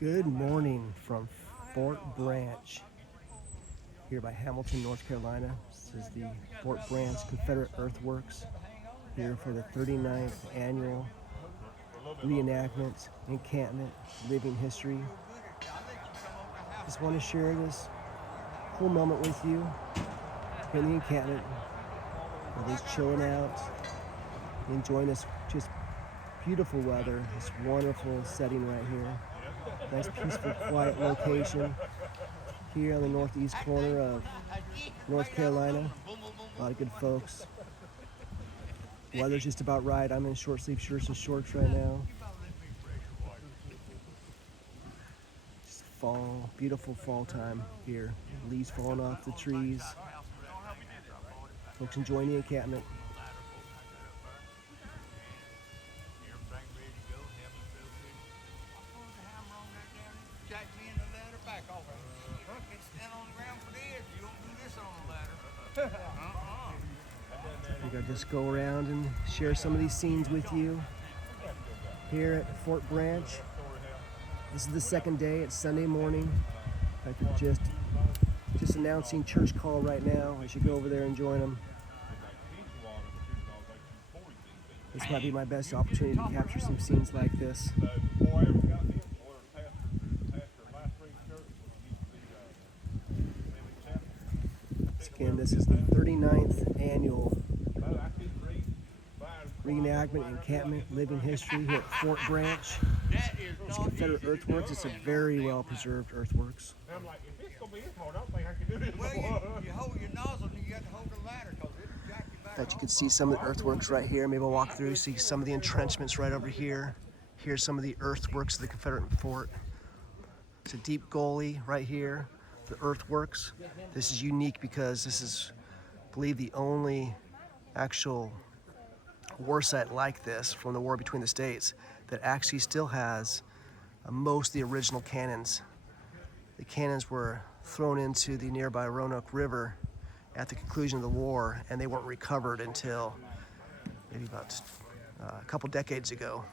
Good morning from Fort Branch, here by Hamilton, North Carolina. This is the Fort Branch Confederate Earthworks, here for the 39th annual Reenactment, Encampment, Living History. Just want to share this cool moment with you in the encampment. Everybody's chilling out, enjoying this just beautiful weather, this wonderful setting right here. Nice, peaceful, quiet location here on the northeast corner of North Carolina. A lot of good folks. Weather's just about right. I'm in short sleeve shirts and shorts right now. Just fall, beautiful fall time here. Leaves falling off the trees. Folks enjoying the encampment. I think I'll just go around and share some of these scenes with you here at Fort Branch. This is the second day. It's Sunday morning. I could just announcing church call right now. I should go over there and join them. This might be my best opportunity to capture some scenes like this. Again, this is the 39th annual Reenactment, Encampment, Living History here at Fort Branch. It's Confederate Earthworks. It's a very well preserved earthworks. You hold your nozzle and you got to hold the ladder because it'll jack you back. Bet you can see some of the earthworks right here. Maybe I'll walk through, see some of the entrenchments right over here. Here's some of the earthworks of the Confederate fort. It's a deep gully right here, the earthworks. This is unique because this is, I believe, the only actual war site like this from the war between the states that actually still has most of the original cannons. The cannons were thrown into the nearby Roanoke River at the conclusion of the war, and they weren't recovered until maybe about a couple decades ago.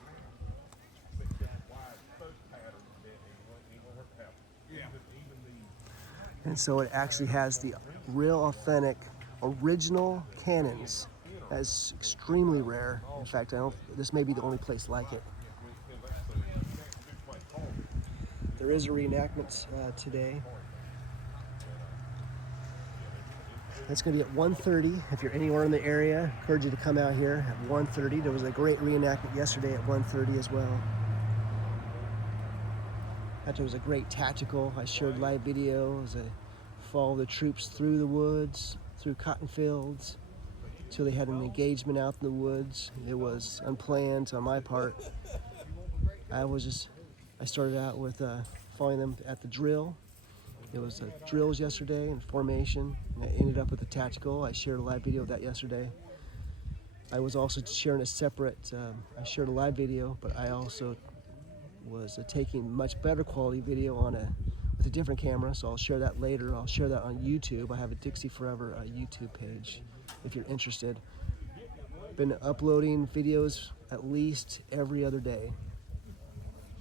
And so it actually has the real authentic original cannons. That's extremely rare. In fact, this may be the only place like it. There is a reenactment today. It's going to be at 1:30. If you're anywhere in the area, I encourage you to come out here at 1:30. There was a great reenactment yesterday at 1:30 as well. That was a great tactical. I shared live video as I followed the troops through the woods, through cotton fields, until they had an engagement out in the woods. It was unplanned on my part. I started out with following them at the drill. It was drills yesterday and formation, and I ended up with a tactical. I shared a live video of that yesterday. I was also sharing a separate, I shared a live video, but I also was taking much better quality video with a different camera, so I'll share that later. I'll share that on YouTube. I have a Dixie Forever YouTube page if you're interested. Been uploading videos at least every other day.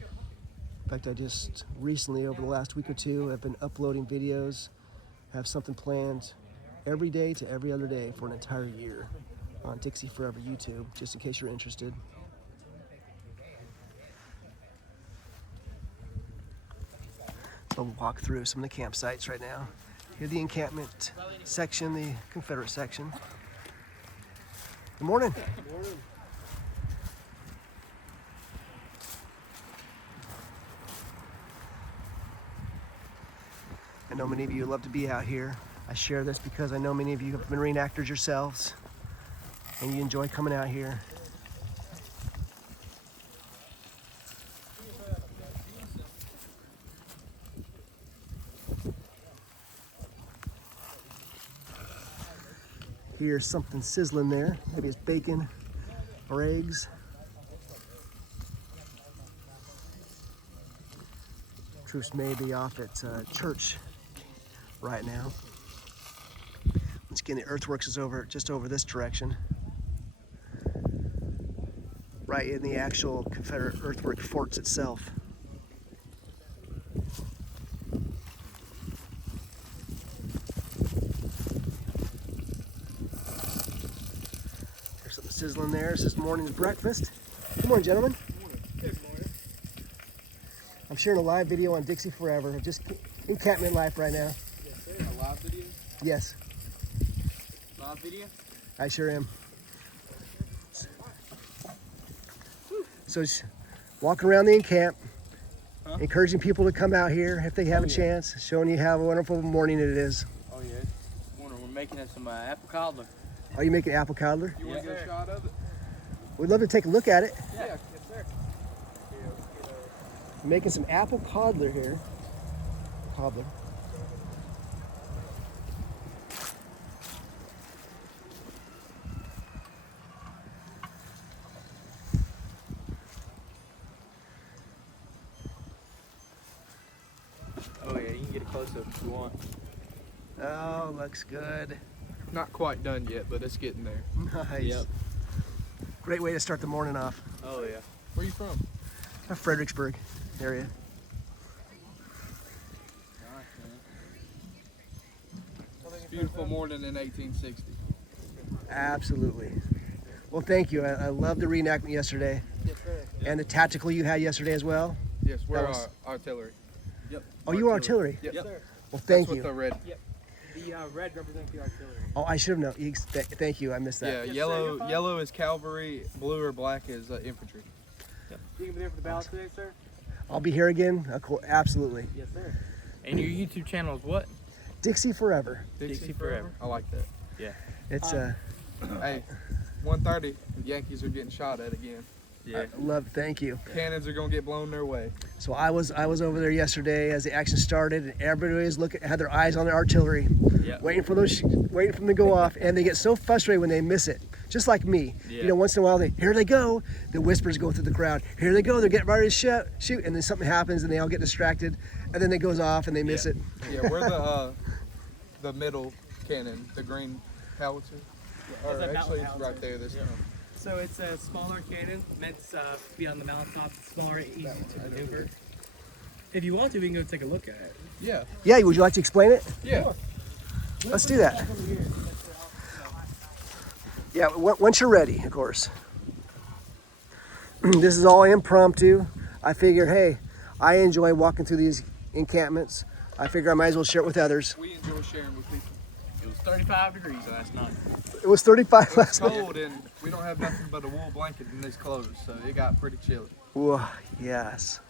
In fact, I just recently, over the last week or two, have been uploading videos. I have something planned every day to every other day for an entire year on Dixie Forever YouTube, just in case you're interested. So we'll walk through some of the campsites right now. Here's the encampment section, the Confederate section. Good morning. Good morning. I know many of you love to be out here. I share this because I know many of you have been reenactors yourselves and you enjoy coming out here. Here's something sizzling there. Maybe it's bacon or eggs. Troops may be off at church right now. Once again, the earthworks is just over this direction. Right in the actual Confederate earthwork forts itself. sizzling there. This is morning's breakfast. Good morning, gentlemen. Good morning. I'm sharing a live video on Dixie Forever. Just encampment life right now. Yes, sir. A live video? Yes, Live video? I sure am. So just walking around the encamp, encouraging people to come out here if they have a chance, showing you how wonderful morning it is. Oh, yeah. We're making us some apple cobbler. Are you making apple cobbler? You want to get a shot of it? We'd love to take a look at it. Yeah. Yes, sir. Making some apple cobbler here. Cobbler. Oh, yeah. You can get a close-up if you want. Oh, looks good. Not quite done yet, but it's getting there. Nice. Yep. Great way to start the morning off. Oh, yeah. Where you from? Fredericksburg area. It's a beautiful morning in 1860. Absolutely. Well, thank you. I love the reenactment yesterday. Yes, sir. And the tactical you had yesterday as well. Yes, we're That was- artillery. Yep. Oh, you were artillery. Yep. Yes, sir. Well, thank That's you. what the red. The red represents the artillery. Oh, I should have known. Thank you. I missed that. Yeah, Yes, sir, yellow. you're fine. Yellow is cavalry. Blue or black is infantry. You can be there for the ballot today, sir? I'll be here again. Absolutely. Yes, sir. And your YouTube channel is what? Dixie Forever. Dixie Forever. Oh. I like that. It's Hey, 1:30. The Yankees are getting shot at again. Yeah. love. Thank you. Cannons are gonna get blown their way. So I was over there yesterday as the action started, and everybody was had their eyes on their artillery, Yeah. waiting for them to go off, and they get so frustrated when they miss it. Just like me, Yeah. you know, once in a while here they go. The whispers go through the crowd. Here they go. They're getting ready to shoot, and then something happens, and they all get distracted, and then it goes off, and they miss it. Yeah, we're the middle cannon, the green howitzer. Or that actually, mountain it's right there. This time. So it's a smaller cannon meant to be on the mountaintop, smaller, easy to maneuver. If you want to, we can go take a look at it. Yeah. Yeah, would you like to explain it? Yeah. Let's do that. Yeah, once you're ready, of course. This is all impromptu. I figure, hey, I enjoy walking through these encampments. I figure I might as well share it with others. We enjoy sharing with people. It was 35 degrees last night. It was 35 last It's night. cold and we don't have nothing but a wool blanket in this clothes, so it got pretty chilly. Whoa, yes.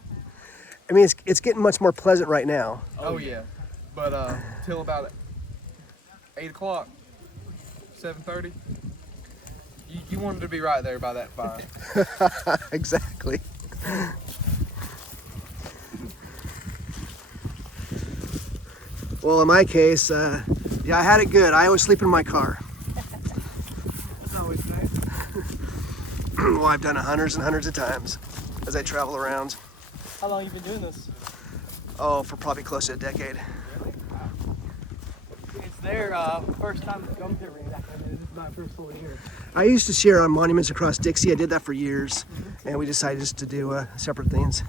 I mean, it's getting much more pleasant right now. Oh yeah. But till about 8 o'clock, 7:30, you wanted to be right there by that fire. Exactly. Well, in my case, yeah, I had it good. I always sleep in my car. That's always nice. Well, I've done it hundreds and hundreds of times as I travel around. How long have you been doing this? Oh, for probably close to a decade. It's their first time going to reenactment. This is my first full year. I used to share on monuments across Dixie. I did that for years, and we decided just to do separate things.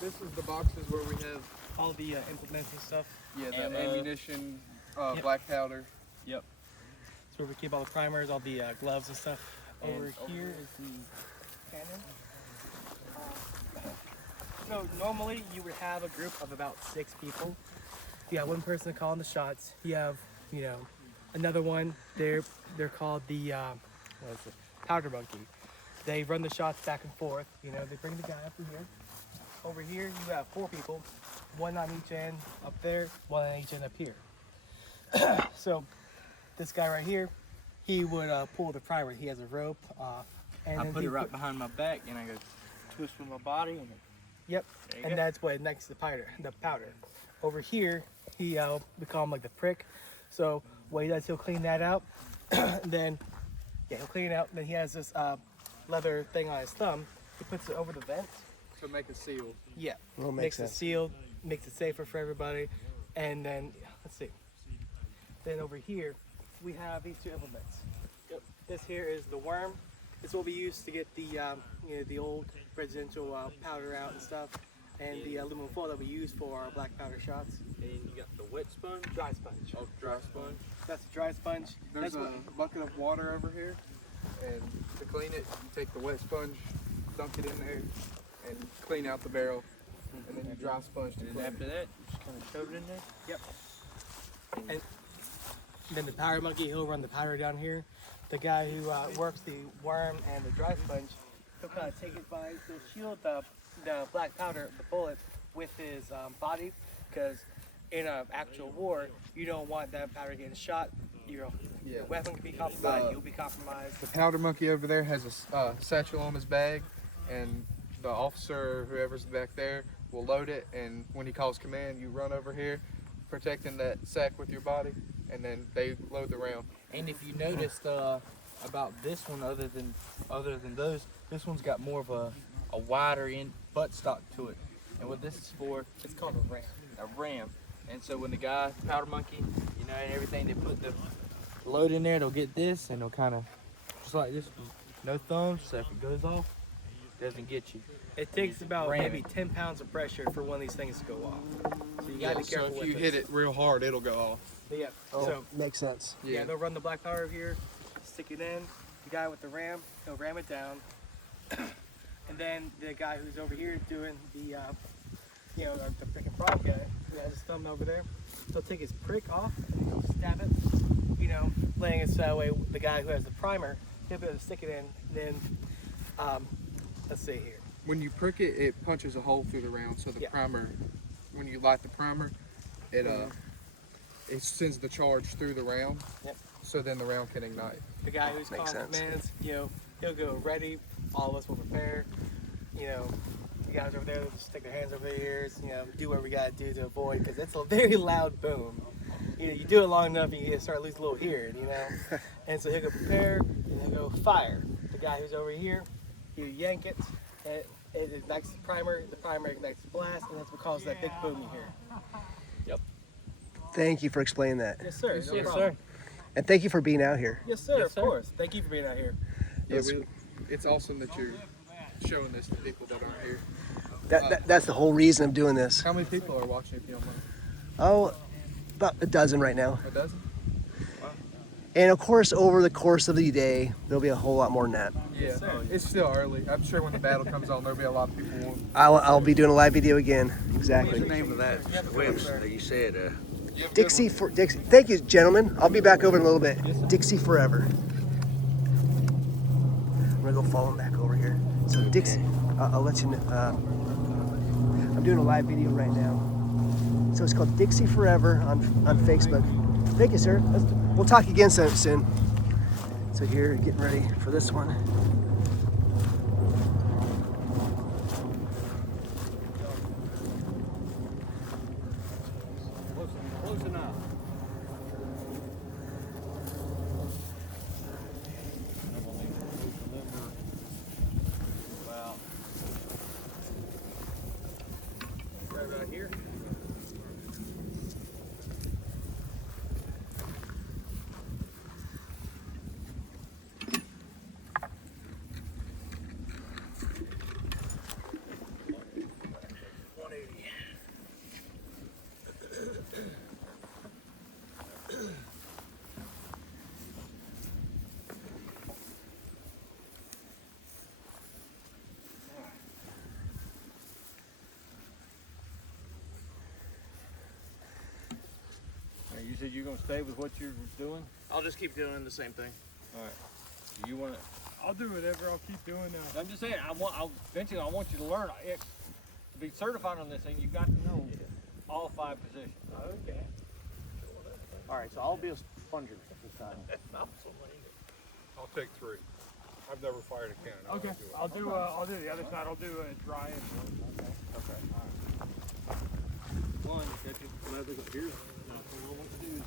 This is the boxes where we have All the implements and stuff. the Ammo. ammunition, Yep. black powder. Yep. That's where we keep all the primers, all the gloves and stuff. Over here is the cannon. So normally you would have a group of about 6 people. You got one person calling the shots. You have, you know, another one. They're called the what is it? Powder monkey. They run the shots back and forth. You know, they bring the guy up to here. Over here you have 4 people, one on each end up there, one on each end up here. So this guy right here, he would pull the primer. He has a rope, and I then put he it right behind my back and I go twist with my body and Yep, there you and go. that's what next to the powder. The powder. Over here, we call him like the prick. So what he does, he'll clean that out. Then, yeah, he'll clean it out. Then he has this leather thing on his thumb. He puts it over the vent. To make a seal. Yeah, Well, makes makes it sealed, makes it safer for everybody. And then, let's see. Then over here, we have these 2 implements. Yep. This here is the worm. It's what we use to get the, you know, the old residential powder out and stuff. and the aluminum foil that we use for our black powder shots. And you got the wet sponge. Dry sponge. Oh, dry sponge. That's a dry sponge. There's That's a what, bucket of water over here, and to clean it, you take the wet sponge, dunk it in there, and clean out the barrel, and then you dry sponge to And clean after it. that, you just kind of shove it in there. Yep. And then the powder monkey, he'll run the powder down here. The guy who works the worm and the dry sponge, he'll kind of take it by, he'll shield the black powder, the bullet, with his body, because in an actual war, you don't want that powder getting shot. Your weapon can be compromised, you'll be compromised. The powder monkey over there has a satchel on his bag, and the officer, whoever's back there, will load it, and when he calls command, you run over here, protecting that sack with your body, and then they load the round. And if you noticed about this one, other than those, this one's got more of a wider end buttstock to it. And what this is for, It's called a ram. a ram. And so when the guy, powder monkey, you know, and everything, they put the load in there, they'll get this, and they'll kind of, just like this, no thumbs, so if it goes off, it doesn't get you. It takes about Ram maybe it. 10 pounds of pressure for one of these things to go off. So you gotta be So careful if with you this. hit it real hard, it'll go off. Yeah. Oh, So makes sense. yeah, they'll run the black powder over here, stick it in. The guy with the ram, he'll ram it down. And then the guy who's over here doing the, the freaking frog guy, who has his thumb over there, he'll take his prick off and he'll stab it, laying it so that way the guy who has the primer, he'll be able to stick it in. And then, let's see here. When you prick it, it punches a hole through the round, so the Yeah. primer, when you light the primer, it it sends the charge through the round, Yep. so then the round can ignite. The guy who's Makes calling sense. commands, he'll go ready. All of us will prepare. The guys over there will just stick their hands over their ears. Do what we gotta do to avoid, because it's a very loud boom. You do it long enough, and you start losing a little hearing. And so he'll go prepare, and he'll go fire. The guy who's over here, he'll yank it, and it ignites the primer. The primer ignites the blast, and that's what causes that big boom you hear. Thank you for explaining that. Yes, sir. No Yes, problem. sir. And thank you for being out here. Yes, sir. Yes, Of sir. course. Thank you for being out here. It's- It's awesome that you're showing this to people that aren't here. That's the whole reason I'm doing this. How many people are watching, if you don't mind? Oh, about a dozen right now. A dozen? And of course, over the course of the day, there'll be a whole lot more than that. Yeah, sir. it's still early. I'm sure when the battle comes on, there'll be a lot of people. I'll be doing a live video again. Exactly. What's the name of that website that you said? Dixie for Dixie. Thank you, gentlemen. I'll be back over in a little bit. Dixie forever. I'm gonna go follow him back over here. So Dixie, I'll let you know. I'm doing a live video right now. So it's called Dixie Forever on Facebook. Thank you, sir. We'll talk again soon. So here, getting ready for this one. Close enough. Right here. You said you're gonna stay with what you're doing? I'll just keep doing the same thing. You want to? I'll do whatever. I'll keep doing that. I'm just saying. Eventually, I want you to learn. To be certified on this thing, you've got to know all 5 positions. Okay. All right, so I'll be a sponger this time. I'll take 3. I've never fired a cannon. Okay. I'll do the other side. I'll do a dry and One, got your leather here. Now, what I want to do is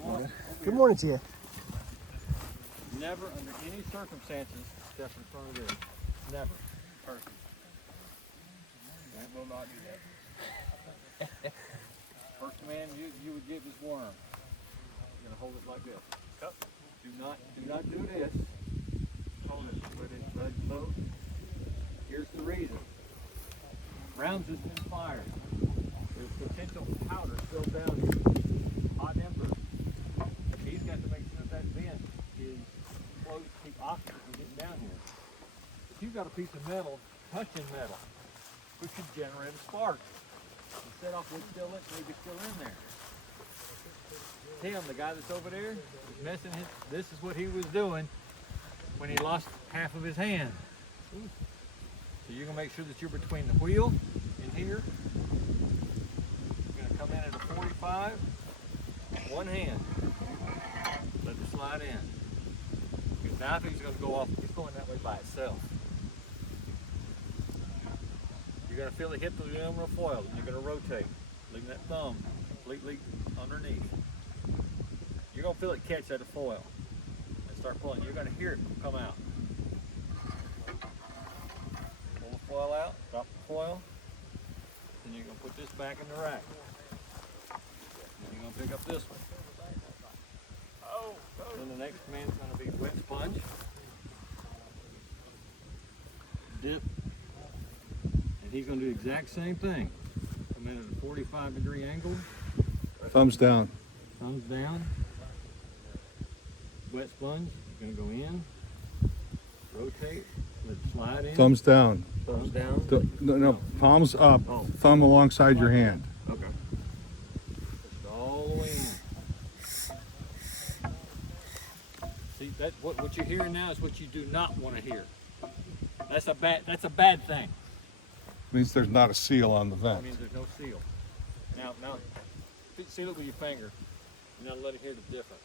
come on. Good morning to you. Never, under any circumstances, step in front of this. Never. Perfect. I will not do that. First command you would give is worm. You're gonna hold it like this. Yep. Do not do this. Hold it. Put it boat. Here's the reason. rounds has been fired. There's potential powder still down here. Hot ember. He's got to make sure that vent is closed to keep oxygen from getting down here. If you've got a piece of metal touching metal, we could generate a spark. And set off what's still in, maybe still in there. Tim, the guy that's over there, is messing his, this is what he was doing when he lost half of his hand. So you're gonna make sure that you're between the wheel and here. You're gonna come in at a 45, one hand. Let it slide in. Because now if he's gonna go off, he's going that way by itself. You're gonna feel it hit the aluminum foil, and you're gonna rotate, leaving that thumb completely underneath. You're gonna feel it catch that foil and start pulling. You're gonna hear it come out. Pull the foil out, drop the foil, then you're gonna put this back in the rack. Then you're gonna pick up this one. Then the next command's gonna be wet sponge, dip, and he's gonna do the exact same thing. Come in at a 45-degree angle. Thumbs down. Thumbs down. Wet sponge, you're gonna go in, rotate, let it slide in. Thumbs down. Thumbs down. No, palms up. Oh. Thumb alongside your hand. Okay. Push it all the way in. See that what you're hearing now is what you do not want to hear. That's a bad thing. Means there's not a seal on the That vent. means there's no seal. Now seal it with your finger. And now let it hear the difference.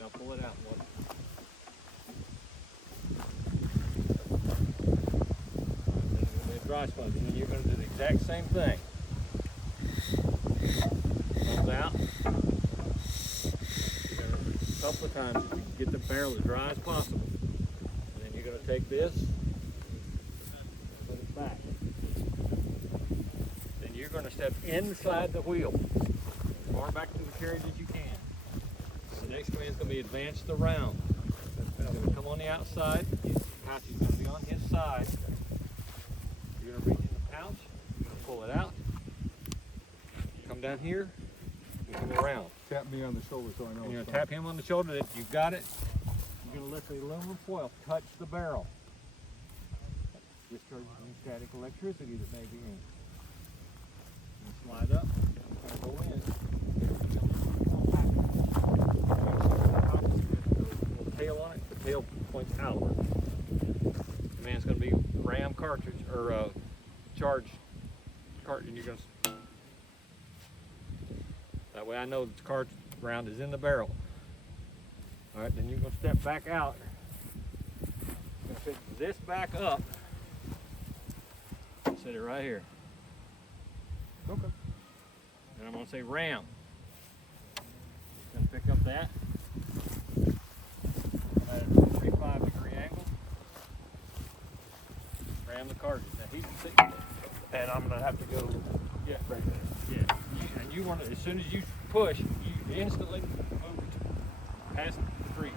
Now pull it out. Then it's going to be a dry sponge. And then you're going to do the exact same thing. Thumbs out. You're going to, a couple of times, you can get the barrel as dry as possible. And then you're going to take this, put it back. Then you're going to step inside the wheel, as far back to the carriage as you can. The next command is going to be advance the round. It's going to come on the outside. The pouch is going to be on his side. You're going to reach in the pouch. You're going to pull it out. Come down here. And come around. Tap me on the shoulder so I know. And you're going to tap him on the shoulder that you got it. You're going to let the aluminum foil touch the barrel. Discharge any static electricity that may be in. And slide up. And go in. Tail on it, the tail points outward. The man's going to be ram cartridge or charge cartridge, and you're going to. That way I know the cartridge round is in the barrel. All right, then you're going to step back out. You're going to pick this back up. Set it right here. Okay. And I'm going to say ram. Going to pick up that. At a 45-degree angle. Ram the cartridge. Now he's sitting, and I'm gonna have to go. Yeah, right there. Yeah. And you want to, as soon as you push, you instantly move past the breech,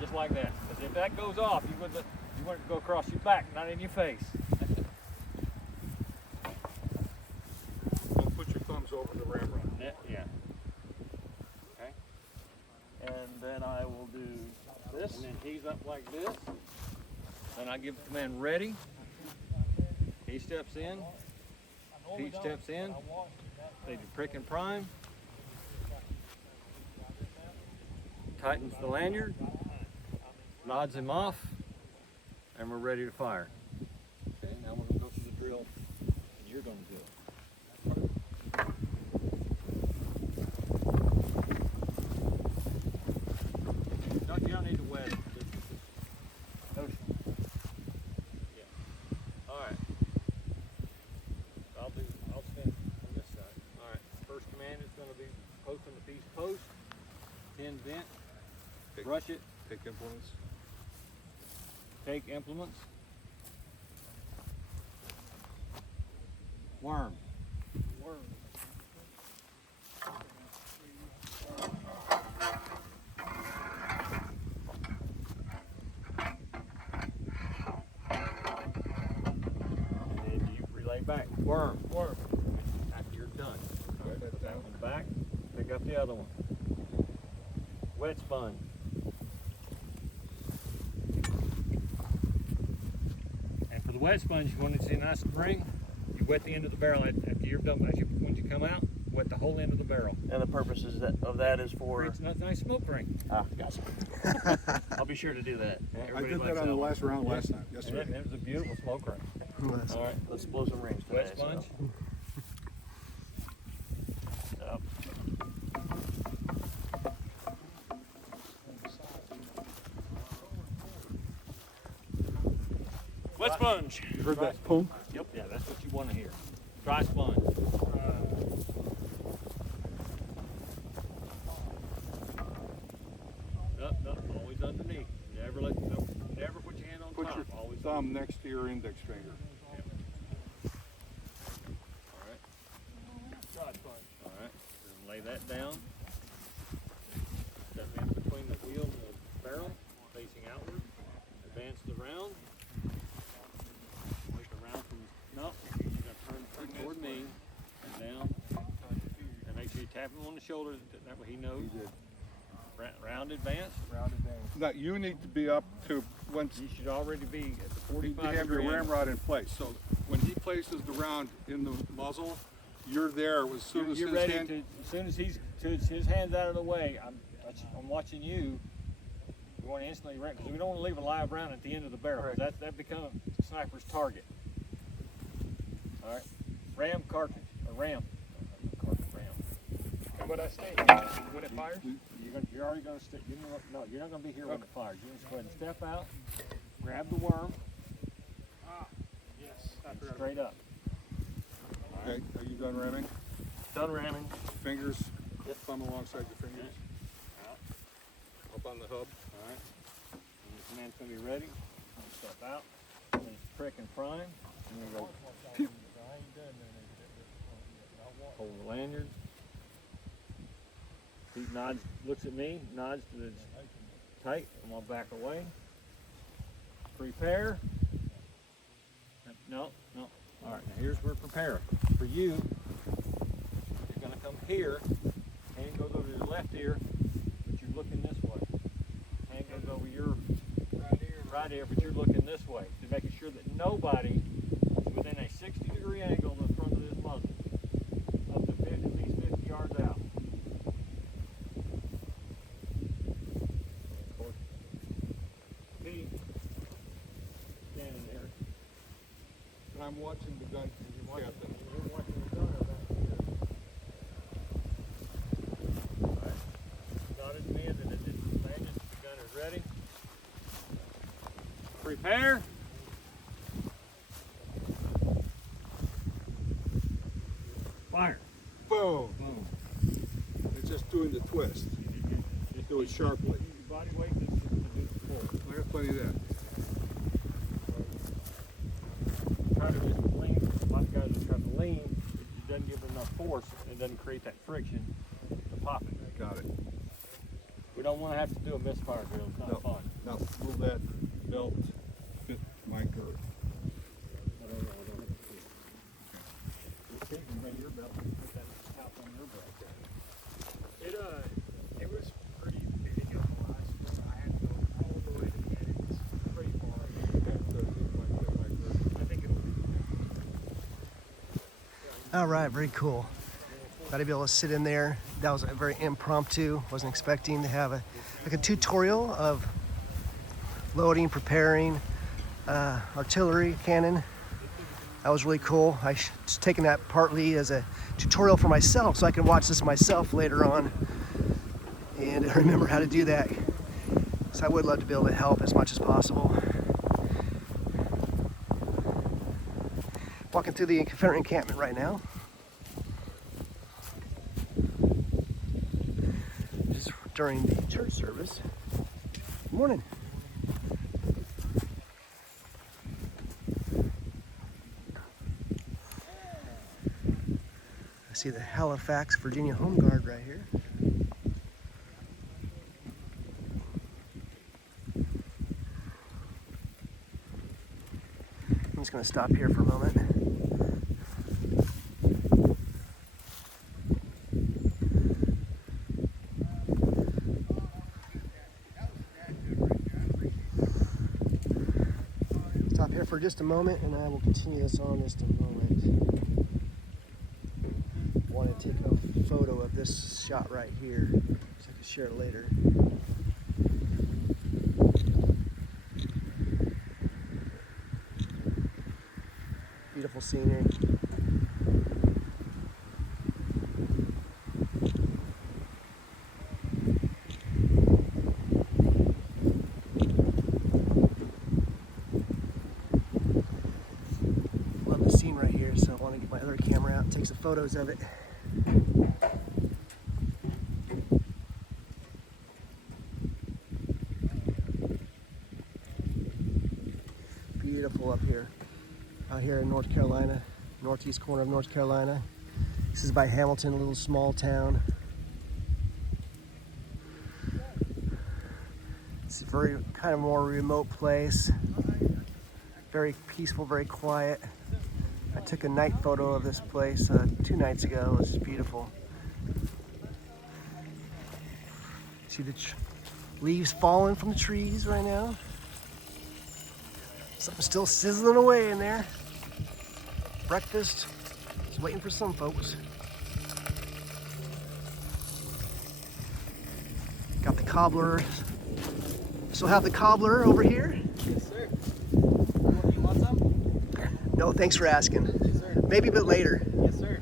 just like that. Because if that goes off, you want it to go across your back, not in your face. Don't put your thumbs over the ramrod. Yeah. And then I will do this. And then he's up like this. Then I give the command ready. He steps in. Pete steps in. They do prick and prime. Tightens the lanyard. Nods him off. And we're ready to fire. Okay, now we're going to go through the drill. And you're going to do it. You don't need to wet it. No. Yeah. All right. I'll stand on this side. All right. First command is going to be posting the piece post, pin vent, brush it, Take implements. take implements, worm. point back. Worm. After you're done. Put that one back. Pick up the other one. Wet sponge. And for the wet sponge, you want it to see a nice spring. You wet the end of the barrel after you're done. Once you come out, wet the whole end of the barrel. And the purpose of that is for. It's a nice smoke ring. Ah, gotcha. I'll be sure to do that. I did that on the last round last time. Yes, sir. It was a beautiful smoke ring. Nice. All right, Let's blow some rings today. wet sponge. So. Wet sponge. You heard that punk? Yep, yeah, that's what you want to hear. Dry sponge. No, always underneath. Never put your hand on Put top. your Always thumb next to your index finger. All right. Dry sponge. All right. Then lay that down. Step in between the wheel and the barrel, facing outward. Advance the round. Make the round from no. You're gonna turn toward me and down. And make sure you tap him on the shoulder. That way he knows. Round advance. Now, you need to be up to once You should already be at the you 45 have your degree ramrod in place. So when he places the round in the muzzle, you're there as soon as You're his ready hand. to, as soon as his hand's out of the way, I'm watching you. We want to instantly ram, because we don't want to leave a live round at the end of the barrel. 'Cause that becomes the sniper's target. All right, ram cartridge or ram. Cartridge ram. And what I say, when it fires, You're already going to stick. No, you're not going to be here when it fires. You're just go ahead and step out, grab the worm. yes, Straight up. okay, are you done ramming? Done ramming. Fingers, thumb alongside your fingers. Up on the hub. All right. And the command's going to be ready. Step out. And then prick and prime. And then go. Pew. Hold the lanyard. He nods, looks at me, nods to the tight. I'm going to back away. Prepare. No. All right, now here's where prepare. For you, you're going to come here. Hand goes over your left ear, but you're looking this way. Hand goes over your right ear, but you're looking this way. To making sure that nobody is within a 60-degree angle in front of this muzzle. Up to at least 50 yards out. Me standing there. And I'm watching the gun. Captain. You're watching the gun back here. Alright. Nodded to me and then it just landed. The gun is ready. Prepare. Fire. Boom. It's just doing the twist. Just Do it sharply. your body weight to do the pull. I got plenty of that. Try to just lean. A lot of guys are trying to lean. It doesn't give it enough force. It doesn't create that friction to pop it. Got it. We don't want to have to do a misfire drill. It's not No. fun. Now, will that belt fit my girth? It was pretty big on the last one. I had to go all the way to the end. It's pretty far. I think it'll be. All right, very cool. Glad to be able to sit in there. That was a very impromptu. Wasn't expecting to have a tutorial of loading, preparing artillery cannon. That was really cool. I just taken that partly as a tutorial for myself so I can watch this myself later on and remember how to do that. So I would love to be able to help as much as possible. Walking through the Confederate encampment right now. Just during the church service. Good morning. I see the Halifax, Virginia Home Guard right here. I'm just going to stop here for a moment. for just a moment, and I will continue this on just a moment. I want to take a photo of this shot right here so I can share it later. Beautiful scenery. Love the scene right here, so I want to get my other camera out and take some photos of it. Beautiful up here. Out here in North Carolina, northeast corner of North Carolina. This is by Hamilton, a little small town. It's a very kind of more remote place. Very peaceful, very quiet. I took a night photo of this place 2 nights ago. It was just beautiful. See the leaves falling from the trees right now. Something's still sizzling away in there. Breakfast is waiting for some folks. Got the cobbler. Still have the cobbler over here. Yes, sir. You want some? No, thanks for asking. Yes, sir. Maybe a bit later. Yes, sir.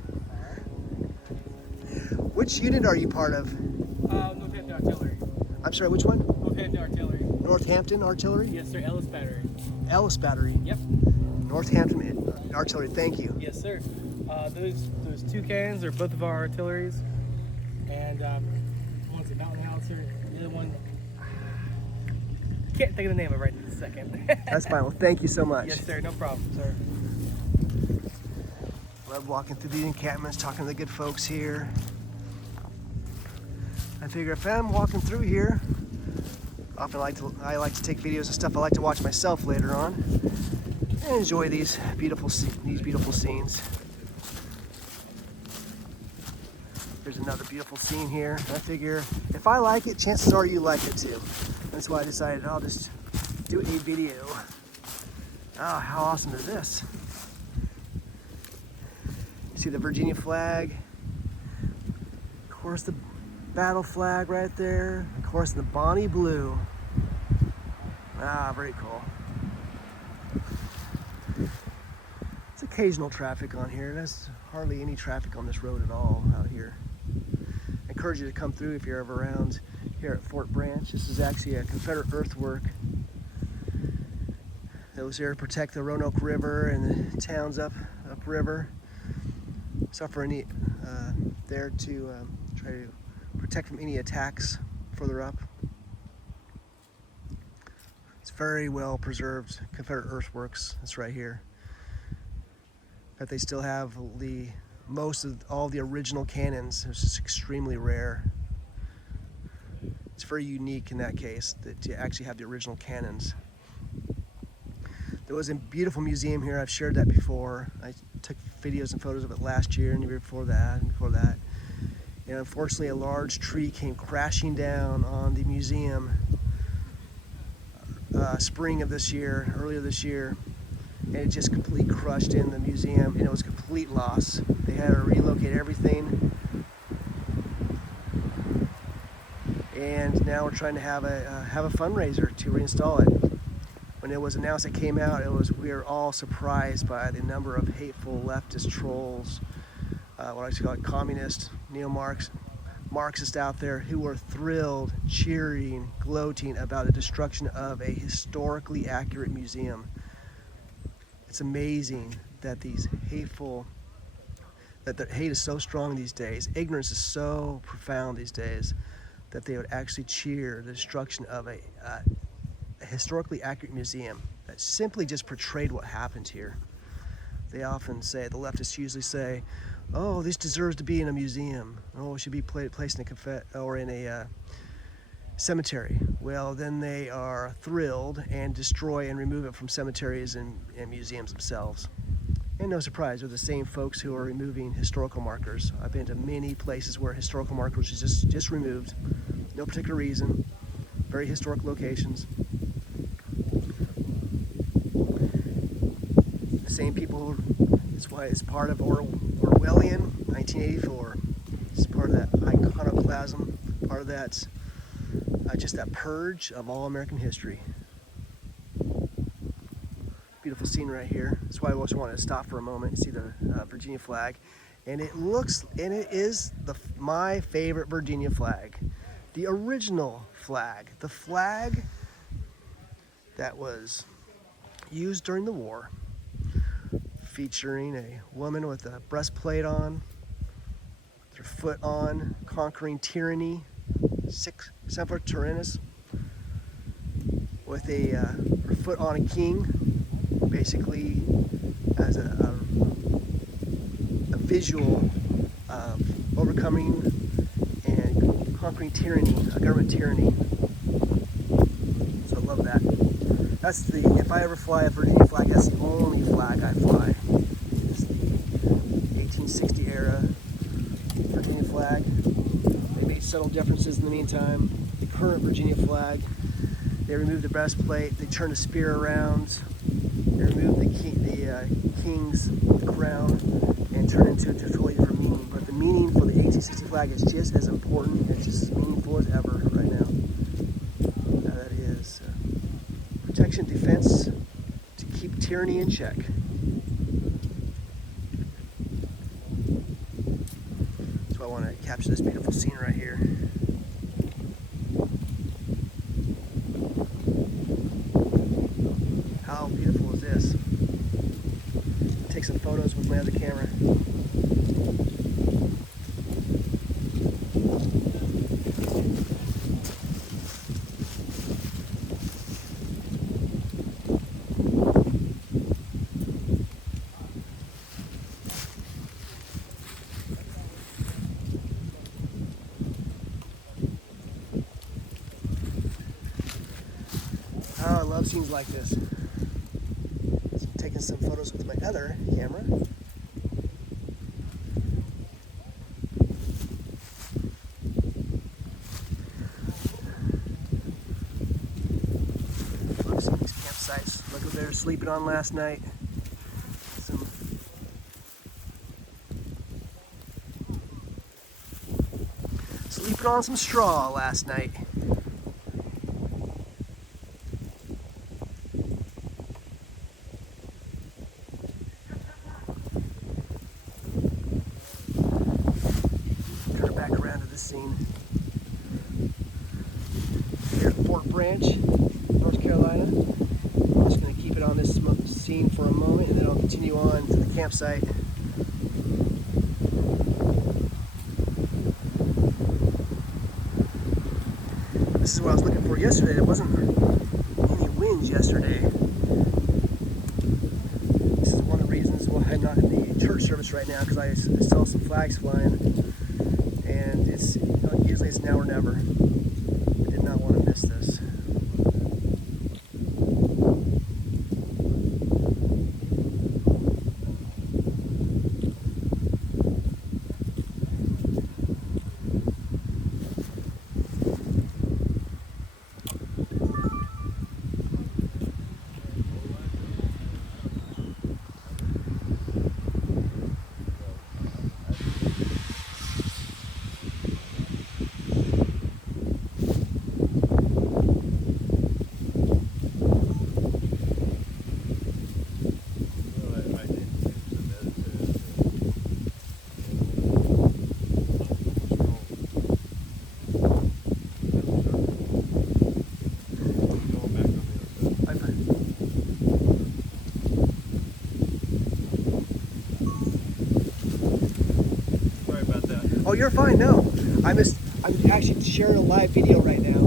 Which unit are you part of? Northampton Artillery. I'm sorry, which one? Northampton Artillery. Northampton Artillery? Yes, sir. Ellis Battery. Ellis Battery. Yep. Northampton Artillery, thank you. Yes, sir. Those 2 cannons are both of our artilleries, and one's a mountain howitzer. The other one, can't think of the name of it right this second. That's fine. Well, thank you so much. Yes, sir. No problem, sir. Love walking through the encampments, talking to the good folks here. I figure if I'm walking through here, often I like to take videos of stuff I like to watch myself later on and enjoy these beautiful scenes. There's another beautiful scene here. I figure if I like it, chances are you like it too. That's why I decided I'll just do a video. Oh, how awesome is this? See the Virginia flag? Of course, the battle flag right there. Of course, the Bonnie blue. Ah, very cool. It's occasional traffic on here. There's hardly any traffic on this road at all out here. I encourage you to come through if you're ever around here at Fort Branch. This is actually a Confederate earthwork that was there to protect the Roanoke River and the towns upriver. Suffering there to try to protect from any attacks further up. It's very well preserved Confederate earthworks. That's right here. But they still have most of all the original cannons. It's just extremely rare. It's very unique in that case that you actually have the original cannons. There was a beautiful museum here. I've shared that before. I took videos and photos of it last year and the year before that and before that. And unfortunately, a large tree came crashing down on the museum spring of this year, earlier this year, and it just completely crushed in the museum, and it was a complete loss. They had to relocate everything, and now we're trying to have a fundraiser to reinstall it. When it was announced it came out, we were all surprised by the number of hateful leftist trolls, what I call it, communist, neo-Marxists out there who were thrilled, cheering, gloating about the destruction of a historically accurate museum. It's amazing that that the hate is so strong these days. Ignorance is so profound these days that they would actually cheer the destruction of a historically accurate museum that simply just portrayed what happened here. They often say, the leftists usually say, oh, this deserves to be in a museum. Oh, it should be placed in a cemetery. Well, then they are thrilled and destroy and remove it from cemeteries and museums themselves. And no surprise, they're the same folks who are removing historical markers. I've been to many places where historical markers are just removed. No particular reason. Very historic locations. Same people who, it's why it's part of Orwellian 1984. It's part of that iconoclasm, part of that, just that purge of all American history. Beautiful scene right here. That's why I just wanted to stop for a moment and see the Virginia flag. And it is my favorite Virginia flag. The original flag. The flag that was used during the war, featuring a woman with a breastplate on, with her foot on, conquering tyranny, Semper Tyrannis, with her foot on a king, basically as a visual of overcoming and conquering tyranny, a government tyranny. So I love that. That's if I ever fly a Virginia flag, that's the only flag I fly. It's the 1860 era Virginia flag. They made subtle differences in the meantime. The current Virginia flag, they removed the breastplate, they turned the spear around, they removed the king's crown, and turned it into a totally different meaning. But the meaning for the 1860 flag is just as important and just as meaningful as ever right now. That is protection, defense, to keep tyranny in check. That's why I want to capture this beautiful scene right here. How beautiful is this? Take some photos with my other camera. Oh, I love scenes like this. So I'm taking some photos with my other camera. Look, some of these campsites. Look what they were sleeping on last night. Sleeping on some straw last night. Scene here at Fort Branch, North Carolina. I'm just going to keep it on this scene for a moment and then I'll continue on to the campsite. This is what I was looking for yesterday. There wasn't any winds yesterday. This is one of the reasons why I'm not in the church service right now, because I saw some flags flying. And it's usually it's now or never. I did not want to miss this. Oh, you're fine. No, I'm actually sharing a live video right now.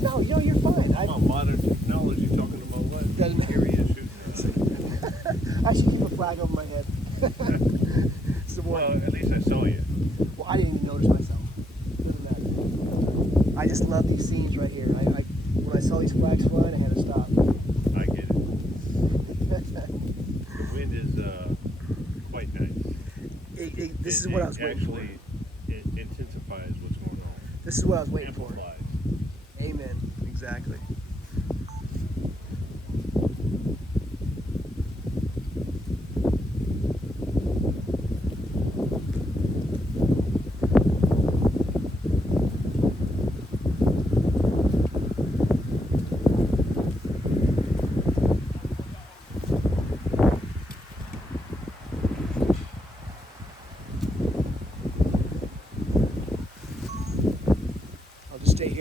No, you're fine. I'm on modern technology talking to my wife. Doesn't matter. Here he is shooting. I should keep a flag over my head. Well, at least I saw you. Well, I didn't even notice myself. Doesn't matter. I just love these scenes right here. When I saw these flags flying, I had to stop. I get it. The wind is quite nice. This is what I was waiting for. Actually, it intensifies what's going on. This is what I was waiting for. Amplifies. Amen. Exactly.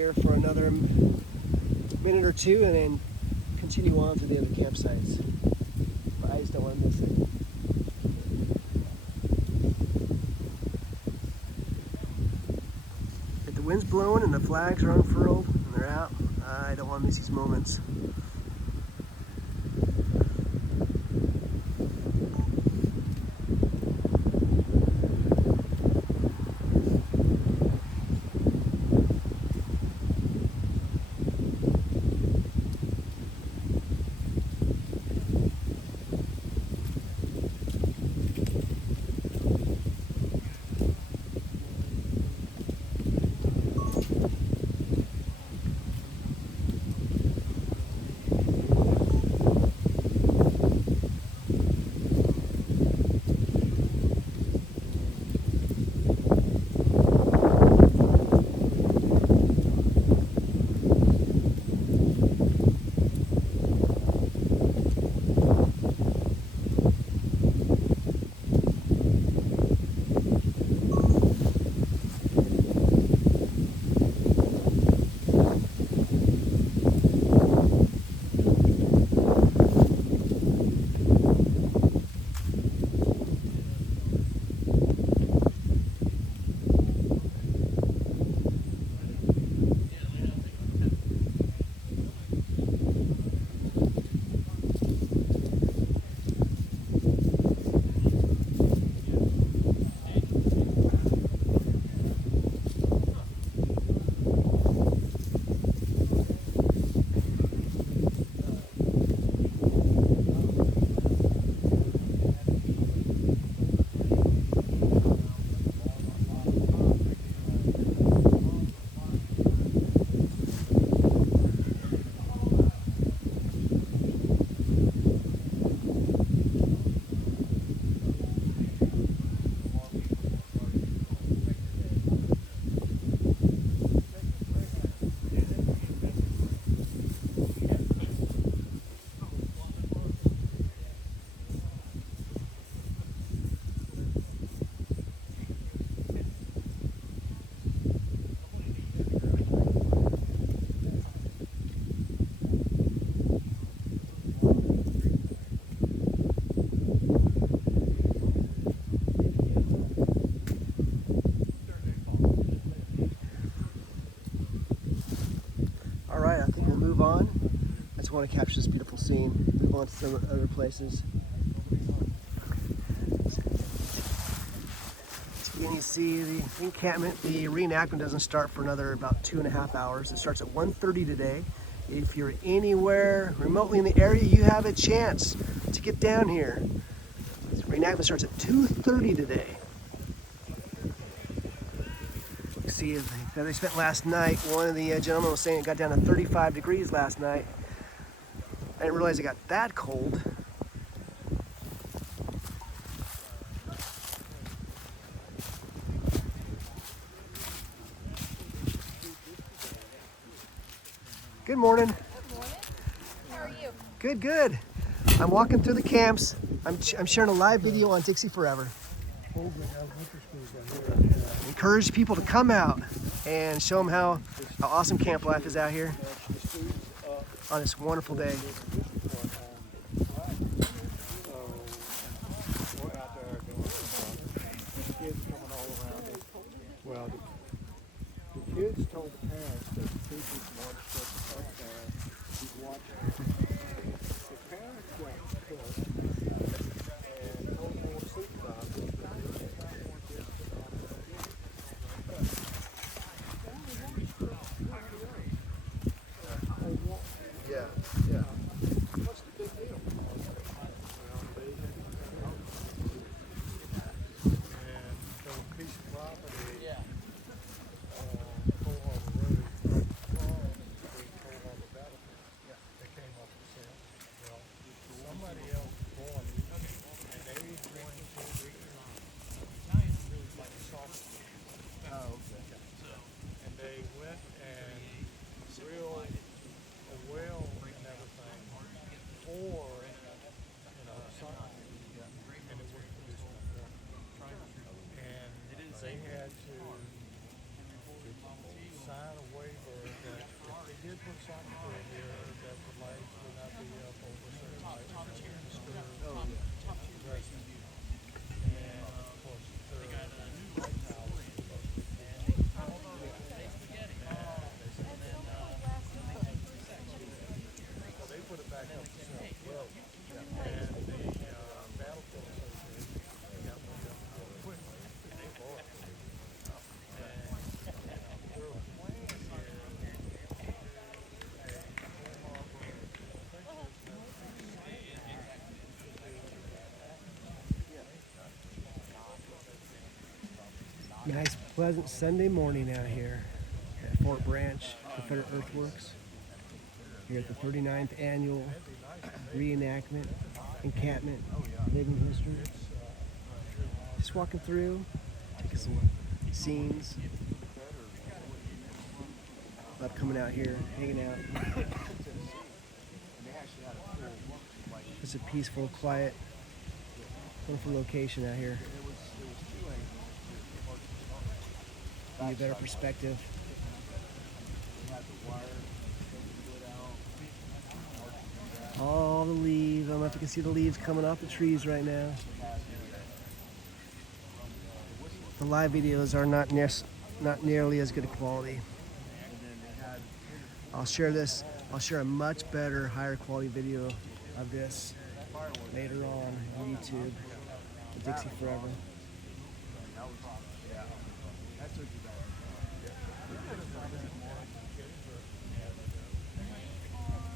here for another minute or two and then continue on to the other campsites. But I just don't want to miss it. If the wind's blowing and the flags are unfurled and they're out, I don't want to miss these moments. Alright, I think we'll move on. I just want to capture this beautiful scene, move on to some other places. So again, you see the encampment, the reenactment doesn't start for another about 2.5 hours. It starts at 1:30 today. If you're anywhere remotely in the area, you have a chance to get down here. The reenactment starts at 2:30 today. See, that they spent last night. One of the gentlemen was saying it got down to 35 degrees last night. I didn't realize it got that cold. Good morning. Good morning. How are you? Good, good. I'm walking through the camps. I'm sharing a live video on Dixie Forever. Encourage people to come out and show them how awesome camp life is out here on this wonderful day. Well, the kids told the parents that the teachers watched us up there. He's watching. The parents got pissed and told more supervisors that Yeah, yeah. Nice, pleasant Sunday morning out here at Fort Branch Confederate Earthworks. Here at the 39th annual Reenactment, Encampment, Living History. Just walking through, taking some scenes. Love coming out here, hanging out. It's a peaceful, quiet, wonderful location out here. Give you a better perspective. All the leaves. I don't know if you can see the leaves coming off the trees right now. The live videos are not nearly as good a quality. I'll share a much better, higher quality video of this later on YouTube. Dixie Forever.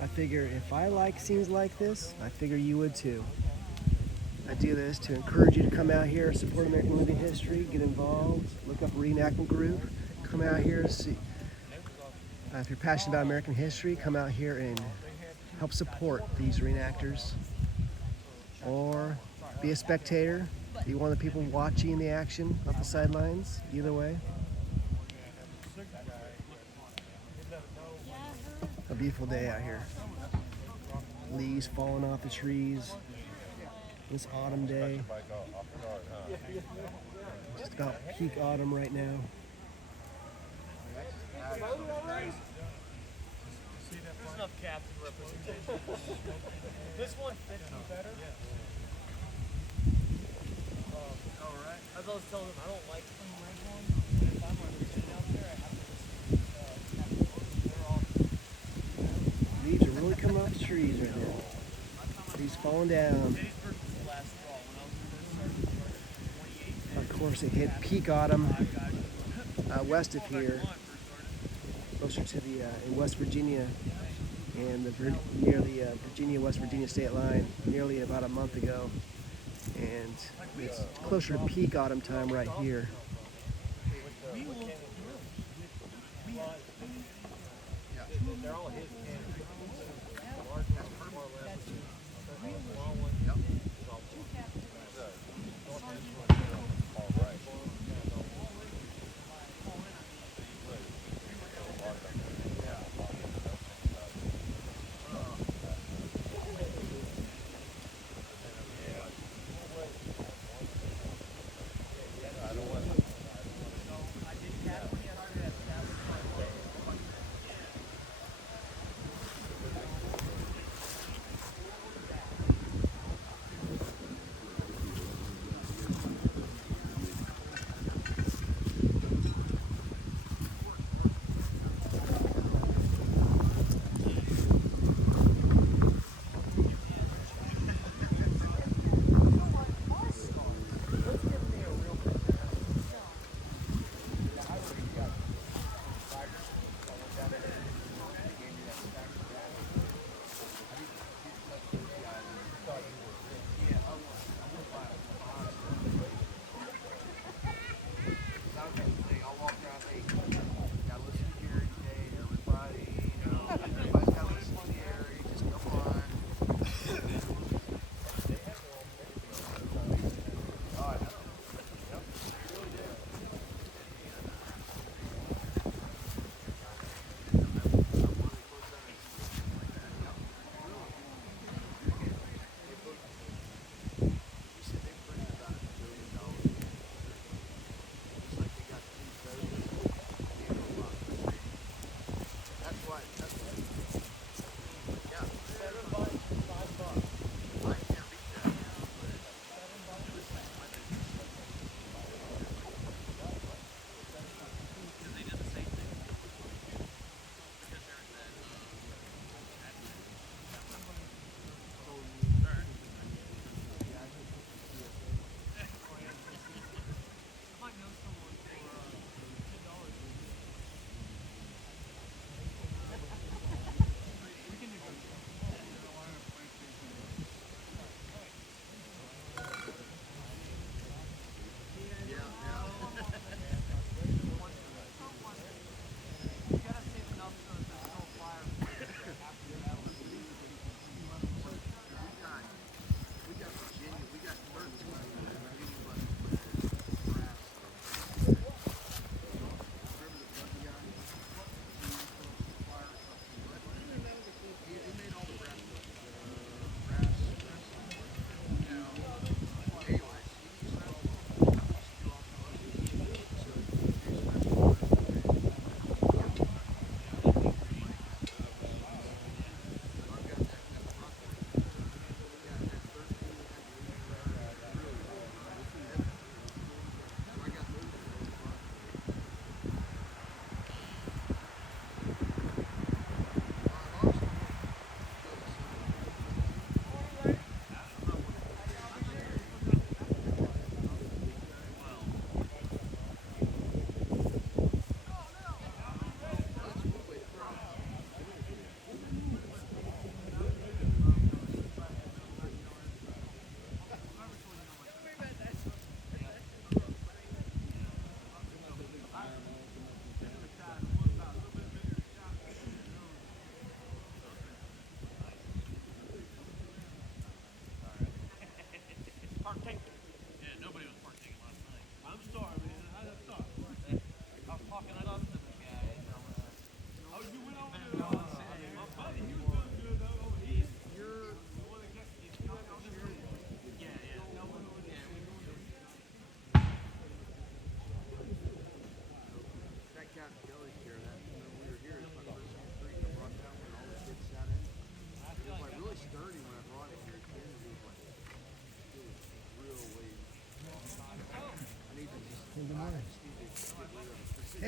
I figure if I like scenes like this, I figure you would too. I do this to encourage you to come out here, support American living history, get involved, look up a reenactment group, come out here, see. If you're passionate about American history, come out here and help support these reenactors. Or be a spectator, be one of the people watching the action off the sidelines, either way. A beautiful day out here. Leaves falling off the trees. This autumn day. Just about peak autumn right now. There's enough captain representation. This one fits me better. Alright. As I was telling him, I don't like some red ones. But if I'm sitting out there, I have to listen to captain. They're all Leaves are really coming off the trees right now. Leaves falling down. Of course, it hit peak autumn west of here, closer to the in West Virginia, and near the Virginia-West Virginia state line, nearly about a month ago, and it's closer to peak autumn time right here.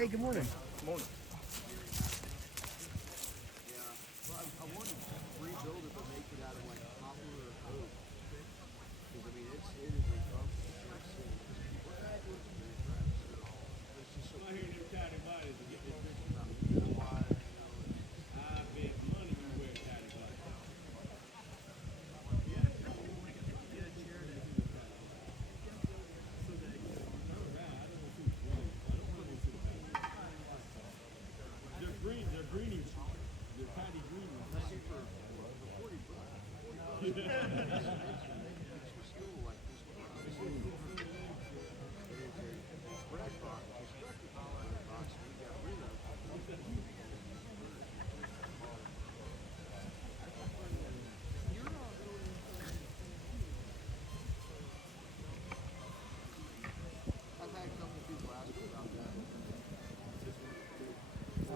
Hey, good morning. Morning.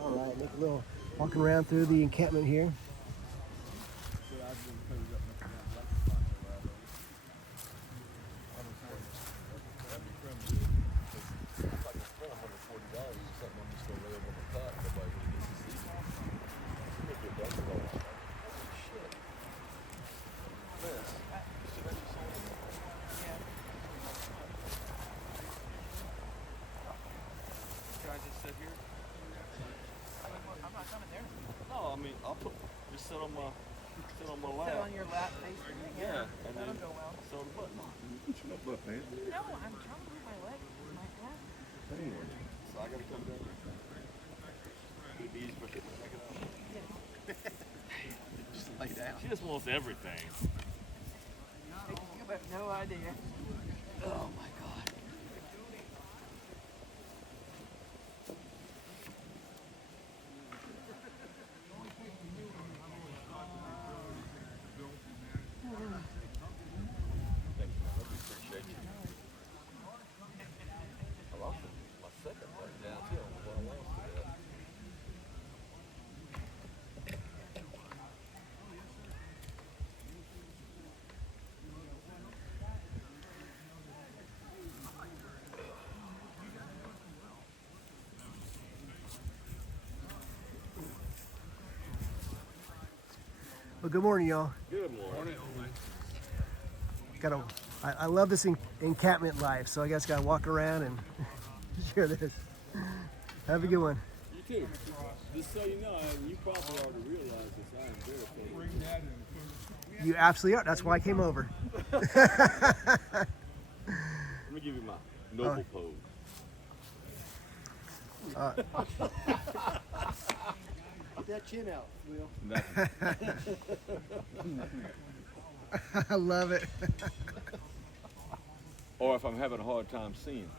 All right, make a little walking around through the encampment here. No, I mean, I'll put, just sit on my lap. Sit on your lap facing me. Yeah, and That'll then go well. sew the button on. No, I'm trying to move my leg, my ass. So I gotta come down. It'd be easy if I could take it off. Just lay down. She just wants everything. You have no idea. Oh my God. Appreciate you. I lost my second leg down too. Well, I lost it. Well, good morning, y'all. Good morning. I love this encampment life, so I guess gotta walk around and share this. Have a good one. You too. Just so you know, and you probably already realize this, I am very afraid. You absolutely are. That's why I came over. Let me give you my noble pose. Get that chin out, Will. Nothing. I love it. Or if I'm having a hard time seeing.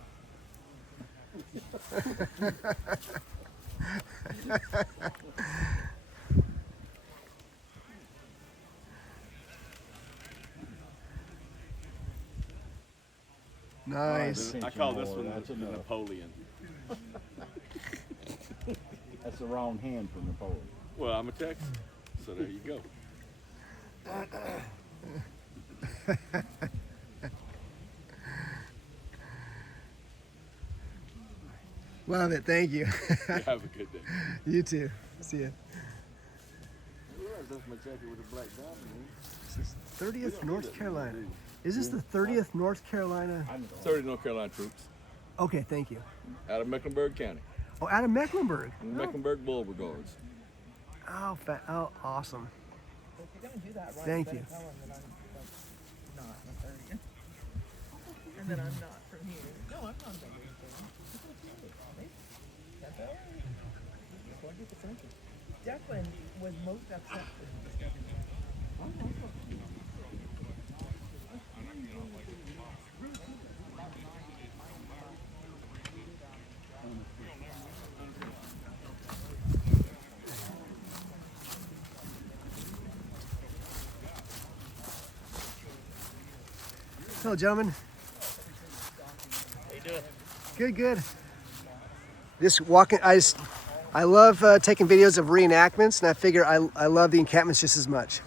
Nice. I call this one the Napoleon. That's the wrong hand for Napoleon. Well, I'm a Texan, so there you go. Love it. Thank you. Have a good day. You too. See ya. That's my jacket with a black diamond. This is 30th North Carolina. Is this the 30th North Carolina? 30 North Carolina troops Okay, thank you. out of Mecklenburg County. Oh, out of Mecklenburg. Mecklenburg Beauregards. Oh, awesome. If you're gonna do that right, Thank better you. tell them that I'm not a 30th. And that I'm not from here. No, I'm not from here. That's all right. Declan was most upset when he discovered that. Hello, gentlemen. How you doing? Good, good. Just walking. I love taking videos of reenactments, and I figure I love the encampments just as much.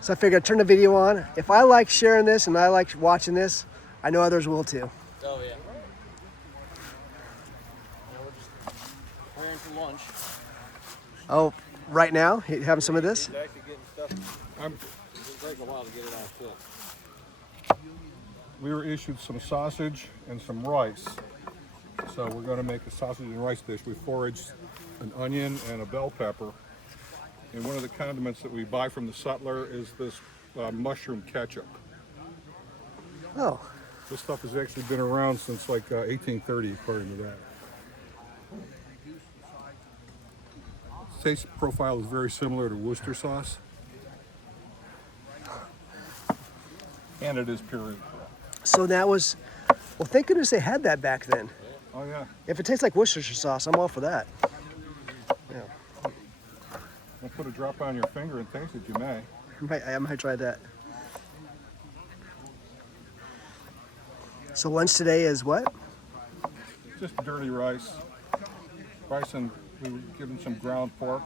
So I figured I'd turn the video on. If I like sharing this and I like watching this, I know others will too. Oh yeah. Oh, right now, having some of this? He's actually getting stuff. It's taking a while to get it all cooked. We were issued some sausage and some rice. So we're going to make a sausage and rice dish. We foraged an onion and a bell pepper. And one of the condiments that we buy from the sutler is this mushroom ketchup. Oh, This stuff has actually been around since like 1830, according to that. Taste profile is very similar to Worcester sauce. And it is pureed. so that was, well, thank goodness they had that back then. Oh yeah. If it tastes like Worcestershire sauce, I'm all for that. Yeah, Don't put a drop on your finger and taste it, you may. I might try that. So lunch today is what? Just dirty rice. Rice and we were given some ground pork.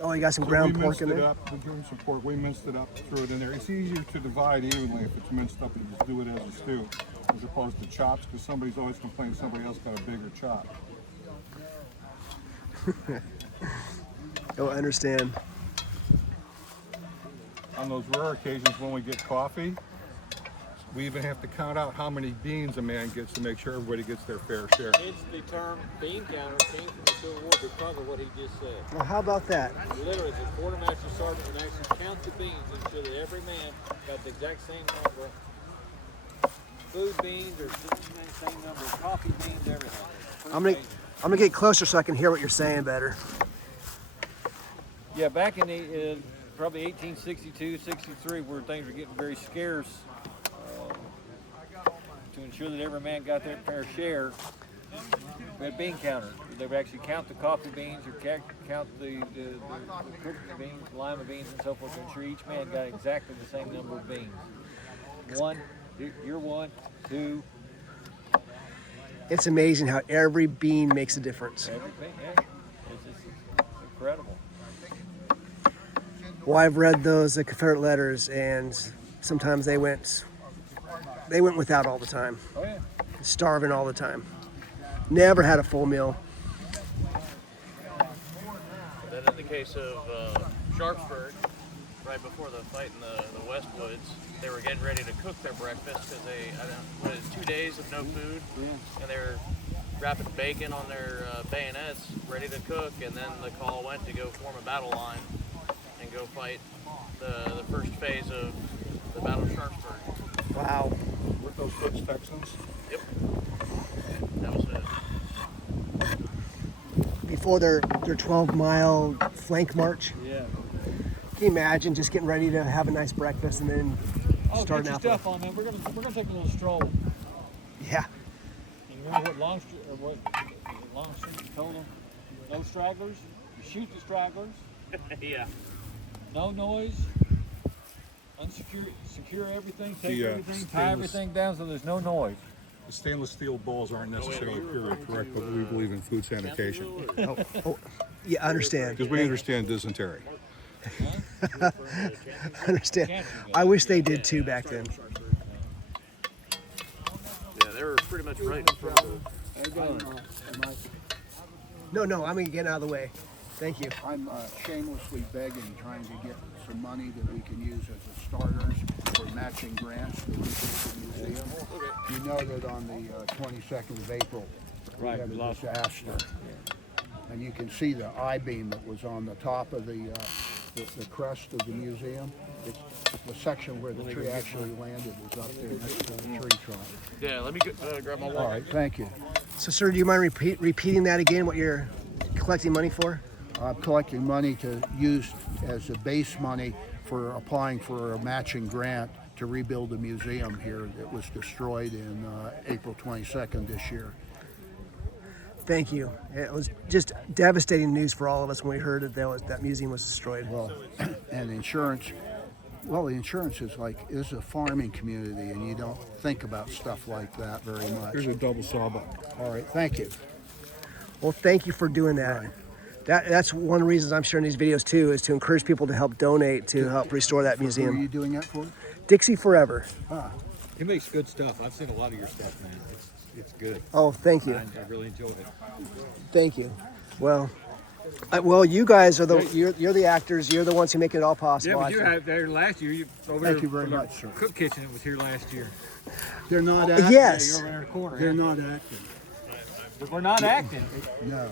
Oh, you got some So ground we pork in minced it there? up. We gave them some pork. We minced it up, threw it in there. It's easier to divide evenly if it's minced up and just do it as a stew, as opposed to chops, because somebody's always complaining somebody else got a bigger chop. Oh, I understand. On those rare occasions when we get coffee, we even have to count out how many beans a man gets to make sure everybody gets their fair share. Hence the term bean counter came from the Civil War because of what he just said. Well, how about that? Literally, the quartermaster sergeant would actually count the beans and ensure that every man got the exact same number of food beans or same number of coffee beans, everything. I'm gonna get closer so I can hear what you're saying better. Yeah, back in the probably 1862, 63, where things were getting very scarce, to ensure that every man got their fair share, we had bean counters. They would actually count the coffee beans or count the cooked beans, lima beans, and so forth to ensure each man got exactly the same number of beans. One, you're one, two. It's amazing how every bean makes a difference. Every bean, yeah. It's incredible. Well, I've read the Confederate letters, and sometimes they went without all the time, Oh yeah. starving all the time. Never had a full meal. Then in the case of Sharpsburg, right before the fight in the West Woods, they were getting ready to cook their breakfast because what is it, 2 days of no food, and they were wrapping bacon on their bayonets, ready to cook, and then the call went to go form a battle line and go fight the first phase of the Battle of Sharpsburg. Wow. With those Foots Texans. Yep. That was it. Before their 12-mile flank march. Yeah. Can you imagine just getting ready to have a nice breakfast and then Oh, starting get your out? stuff on, man. We're gonna take a little stroll. Yeah. And remember what Longstreet told them? No stragglers. You shoot the stragglers. Yeah. No noise. Secure everything. Take The, everything. Tie stainless- everything down so there's no noise. The stainless steel bowls aren't necessarily period correct, but we believe in food sanitation. Yeah, I understand. Because we understand dysentery. I understand. I wish they did too back then. Yeah, they were pretty much right in front of No, I'm gonna get out of the way. Thank you. I'm shamelessly begging, trying to get some money that we can use as a starters for matching grants to rebuild the museum. You know that on the 22nd of April, we had a disaster. And you can see the I-beam that was on the top of the crest of the museum. It's the section where the tree actually landed was up there next to the tree trunk. Yeah, let me grab my All wallet. right, thank you. So, sir, do you mind repeating that again? What you're collecting money for? I'm collecting money to use as a base money for applying for a matching grant to rebuild the museum here that was destroyed in April 22nd this year. Thank you. It was just devastating news for all of us when we heard that that museum was destroyed. Well, and insurance, the insurance is is a farming community, and you don't think about stuff like that very much. Here's a double sawbuck. All right, thank you. Well, thank you for doing that. Right. That's one of the reasons I'm sharing these videos too, is to encourage people to help donate to help restore that Who are museum. you doing that for? Dixie Forever. Ah, He makes good stuff. I've seen a lot of your stuff, man. It's good. Oh, thank you. I really enjoyed it. Thank you. Well, you guys are you're the actors. You're the ones who make it all possible. Yeah, I but you think. had there last year. You over Thank there you very from the much, sir. Cook kitchen that was here last year. They're not acting. Yes. You're over there in the corner. They're yeah. not acting. But we're not acting. No.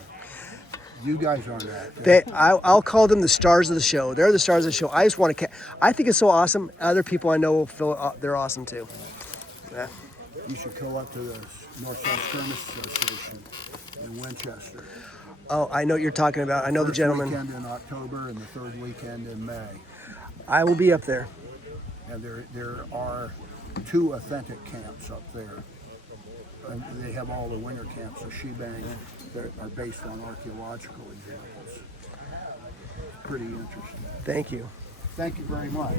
You guys aren't acting. I'll call them the stars of the show. They're the stars of the show. I just want to. I think it's so awesome. Other people I know will feel they're awesome too. Yeah. You should go up to the North South Skirmish Association in Winchester. Oh, I know what you're talking about. I know the First gentleman. weekend in October and the third weekend in May. I will be up there. And there are 2 authentic camps up there. And they have all the winter camps, the shebang, that are based on archaeological examples. Pretty interesting. Thank you. Thank you very much.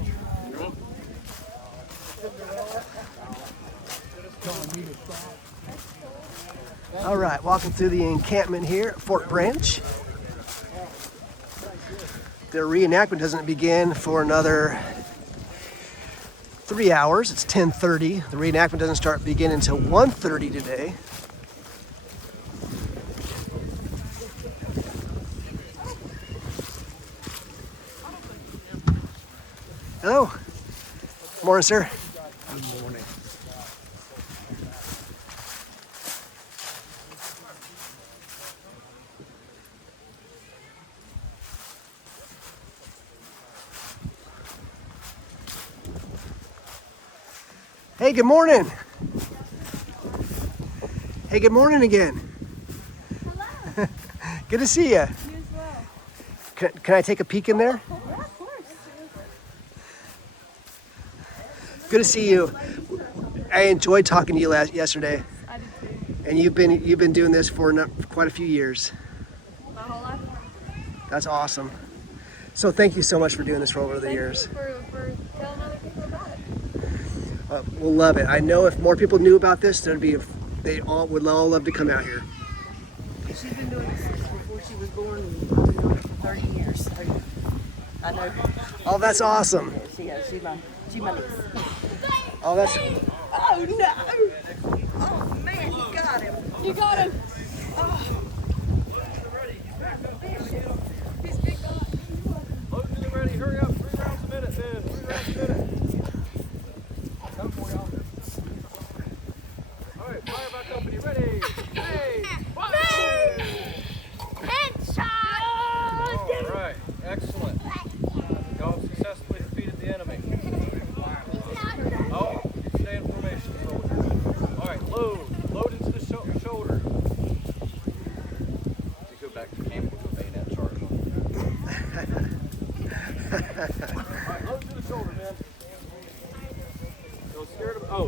All right, walking through the encampment here at Fort Branch. The reenactment doesn't begin for another 3 hours. It's 10:30. The reenactment doesn't begin until 1:30 today. Hello. Morning, sir. Good morning. Hey, good morning. Hey, good morning again. Hello. Good to see you. You as well. Can I take a peek in there? Yeah, of course. Good to see you. I enjoyed talking to you yesterday, I did too. and you've been doing this for quite a few years. My whole life. That's awesome. So thank you so much for doing this for over the Thank years. you for telling other people about it. We'll love it. I know if more people knew about this, they all would all love to come out here. She's been doing this since before she was born, and I've been doing it for 30 years. So I know. Oh, that's awesome. She's my niece. Oh, that's. Oh no! Oh man, you got him. You got him. Load to the ready. Hurry up. 3 rounds a minute, then. 3 rounds a minute. Come for y'all. All right, fire back company. Ready. Hey. Fire. Headshot. All right. Excellent. Y'all successfully defeated the enemy. Oh, stay in formation, soldier. All right, load. Load into the shoulder. You go back to camp with a bayonet charge. All right, load to the shoulder, man. Don't scare them. Oh,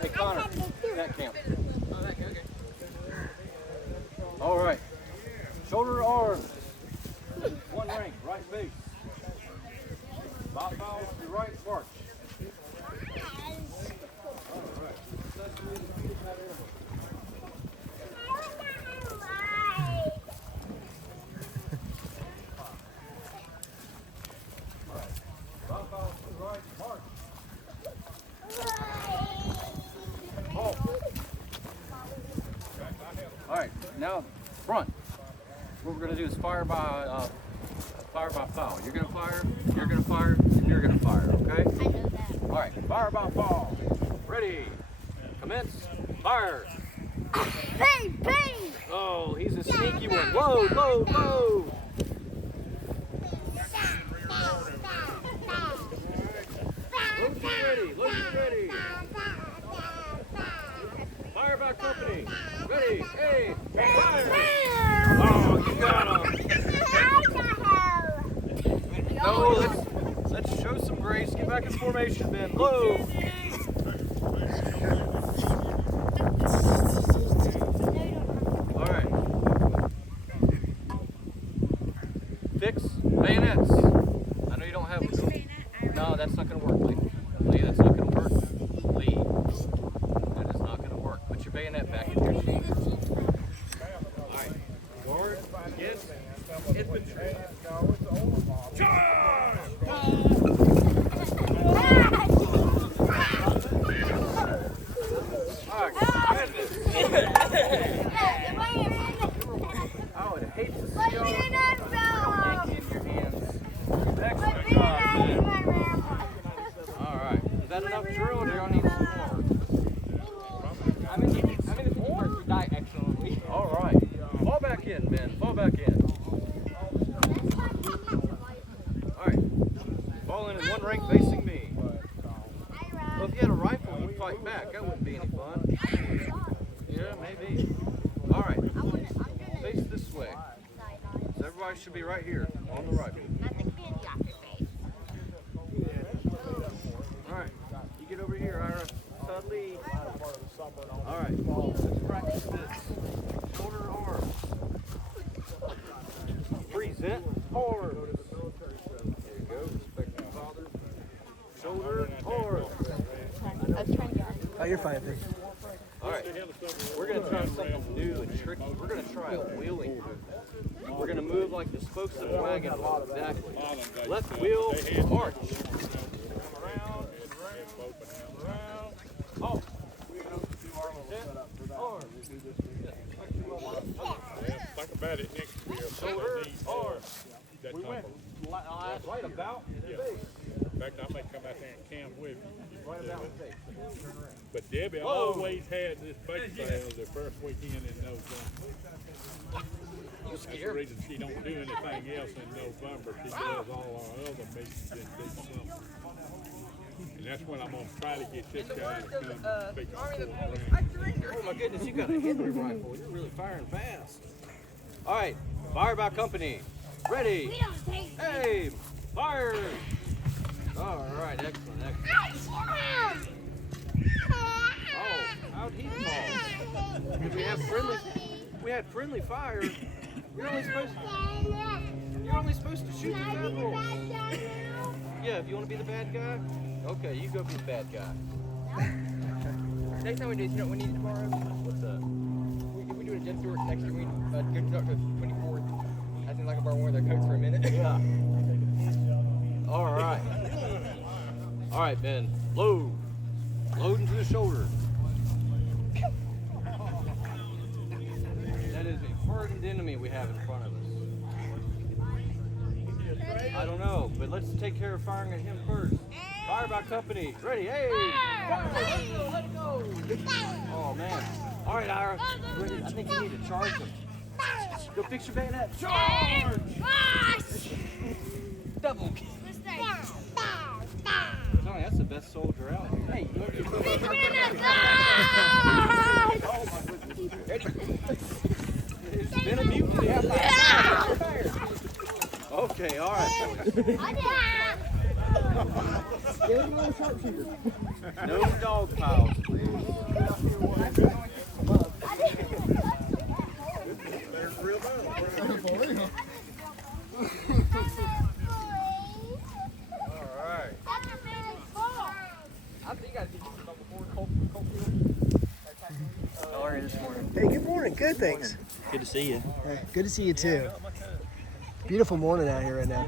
hey, Connor, that camp. Oh, that camp, okay. All right. Shoulder arms. 1 rank, right base. 5 fouls to the right, march. All right. Successfully defeated that enemy. All right, now front. What we're gonna do is fire by foul. You're gonna fire, and you're gonna fire. Okay? I know that. All right, fire by foul. Ready? Commence. Fire. Bang, bang. Oh, he's a sneaky one. Load, load, load. Load to ready. Load to ready. Fire by company. Ready. Hey. Fire. Oh, you got him. No, let's show some grace. Get back in formation, Ben. Load. All right. Fix bayonets. I know you don't have them. No, that's not going to work, Lee. Lee, that's not going to work. Lee, that is not going to work. Put your bayonet back in your sheath. All right. Guard against infantry. Charge! All right, goodness. Was that enough drill, or do y'all need some more? I'm in the part to die excellently. All right. Fall back in, Ben. Fall back in. All right. Fall in one rank facing me. Well, if you had a rifle, you'd fight back. That wouldn't be any fun. Yeah, maybe. All right. Face this way. So everybody should be right here on the rifle. All right. You get over here, Ira. Cuddly. All right. Let's practice this. Shoulder arms. Present arms. There you go. Respect your father. Shoulder arms. Oh, you're fine, Vic. All right. We're going to try something new and tricky. We're going to try a wheeling move. We're going to move like the spokes of a wagon. Exactly. Left wheel, arch. Come around. Oh. Think about it next year. Shoulder, arm. We went right about face. In fact, I may come out there and camp with you. Right about face. But Debbie always had this bake sale the first weekend in November. That's the reason she don't do anything else in November. She does all our other meetings in December. And that's when I'm going to try to get this guy to come and pick up for Oh my goodness, you got a Henry rifle. You're really firing fast. All right, fire by company. Ready. Aim. Fire. All right, excellent, excellent. Oh, how'd he fall? We had friendly fire. You're only supposed to shoot the federals. Yeah, if you want to be the bad guy, okay, you go be the bad guy. Next time we do this, you know what we need tomorrow? What's up? We do a jet tour next year. We go to the 24th. I think like a bar one of their coats for a minute. Yeah. All right. All right, Ben. Load. Load into the shoulder. That is a hardened enemy we have in front of us. I don't know, but let's take care of firing at him first. Fire by company. Ready. Hey. Fire. Let it go. Oh, man. All right, Ira. I think you need to charge him. Go fix your bayonet. Charge. Double. Johnny, that's the best soldier out here. Hey, you oh my goodness. It's been a mutiny. Okay, all right. No dog piles, please. There's real battle. All right. I think I did this before. Cold How are you this morning? Hey, good morning. Good, thanks. Good to see you. Hey, good to see you too. Beautiful morning out here right now.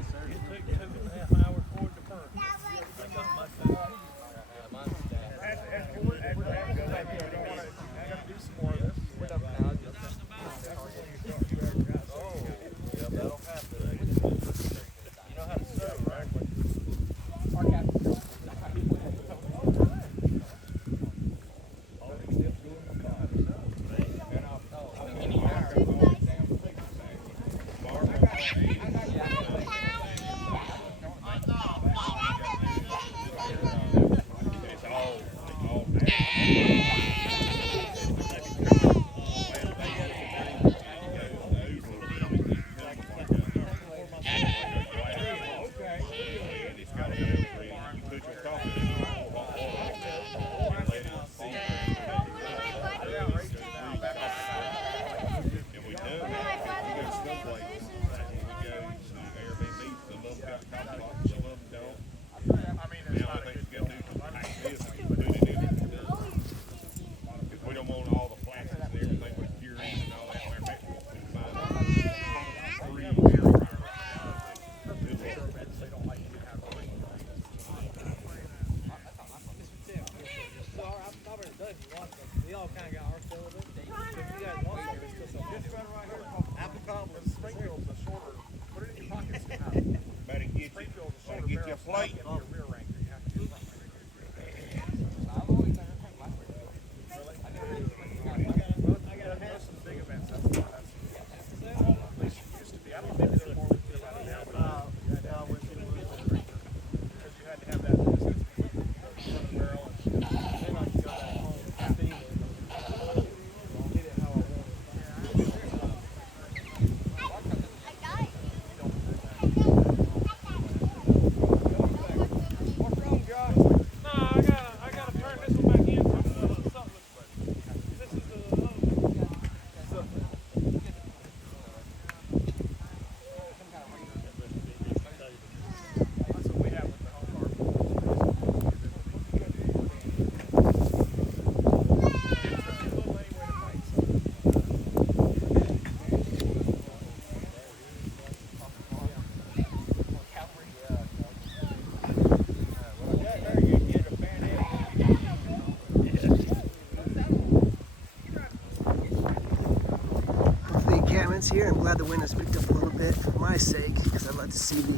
here. I'm glad the wind has picked up a little bit for my sake, because I'd like to see the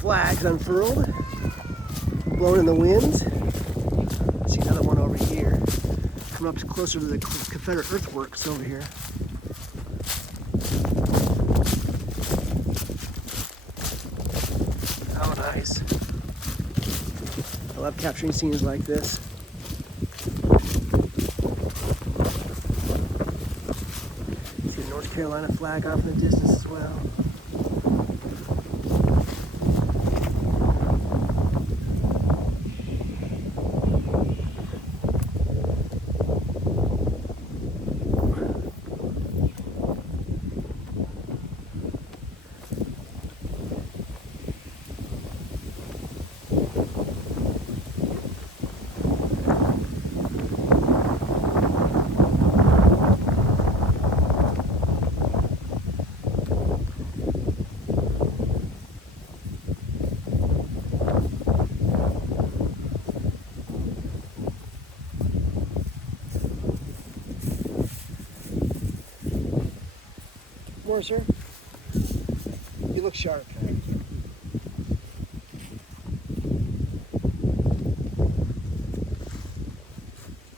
flags unfurled, blowing in the wind. See another one over here, coming up closer to the Confederate Earthworks over here. Oh, nice. I love capturing scenes like this. See the North Carolina flag off in the distance as well. More, sir. You look sharp.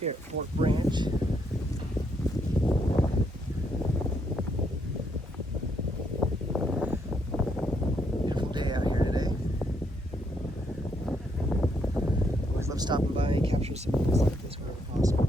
Here at Fort Branch. Beautiful day out here today. Always love stopping by and capturing some things like this whenever possible.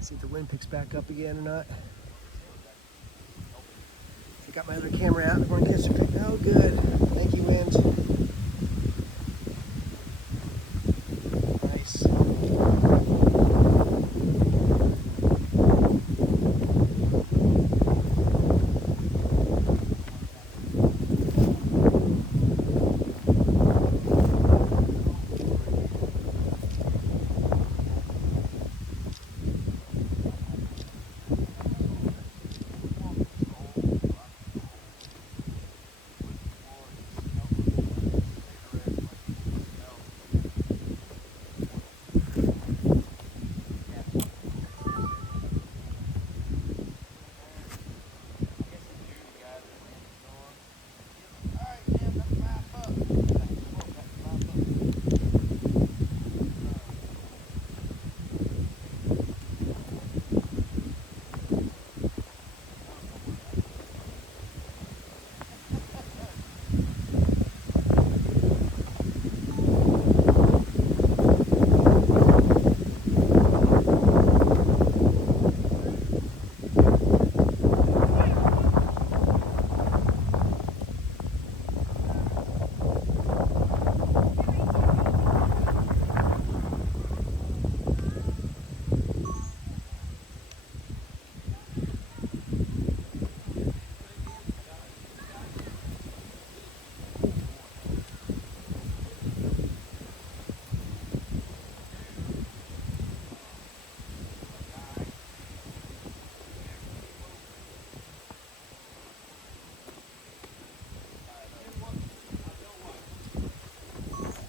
See if the wind picks back up again or not. I got my other camera out. I'm going to catch a pic. Oh, good. Thank you, wind. Nice.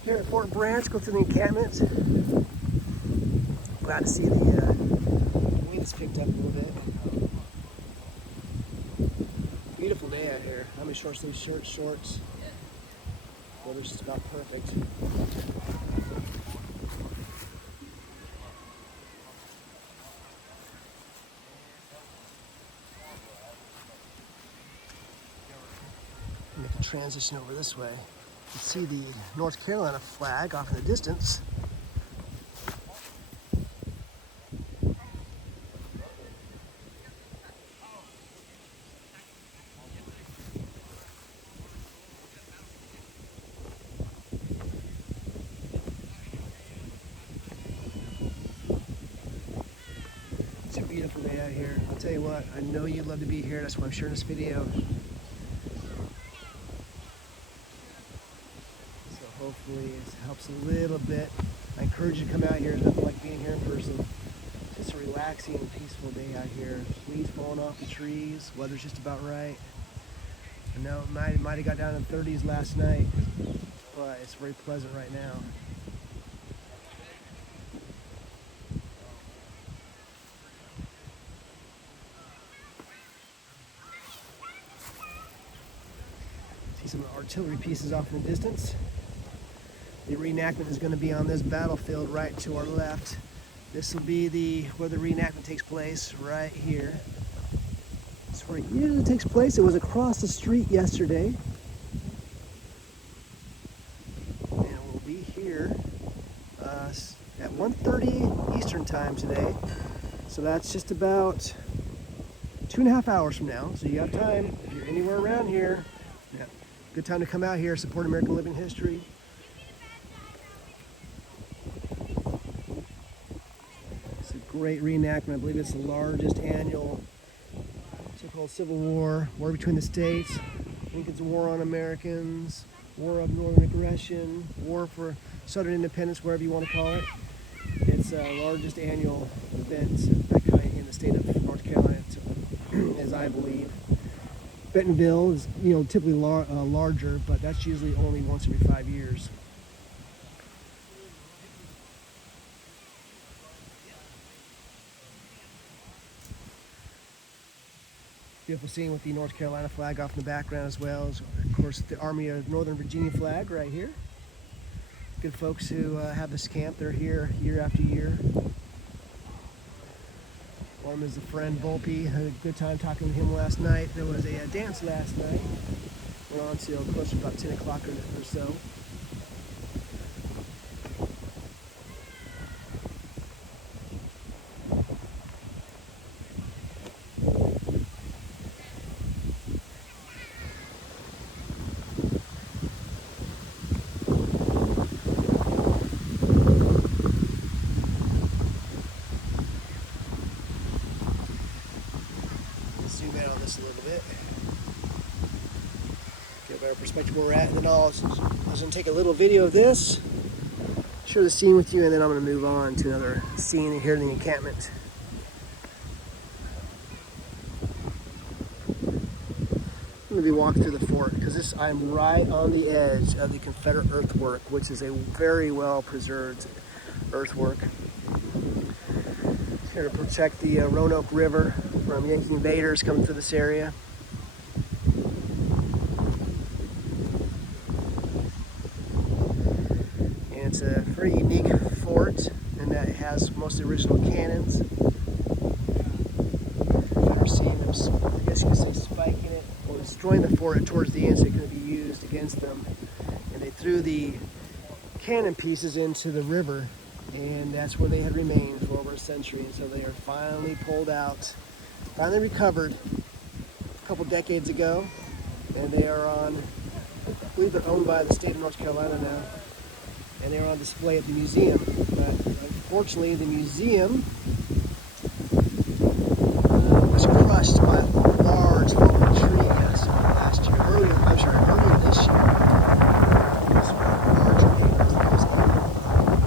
Here at Fort Branch, go through the encampment. Glad to see the wind's picked up a little bit. Beautiful day out here. I'm in short sleeve shirts, shorts. Weather's just about perfect. Make a transition over this way. You can see the North Carolina flag off in the distance. It's a beautiful day out here. I'll tell you what, I know you'd love to be here. That's why I'm sharing this video. hopefully it helps a little bit. I encourage you to come out here. There's nothing like being here in person. Just a relaxing and peaceful day out here. Leaves falling off the trees. Weather's just about right. I know it might have got down in the 30s last night, but it's very pleasant right now. See some artillery pieces off in the distance. The reenactment is going to be on this battlefield right to our left. This will be where the reenactment takes place, right here. That's where it usually takes place. It was across the street yesterday. And we'll be here at 1:30 Eastern time today. So that's just about 2.5 hours from now. So you have time, if you're anywhere around here, yeah, good time to come out here, support American living history. It's a great reenactment. I believe it's the largest annual so-called Civil War, war between the states, Lincoln's War on Americans, War of Northern Aggression, War for Southern Independence, wherever you want to call it. It's the largest annual event of that kind in the state of North Carolina, as I believe. Bentonville is, typically larger, but that's usually only once every 5 years. Beautiful scene with the North Carolina flag off in the background, as well as, of course, the Army of Northern Virginia flag right here. Good folks who have this camp. They're here year after year. One of them is a friend, Volpe. Had a good time talking to him last night. There was a dance last night. Went on till close to about 10 o'clock or so. Zoom in on this a little bit. Get a better perspective where we're at, and then I was going to take a little video of this, share the scene with you, and then I'm going to move on to another scene here in the encampment. I'm going to be walking through the fort because I'm right on the edge of the Confederate earthwork, which is a very well preserved earthwork. It's here to protect the Roanoke River from Yankee invaders coming through this area. And it's a very unique fort in that it has most of the original cannons. I've never seen them, I guess you could say, spiking it or destroying the fort towards the end so it could be used against them. And they threw the cannon pieces into the river, and that's where they had remained for over a century. And so they are finally pulled out, finally recovered a couple decades ago, and they are on, I believe they're owned by the state of North Carolina now, and they're on display at the museum. But unfortunately, the museum was crushed by a large fallen tree last year, earlier this year. It was larger than it was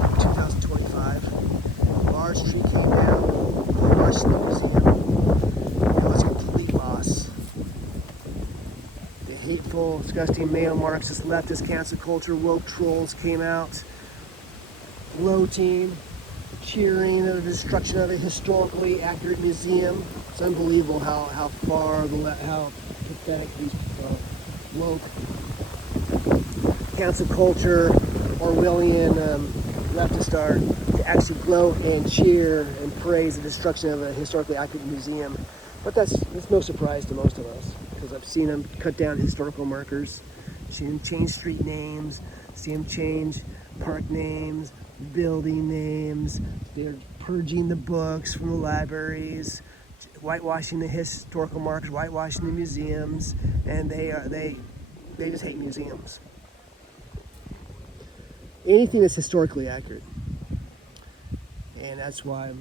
in 2025. A large tree came down, crushed the museum. It was a complete loss. The hateful, disgusting neo-Marxist, leftist, cancel culture, woke trolls came out, gloating, cheering the destruction of a historically accurate museum. It's unbelievable how pathetic these woke, cancel culture, Orwellian leftists are, to actually gloat and cheer and praise the destruction of a historically accurate museum. But that's no surprise to most of us, because I've seen them cut down historical markers, seen them change street names, seen them change park names, building names. They're purging the books from the libraries, whitewashing the historical markers, whitewashing the museums, and they just hate museums. Anything that's historically accurate. And that's why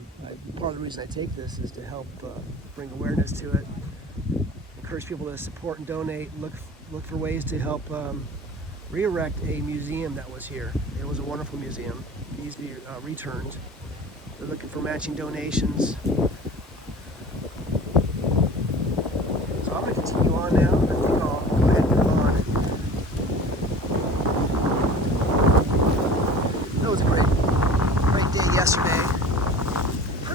part of the reason I take this is to help bring awareness to it, encourage people to support and donate, look for ways to help re-erect a museum that was here. It was a wonderful museum. It needs to be returned. They're looking for matching donations. So I'm going to continue on now. I think I'll go ahead and move on. That was a great day yesterday.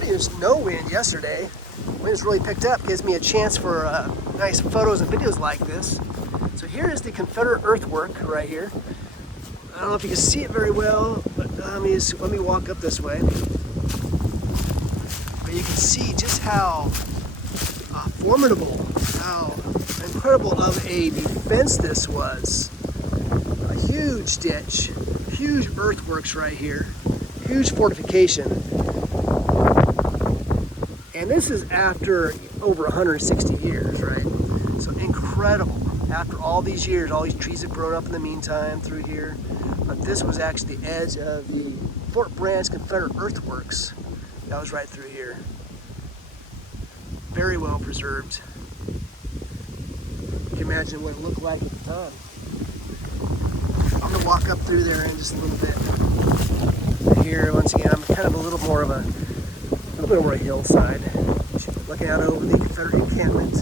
There was no wind yesterday. Wind's really picked up, gives me a chance for nice photos and videos like this. So here is the Confederate earthwork right here. I don't know if you can see it very well, but let me walk up this way. But you can see just how formidable, how incredible of a defense this was. A huge ditch, huge earthworks right here, huge fortification. And this is after over 160 years, right? So incredible. After all these years, all these trees have grown up in the meantime through here. But this was actually the edge of the Fort Branch Confederate Earthworks. That was right through here. Very well preserved. You can imagine what it looked like at the time. I'm gonna walk up through there in just a little bit. Here, once again, I'm kind of a little more of a hillside. Looking out over the Confederate encampment.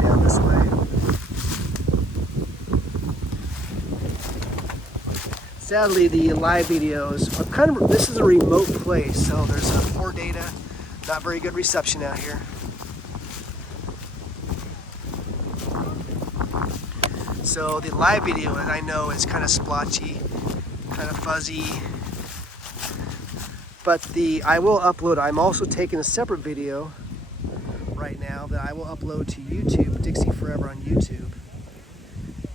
Down this way. Sadly, the live videos are this is a remote place, so there's poor data, not very good reception out here. So the live video, I know, is kind of splotchy, kind of fuzzy. But I will upload. I'm also taking a separate video right now that I will upload to YouTube, Dixie Forever on YouTube,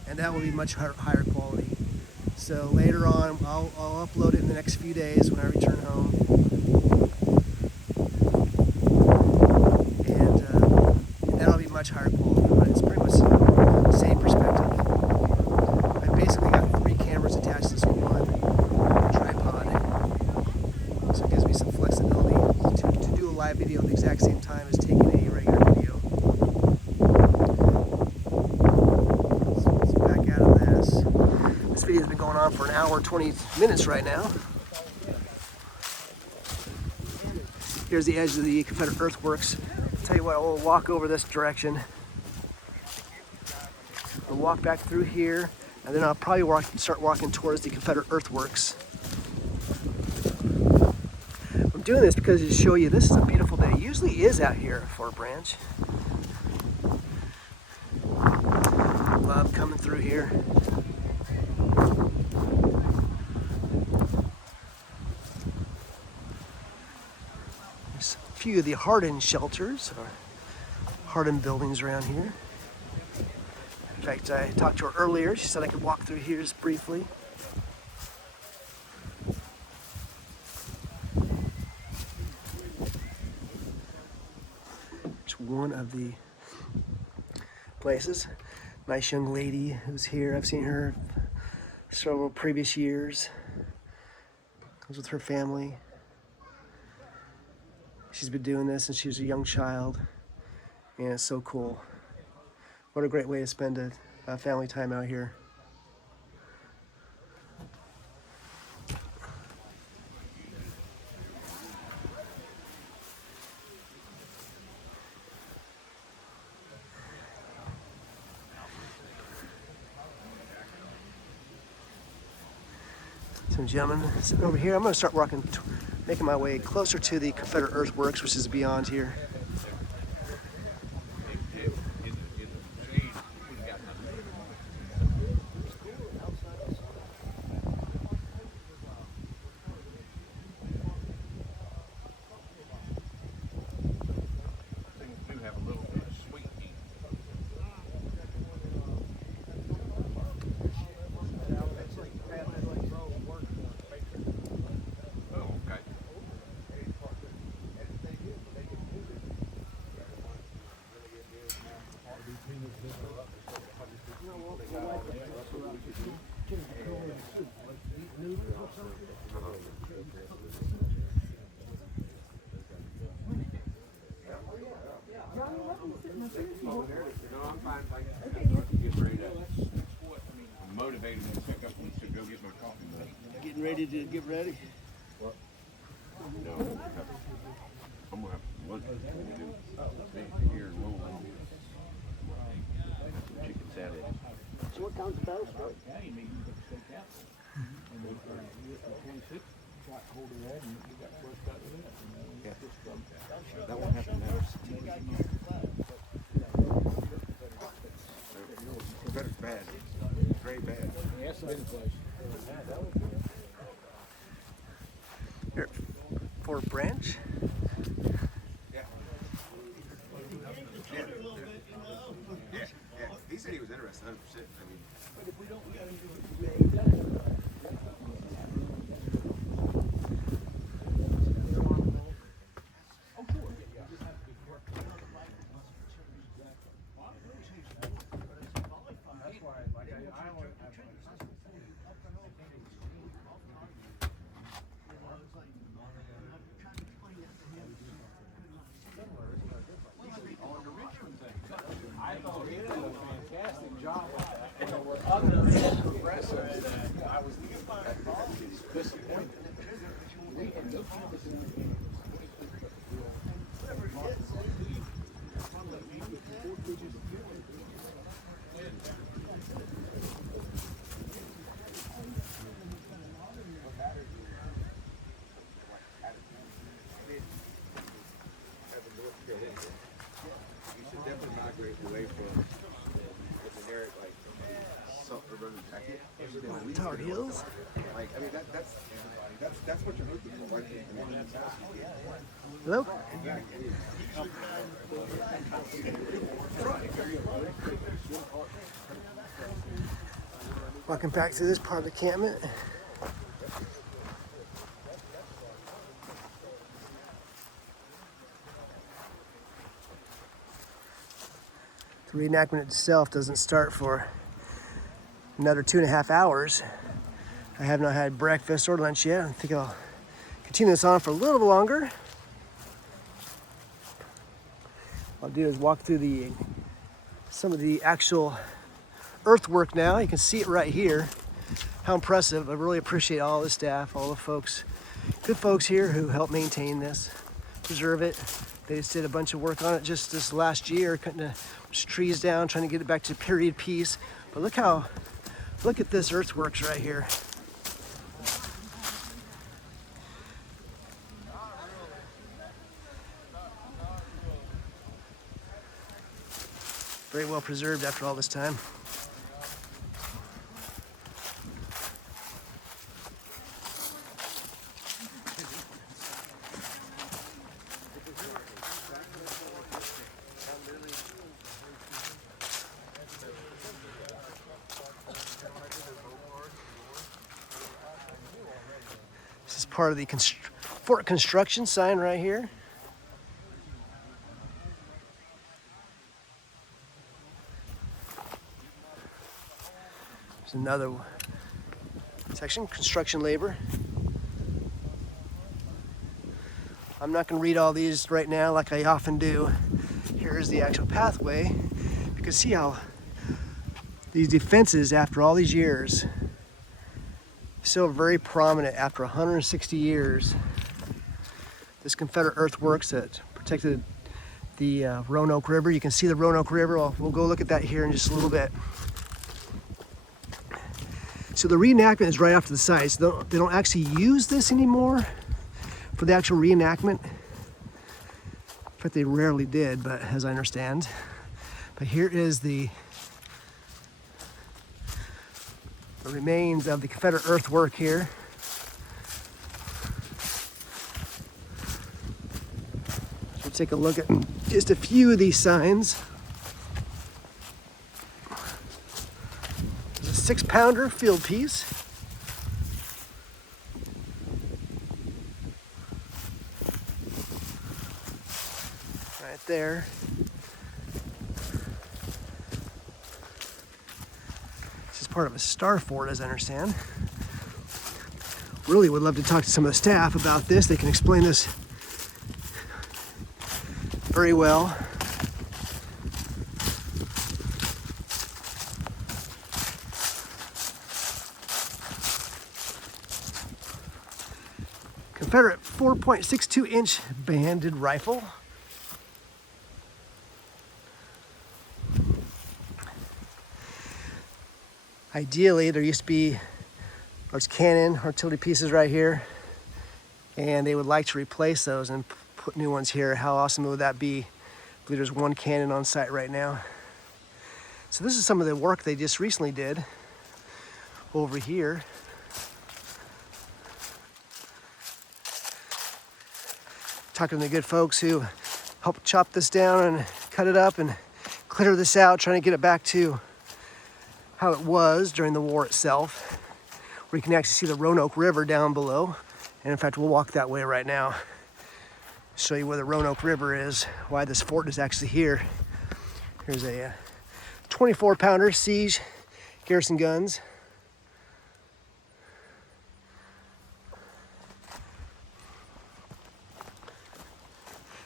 and that will be much higher quality. So later on, I'll upload it in the next few days when I return home, and that'll be much higher quality. But it's pretty much the same perspective. I basically got 3 cameras attached to this one tripod. So it gives me some flexibility to do a live video at the exact same time as taking a regular video. So let's back out of this. This video has been going on for an hour, 20 minutes right now. Here's the edge of the Confederate Earthworks. I'll tell you what, I'll walk over this direction. I'll walk back through here, and then I'll probably start walking towards the Confederate Earthworks. I'm doing this because to show you this is a beautiful day. It usually is out here at Fort Branch. Love coming through here. There's a few of the hardened shelters or hardened buildings around here. In fact, I talked to her earlier. She said I could walk through here just briefly. One of the places. Nice young lady who's here. I've seen her several previous years. Comes with her family. She's been doing this since she was a young child, and it's so cool. What a great way to spend a family time out here. Some gentlemen sitting over here. I'm going to start walking, making my way closer to the Confederate Earthworks, which is beyond here. today to pick up and to go get my coffee. Getting ready to get ready. No, I'm gonna have lunch here in Louisville. Chicken salad. So what comes battle story? That won't happen now. Confederate's bad. Very bad. Here, Fort Branch. Yeah. He said he was interested 100%. I mean, you should definitely migrate away from the generic, like, salt or burning jacket. Tower Hills. Like, I mean, that's what you're looking for, right? I mean, Hello. Walking back to this part of the encampment. The reenactment itself doesn't start for another 2.5 hours. I have not had breakfast or lunch yet. I think I'll continue this on for a little bit longer. What I'll do is walk through some of the actual earthwork now. You can see it right here. How impressive. I really appreciate all the staff, all the folks, good folks here who help maintain this, preserve it. They just did a bunch of work on it just this last year, cutting trees down, trying to get it back to period piece. But look at this earthworks right here. Very well preserved after all this time. This is part of the fort construction sign right here. There's another section, construction labor. I'm not going to read all these right now like I often do. Here's the actual pathway. You can see how these defenses, after all these years, still very prominent after 160 years. This Confederate earthworks that protected the Roanoke River. You can see the Roanoke River. We'll go look at that here in just a little bit. So the reenactment is right off to the side. So they don't actually use this anymore for the actual reenactment. In fact, they rarely did, but as I understand. But here is the remains of the Confederate earthwork here. So we'll take a look at just a few of these signs. There's a 6-pounder field piece. Right there. Part of a star fort, as I understand. Really would love to talk to some of the staff about this. They can explain this very well. Confederate 4.62-inch banded rifle. Ideally, there used to be those cannon artillery pieces right here, and they would like to replace those and put new ones here. How awesome would that be? I believe there's one cannon on site right now. So this is some of the work they just recently did over here. Talking to the good folks who helped chop this down and cut it up and clear this out, trying to get it back to how it was during the war itself, where you can actually see the Roanoke River down below. And in fact, we'll walk that way right now, show you where the Roanoke River is, why this fort is actually here. Here's a 24-pounder siege garrison guns.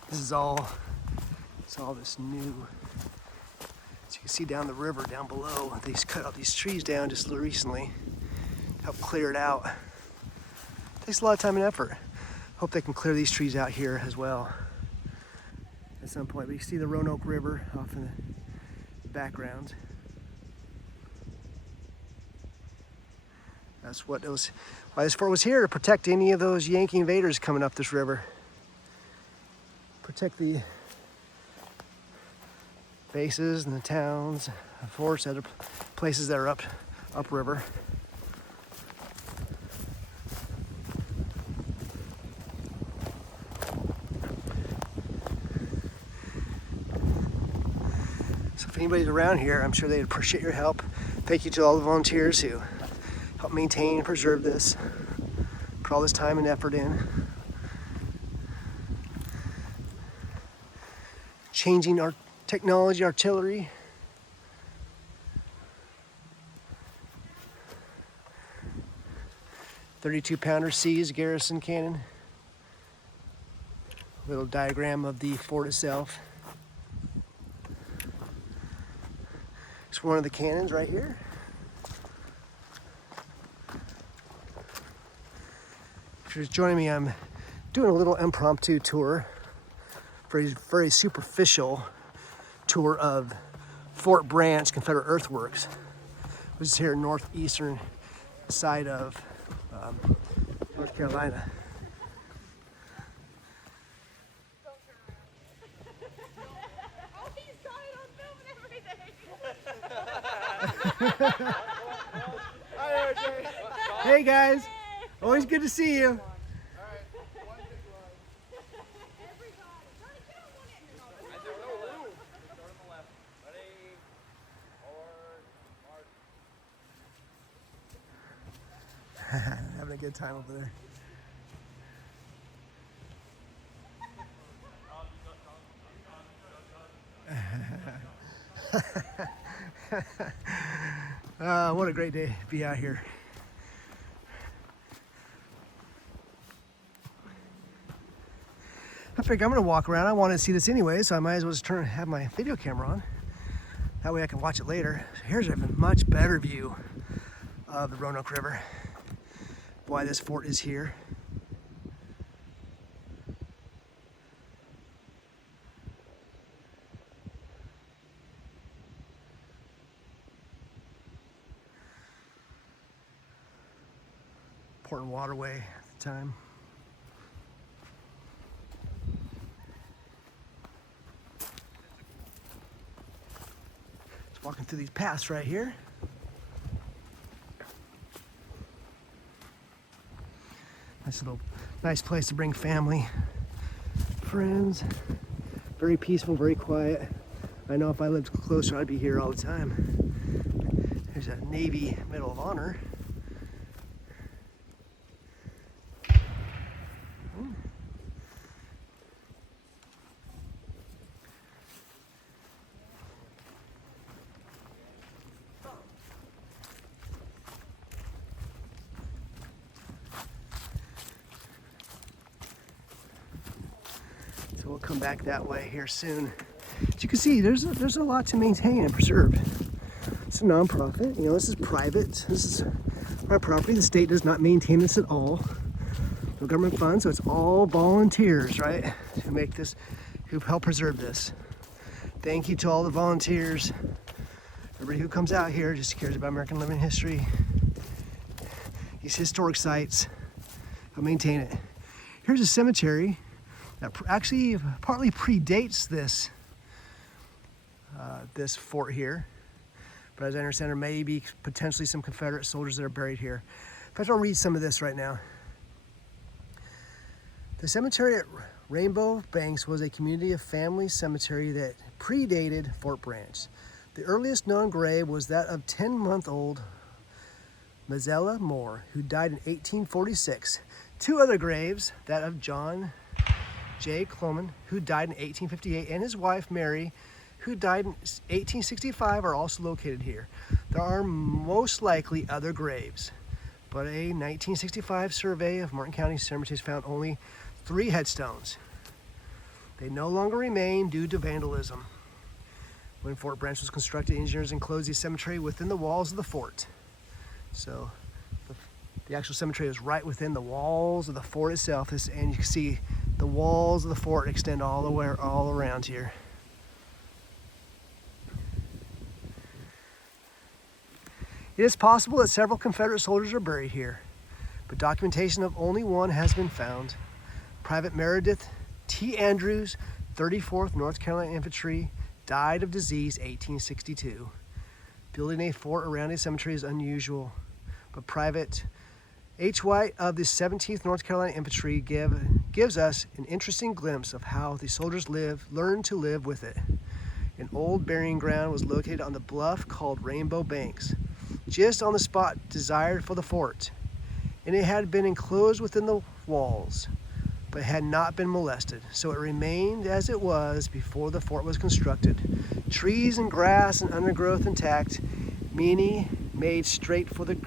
This is all, it's all this new. As you can see down the river down below, they cut out these trees down just recently to help clear it out. Takes a lot of time and effort. Hope they can clear these trees out here as well at some point. But you see the Roanoke River off in the background. That's what it was, why this fort was here, to protect any of those Yankee invaders coming up this river. Protect the bases and the towns, the forts, other places that are upriver. So if anybody's around here, I'm sure they'd appreciate your help. Thank you to all the volunteers who help maintain and preserve this, put all this time and effort in. Changing our technology, artillery. .32-pounder C's garrison cannon. Little diagram of the fort itself. It's one of the cannons right here. If you're just joining me, I'm doing a little impromptu tour. Very superficial tour of Fort Branch Confederate Earthworks, which is here northeastern side of North Carolina. Oh, he's got it on film and everything. Hi, RJ. Hey guys, always good to see you. Having a good time over there. What a great day to be out here. I figured I'm gonna walk around. I wanted to see this anyway, so I might as well just have my video camera on. That way I can watch it later. So here's a much better view of the Roanoke River. Why this fort is here. Important waterway at the time. Just walking through these paths right here. Nice place to bring family, friends. Very peaceful, very quiet. I know if I lived closer, I'd be here all the time. There's a Navy Medal of Honor. So we'll come back that way here soon. As you can see, there's a lot to maintain and preserve. It's a non-profit. You know, this is private. This is our property. The state does not maintain this at all. No government funds, so it's all volunteers, right? Who make this, who help preserve this. Thank you to all the volunteers. Everybody who comes out here just cares about American living history. These historic sites, help maintain it. Here's a cemetery that actually partly predates this this fort here. But as I understand, there may be potentially some Confederate soldiers that are buried here. In fact, I'll read some of this right now. The cemetery at Rainbow Banks was a community of family cemetery that predated Fort Branch. The earliest known grave was that of 10-month-old Mazzella Moore, who died in 1846. Two other graves, that of John J. Cloman, who died in 1858, and his wife Mary, who died in 1865, are also located here. There are most likely other graves, but a 1965 survey of Martin County cemeteries found only 3 headstones. They no longer remain due to vandalism. When Fort Branch was constructed, engineers enclosed the cemetery within the walls of the fort. So the actual cemetery is right within the walls of the fort itself, and you can see the walls of the fort extend all around here. It is possible that several Confederate soldiers are buried here, but documentation of only one has been found. Private Meredith T. Andrews, 34th North Carolina Infantry, died of disease 1862. Building a fort around a cemetery is unusual, but Private H. White of the 17th North Carolina Infantry gives us an interesting glimpse of how the soldiers learned to live with it. An old burying ground was located on the bluff called Rainbow Banks, just on the spot desired for the fort, and it had been enclosed within the walls, but had not been molested, so it remained as it was before the fort was constructed. Trees and grass and undergrowth intact, meaning made straight for the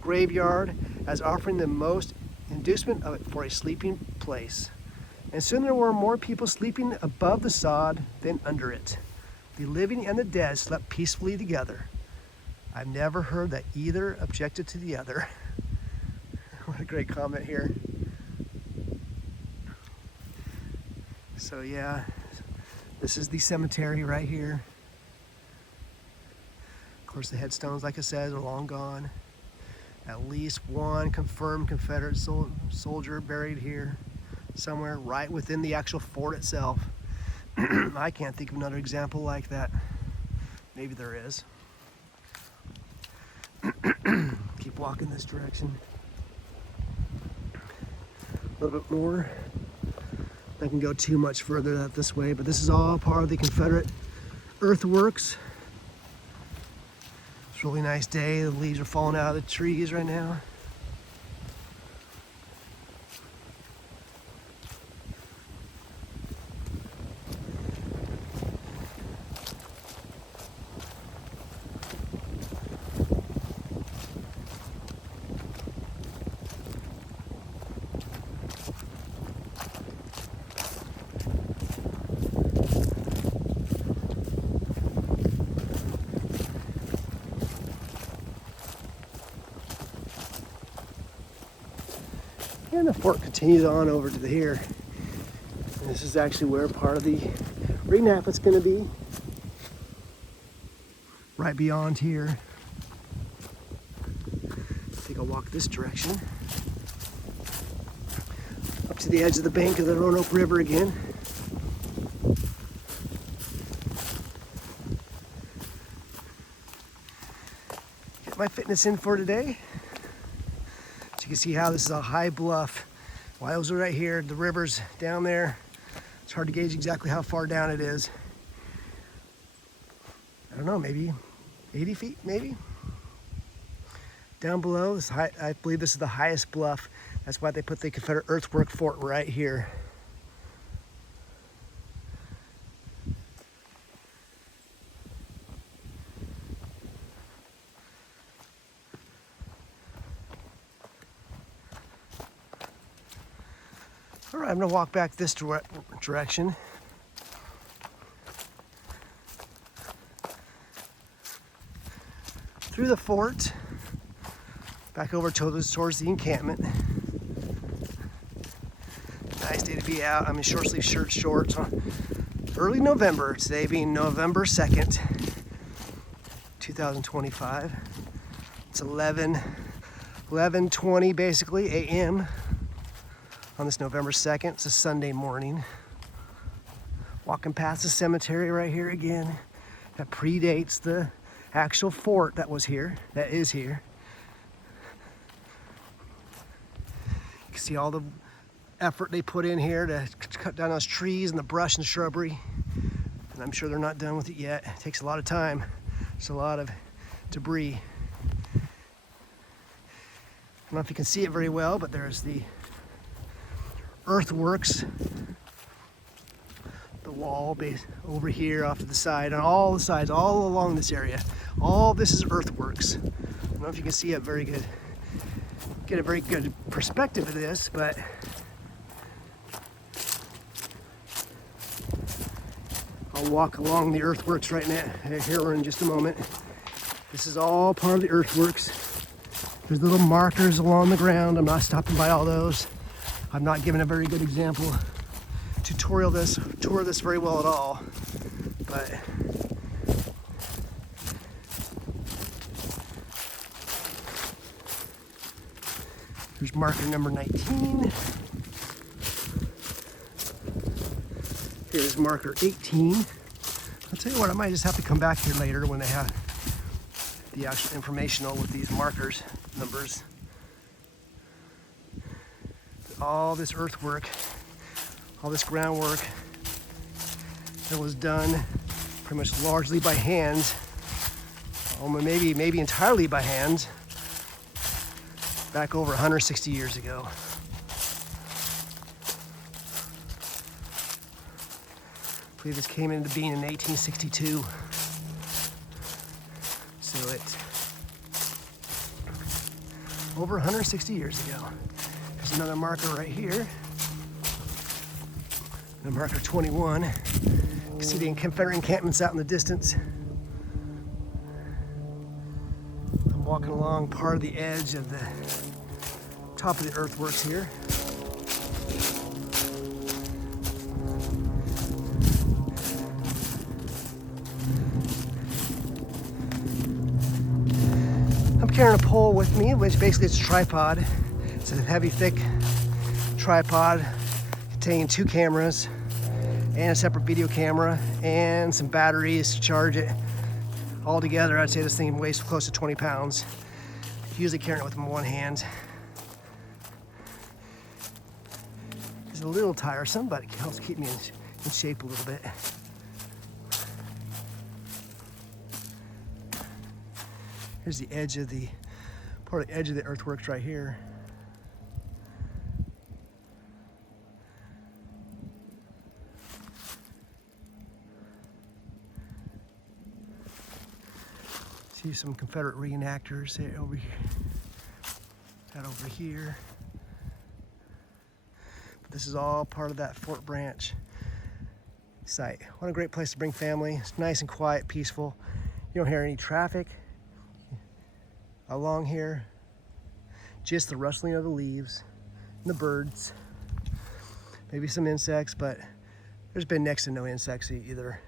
graveyard, as offering the most inducement of it for a sleeping place. And soon there were more people sleeping above the sod than under it. The living and the dead slept peacefully together. I've never heard that either objected to the other. What a great comment here. So yeah, this is the cemetery right here. Of course, the headstones, like I said, are long gone. At least one confirmed Confederate soldier buried here somewhere right within the actual fort itself. I can't think of another example like that. Maybe there is. Keep walking this direction. A little bit more. I can go too much further this way, but this is all part of the Confederate Earthworks. It's a really nice day. The leaves are falling out of the trees right now. And the fort continues on over to here. And this is actually where part of the reenactment's going to be. Right beyond here. I think I'll walk this direction. Up to the edge of the bank of the Roanoke River again. Get my fitness in for today. You can see how this is a high bluff. Wiles are right here, the river's down there. It's hard to gauge exactly how far down it is. I don't know, maybe 80 feet, maybe? Down below, this high, I believe this is the highest bluff. That's why they put the Confederate Earthwork Fort right here. All right, I'm gonna walk back this direction. Through the fort, back over towards the encampment. be out. I'm in short sleeve shirt, shorts. Early November, today being November 2nd, 2025. It's 11:20 basically a.m. on this November 2nd. It's a Sunday morning. Walking past the cemetery right here again. That predates the actual fort that was here, that is here. You can see all the effort they put in here to cut down those trees and the brush and the shrubbery. And I'm sure they're not done with it yet. It takes a lot of time. There's a lot of debris. I don't know if you can see it very well, but there's the earthworks. The wall base over here off to the side, on all the sides, all along this area. All this is earthworks. I don't know if you can see it very good. Get a very good perspective of this, but I'll walk along the earthworks right now here in just a moment. This is all part of the earthworks. There's little markers along the ground. I'm not stopping by all those. I'm not giving a very good example, tour this very well at all, but here's marker number 19. Here's marker 18. I'll tell you what, I might just have to come back here later when they have the actual informational with these markers, numbers. All this earthwork, all this groundwork that was done pretty much largely by hand, maybe entirely by hand, back over 160 years ago. I believe this came into being in 1862. So it's over 160 years ago. There's another marker right here. The marker 21. You can see the Confederate encampments out in the distance. I'm walking along part of the edge of the top of the earthworks here. I'm carrying a pole with me, which basically is a tripod. It's a heavy, thick tripod containing 2 cameras and a separate video camera and some batteries to charge it. All together, I'd say this thing weighs close to 20 pounds. Usually carrying it with my one hand. It's a little tiresome, but it helps keep me in shape a little bit. Here's the edge of the earthworks right here. See some Confederate reenactors over here. That over here. But this is all part of that Fort Branch site. What a great place to bring family. It's nice and quiet, peaceful. You don't hear any traffic along here. Just the rustling of the leaves and the birds. Maybe some insects, but there's been next to no insects either.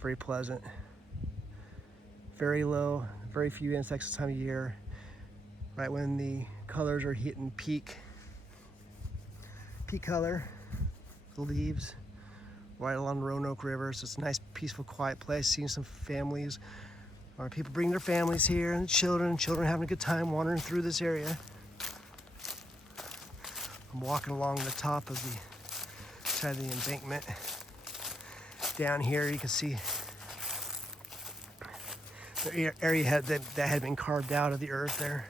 Very pleasant. Very low, very few insects this time of year. Right when the colors are hitting peak color, the leaves, right along the Roanoke River. So it's a nice, peaceful, quiet place. Seeing some families, or people bring their families here, and children having a good time wandering through this area. I'm walking along the top of the side of the embankment. Down here, you can see the area that had been carved out of the earth there.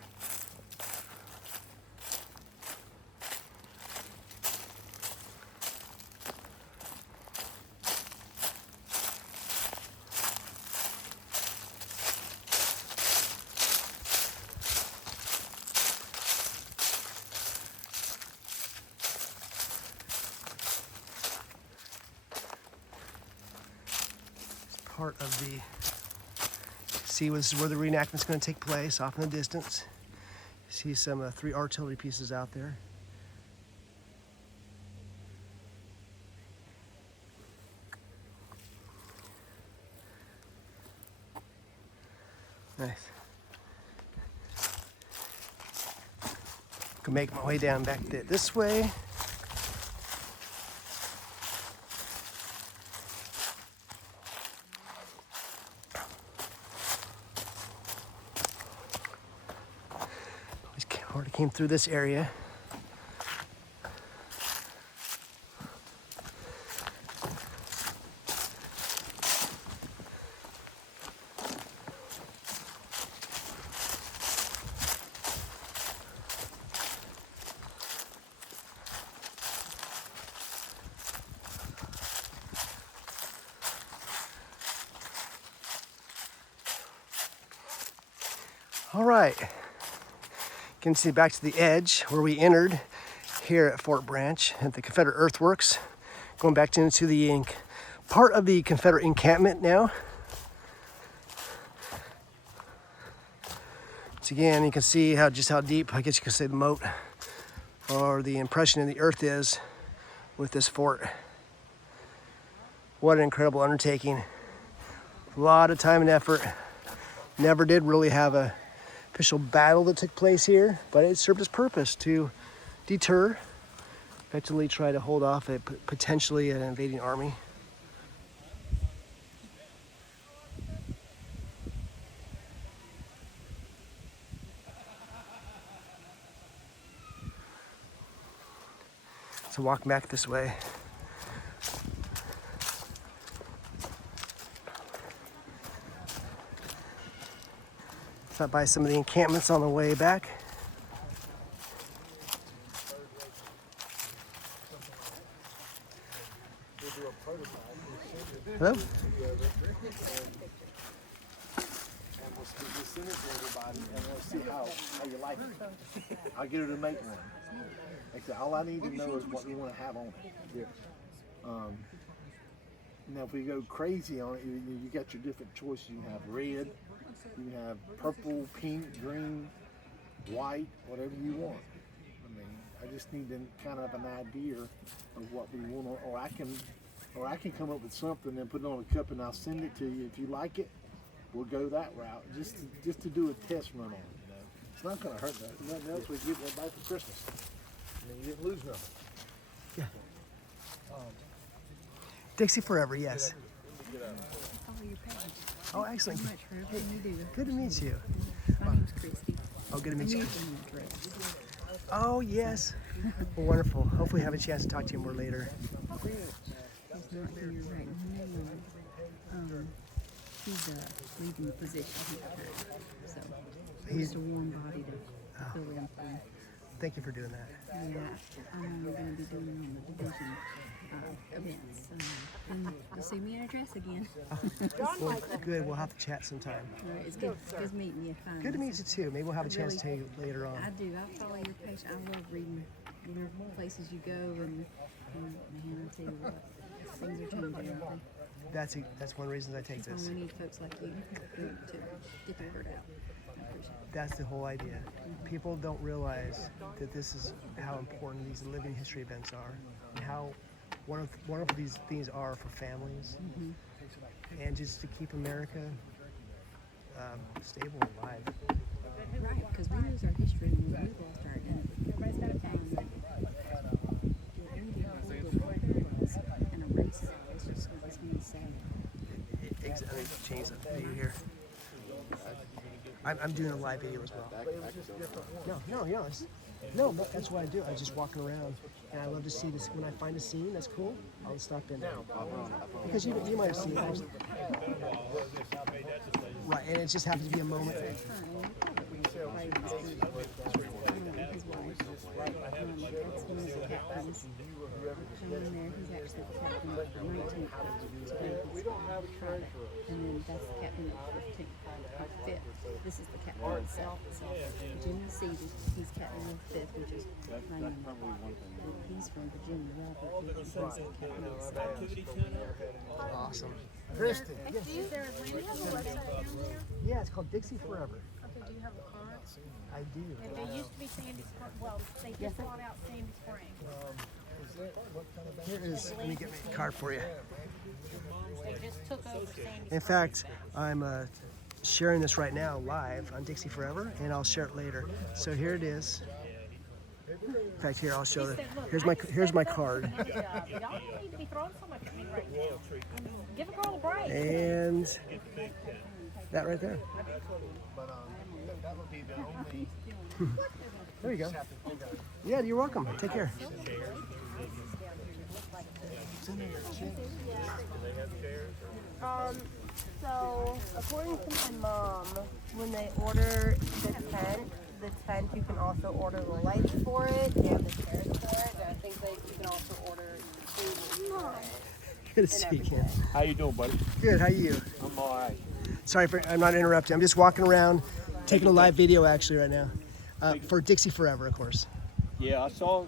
Part of the see was where the reenactment's going to take place, off in the distance. You see some 3 artillery pieces out there. Nice. Can make my way down back this way. Already came through this area. All right, you can see back to the edge where we entered here at Fort Branch at the Confederate Earthworks, going back into the part of the Confederate encampment now. So again, you can see just how deep, I guess you could say, the moat or the impression in the earth is with this fort. What an incredible undertaking. A lot of time and effort. Never did really have a official battle that took place here, but it served its purpose to deter, effectively try to hold off potentially an invading army. So walk back this way. Stop by some of the encampments on the way back. Hello? And we'll send it to everybody and we'll see how you like it. I'll get her to make one. Like I said, all I need to know is what you want to have on it. Now if we go crazy on it, you got your different choices. You can have red, you can have purple, pink, green, white, whatever you want. I mean, I just need to kind of have an idea of what we want, or I can come up with something and put it on a cup and I'll send it to you. If you like it, we'll go that route. Just to do a test run on it. You know, it's not going to hurt nothing. Nothing else we get everybody for Christmas. I mean, you didn't lose nothing. Yeah. Dixie Forever, yes. Oh, excellent. Hey, good to meet you. My name's Christy. Oh, good to meet you. I'm using the dress. Oh, yes. Well, wonderful. Hopefully have a chance to talk to you more later. He's not here right now. He's leaving the position here. So he's just a warm body to fill in for him. Thank you for doing that. Yeah, I'm going to be doing on the division events. And you'll see me in a dress again. Well, good. We'll have to chat sometime. All right, it's good meeting you. Good to meet you too. Maybe we'll have a chance to tell you later on. I do. I follow your page. I love reading, places you go, and man, I tell you what, things are changing. That's one of the reasons I take That's this. why we need folks like you to get the word out. I appreciate it. That's the whole idea. People don't realize that this is how important these living history events are, and how wonderful these things are for families, and just to keep America stable and alive. Right, because we lose our history and we lost our identity. Everybody's got a taste. And a race. It's just really sad. Let me change the video here. I'm doing a live video as well. No, that's what I do. I'm just walking around, and I love to see this. When I find a scene that's cool, I'll stop in there. Because you might have seen it. Right, and it just happens to be a moment. He's actually the captain of the 19th. We don't have a treasurer. And then that's the captain of the 5th. This is the captain of the 7th. So Virginia seated. He's captain of the 5th, which is my number. He's from Virginia. Robert. He's the captain of the 7th. Awesome. Christy. Is there a landing on the website down there? Yeah, it's called Dixie Forever. Okay, do you have a card? I do. And they used to be Sandy Springs. Well, they just bought out Sandy Springs. Here is, let me get my card for you. They just took over Sandy In fact, I'm sharing this right now live on Dixie Forever, and I'll share it later. So here it is. In fact, here I'll show it. Here's my card. Y'all don't need to be throwing so much at me right now. Give a girl a break. And that right there. There you go. Yeah, you're welcome. Take care. So according to my mom, when they order the tent, you can also order the lights for it and the chairs for it. And I think that you can also order tables for it. Good to see you, Ken. How you doing, buddy? Good. How you? I'm all right. Sorry, I'm not interrupting. I'm just walking around, taking a live video actually right now, for Dixie Forever, of course. Yeah, I saw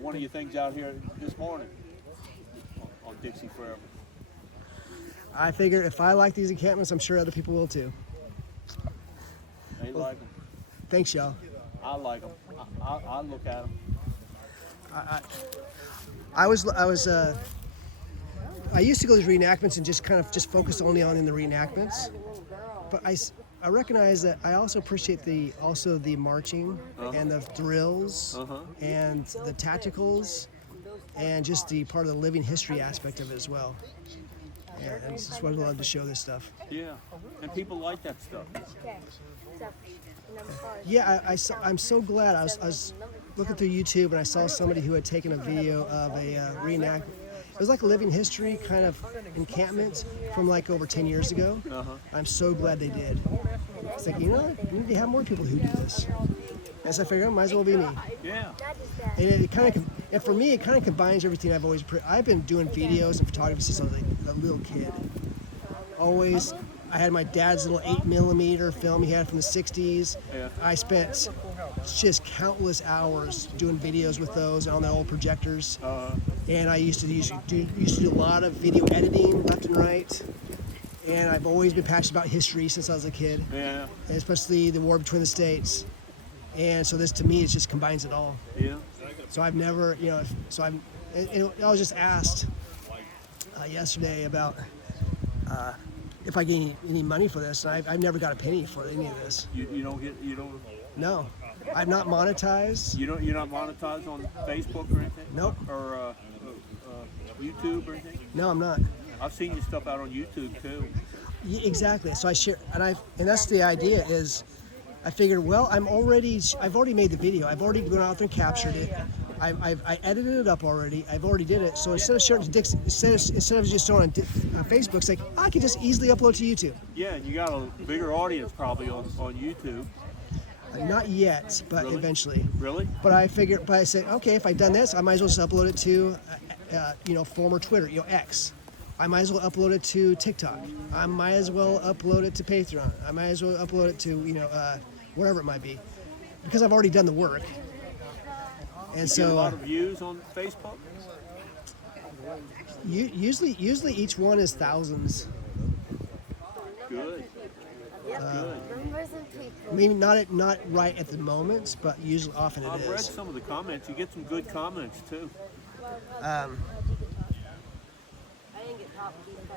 one of your things out here this morning on Dixie Forever. I figure if I like these encampments, I'm sure other people will too. They like them. Thanks, y'all. I like them. I look at them. I used to go to these reenactments and just focus only on the reenactments, but I recognize that I also appreciate the marching and the drills and the tacticals and just the part of the living history aspect of it as well. Yeah, and it's just what I love to show this stuff. Yeah, and people like that stuff. Yeah, I'm so glad. I was looking through YouTube and I saw somebody who had taken a video of a reenactment. It was like a living history kind of encampment from like over 10 years ago. I'm so glad they did. It's like, you know, we need to have more people who do this. And so I figured, might as well be me. Yeah. And it kind of, and for me, it kind of combines everything I've been doing videos and photography since I was like a little kid. Always, I had my dad's little 8mm film he had from the 60s. Yeah. I spent just countless hours doing videos with those on the old projectors. And I used to do a lot of video editing left and right. And I've always been passionate about history since I was a kid. Yeah. And especially the war between the states. And so this to me, it just combines it all. Yeah. So I've never, you know, I was just asked yesterday about if I get any money for this, and I've never got a penny for any of this. You don't. No, I'm not monetized. You're not monetized on Facebook or anything. Nope. Or YouTube or anything. No, I'm not. I've seen your stuff out on YouTube too. Yeah, exactly. So I share, and that's the idea is, I figured, well, I've already made the video. I've already gone out there and captured it. I edited it up already. I've already did it. So instead of sharing to Dixie, instead of just throwing on Facebook, it's like I can just easily upload to YouTube. Yeah, you got a bigger audience probably on YouTube. Not yet, but Really? eventually. Really? But I said, okay, if I've done this, I might as well just upload it to, former Twitter, X. I might as well upload it to TikTok. I might as well upload it to Patreon. I might as well upload it to, whatever it might be, because I've already done the work. And You get a lot so of views on Facebook. usually each one is thousands. Good. Good. Maybe not right at the moment, but usually often it I've read is. some of the comments. You get some good comments too.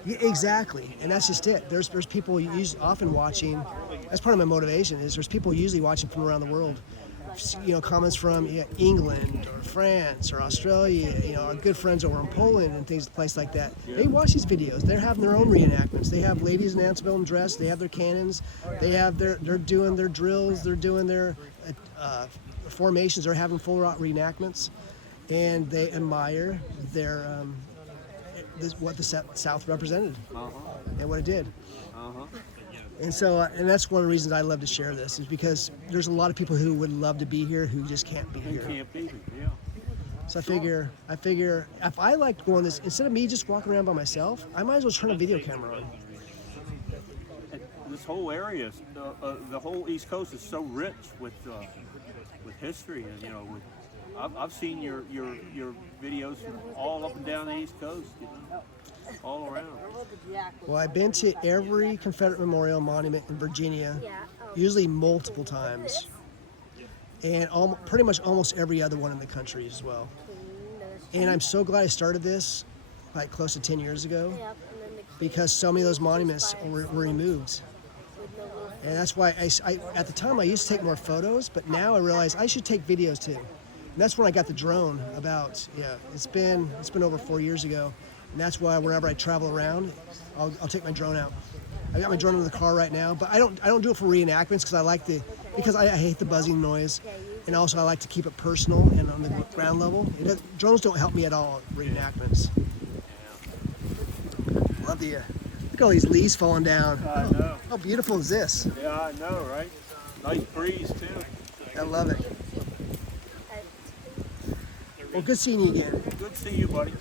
Yeah, exactly, and that's just it. There's people often watching. That's part of my motivation. Is there's people usually watching from around the world. Comments from England or France or Australia. Our good friends over in Poland and places like that. They watch these videos. They're having their own reenactments. They have ladies in antebellum dress. They have their cannons. They're doing their drills. They're doing their formations. They're having full out reenactments, and they admire their. What the South represented and what it did. And so, and that's one of the reasons I love to share this, is because there's a lot of people who would love to be here who just can't be here. Can't be here. Yeah. So I figure if I like going this, instead of me just walking around by myself, I might as well turn a video camera on. This whole area, the whole East Coast is so rich with history, and I've seen your videos from all up and down the East Coast, all around. Well, I've been to every Confederate memorial monument in Virginia, usually multiple times, and pretty much almost every other one in the country as well. And I'm so glad I started this like close to 10 years ago, because so many of those monuments were removed. And that's why at the time I used to take more photos, but now I realize I should take videos too. And that's when I got the drone about, it's been over 4 years ago. And that's why wherever I travel around, I'll take my drone out. I got my drone in the car right now, but I don't do it for reenactments because I hate the buzzing noise. And also I like to keep it personal and on the ground level. Drones don't help me at all at reenactments. Love the, look at all these leaves falling down. I know. How beautiful is this? Yeah, I know, right? Nice breeze too. I love it. Well, good seeing you again. Good to see you, buddy.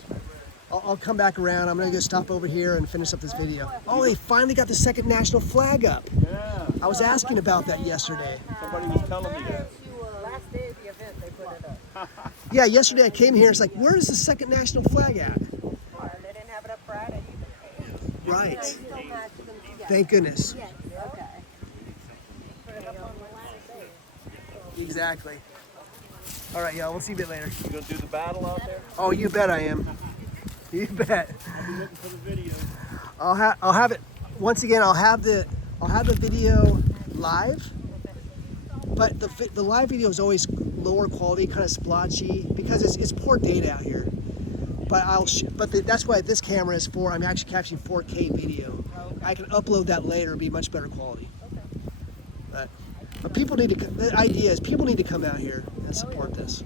I'll come back around. I'm gonna go stop over here and finish up this video. Oh, they finally got the second national flag up. Yeah. I was asking about that yesterday. Somebody was telling me that. Last day of the event, they put it up. Yeah, yesterday I came here. It's like, where is the second national flag at? They didn't have it up Friday. Right. Still match them together. Thank goodness. Yes, okay. Put it up on the last day. Exactly. All right, y'all. We'll see you a bit later. You gonna do the battle out there? Oh, you bet I am. You bet. I'll be looking for the video. I'll have it. Once again, I'll have the video live, but the live video is always lower quality, kind of splotchy because it's poor data out here. But that's why this camera is for. I'm actually capturing 4K video. I can upload that later and be much better quality. But people need to. The idea is people need to come out here and support this.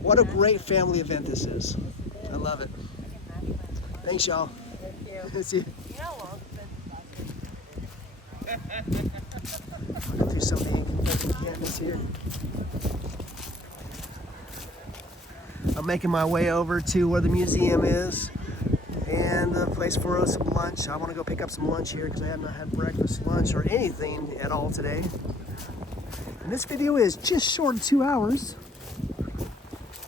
What a great family event this is. I love it. Thanks, y'all. Thank you. See you. You know how long it's been? I'll go through some of the encampments here. I'm making my way over to where the museum is and the place for some lunch. I want to go pick up some lunch here because I have not had breakfast, lunch, or anything at all today. And this video is just short of 2 hours.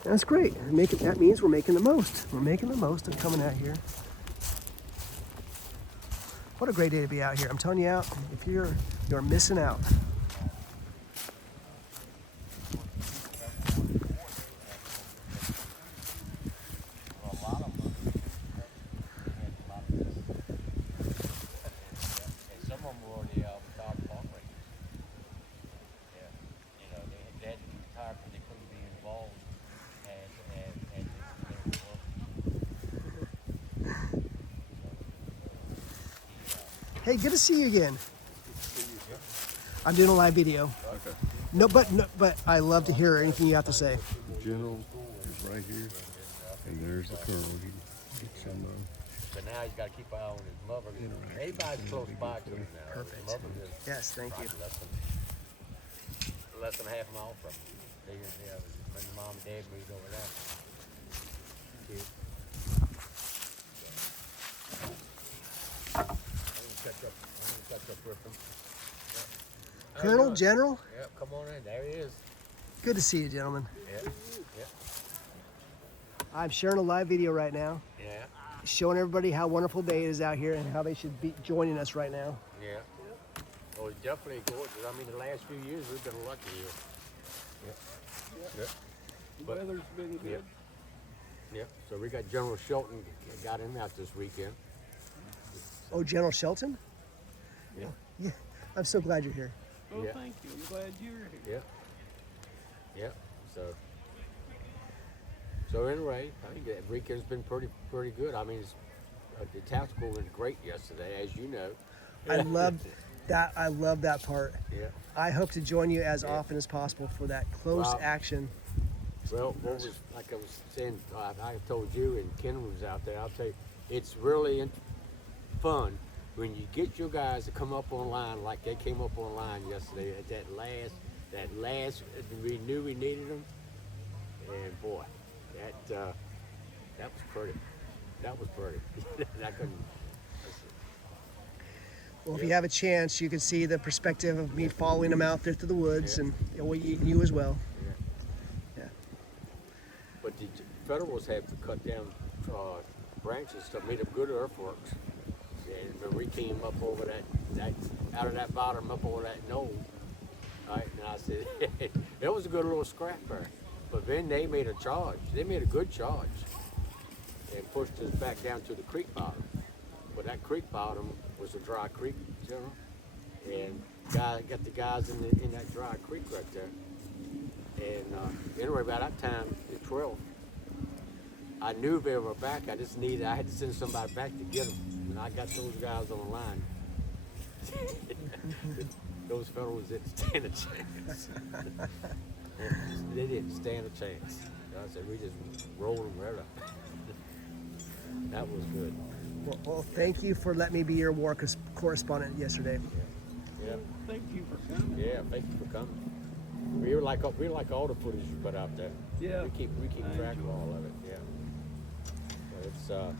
That's great. That means we're making the most. We're making the most of coming out here. What a great day to be out here. I'm telling you out, if you're missing out. Hey, good to see you again. I'm doing a live video. Okay. No, but I love to hear anything you have to say. The general is right here, and there's the colonel. He gets some So now he's got to keep an eye on his mother. Everybody's close by to him now. Perfect. His mother is Yes, thank you. less than half a mile from him. When mom and dad moved over there. I'm gonna catch up with him. Colonel, General, Yep, come on in. There he is. good to see you, gentlemen. Yep. Yep. I'm sharing a live video right now, Yeah. showing everybody how wonderful day it is out here and how they should be joining us right now. Yeah. Oh, it's definitely gorgeous. I mean, the last few years we've been lucky here. Yep. The weather's been good. Yep. So we got General Shelton, got him out this weekend. Oh, General Shelton? Yeah. Yeah, I'm so glad you're here. Oh, Yeah. thank you. I'm glad you're here. Yep. Yep. So anyway, I think that weekend's been pretty good. I mean, the tactical was great yesterday, as you know. I love that. I love that part. Yeah. I hope to join you as often as possible for that close Wow. action. Well, what was like I was saying, I told you, and Ken was out there. I'll tell you, it's really fun when you get your guys to come up on line like they came up on line yesterday at that last. We knew we needed them, and boy, that was pretty. That was pretty. I couldn't. Well, if you have a chance, you can see the perspective of me following them out there through the woods, and you as well. But the Federals had to cut down branches to make them good earthworks. And we came up over that out of that bottom up over that knoll. All right, and I said, it was a good little scrap there. But then they made a charge. They made a good charge and pushed us back down to the creek bottom. But that creek bottom was a dry creek, General. And got the guys in that dry creek right there. And anyway, by that time, the 12th, I knew they were back. I had to send somebody back to get them. And I got those guys on the line. Those fellows didn't stand a chance. They didn't stand a chance. I said, we just rolled them right up. That was good. Well, thank you for letting me be your war correspondent yesterday. Yeah. Thank you for coming. Yeah, thank you for coming. We were like all the footage you put out there. Yeah. We keep track of all of it. Yeah. But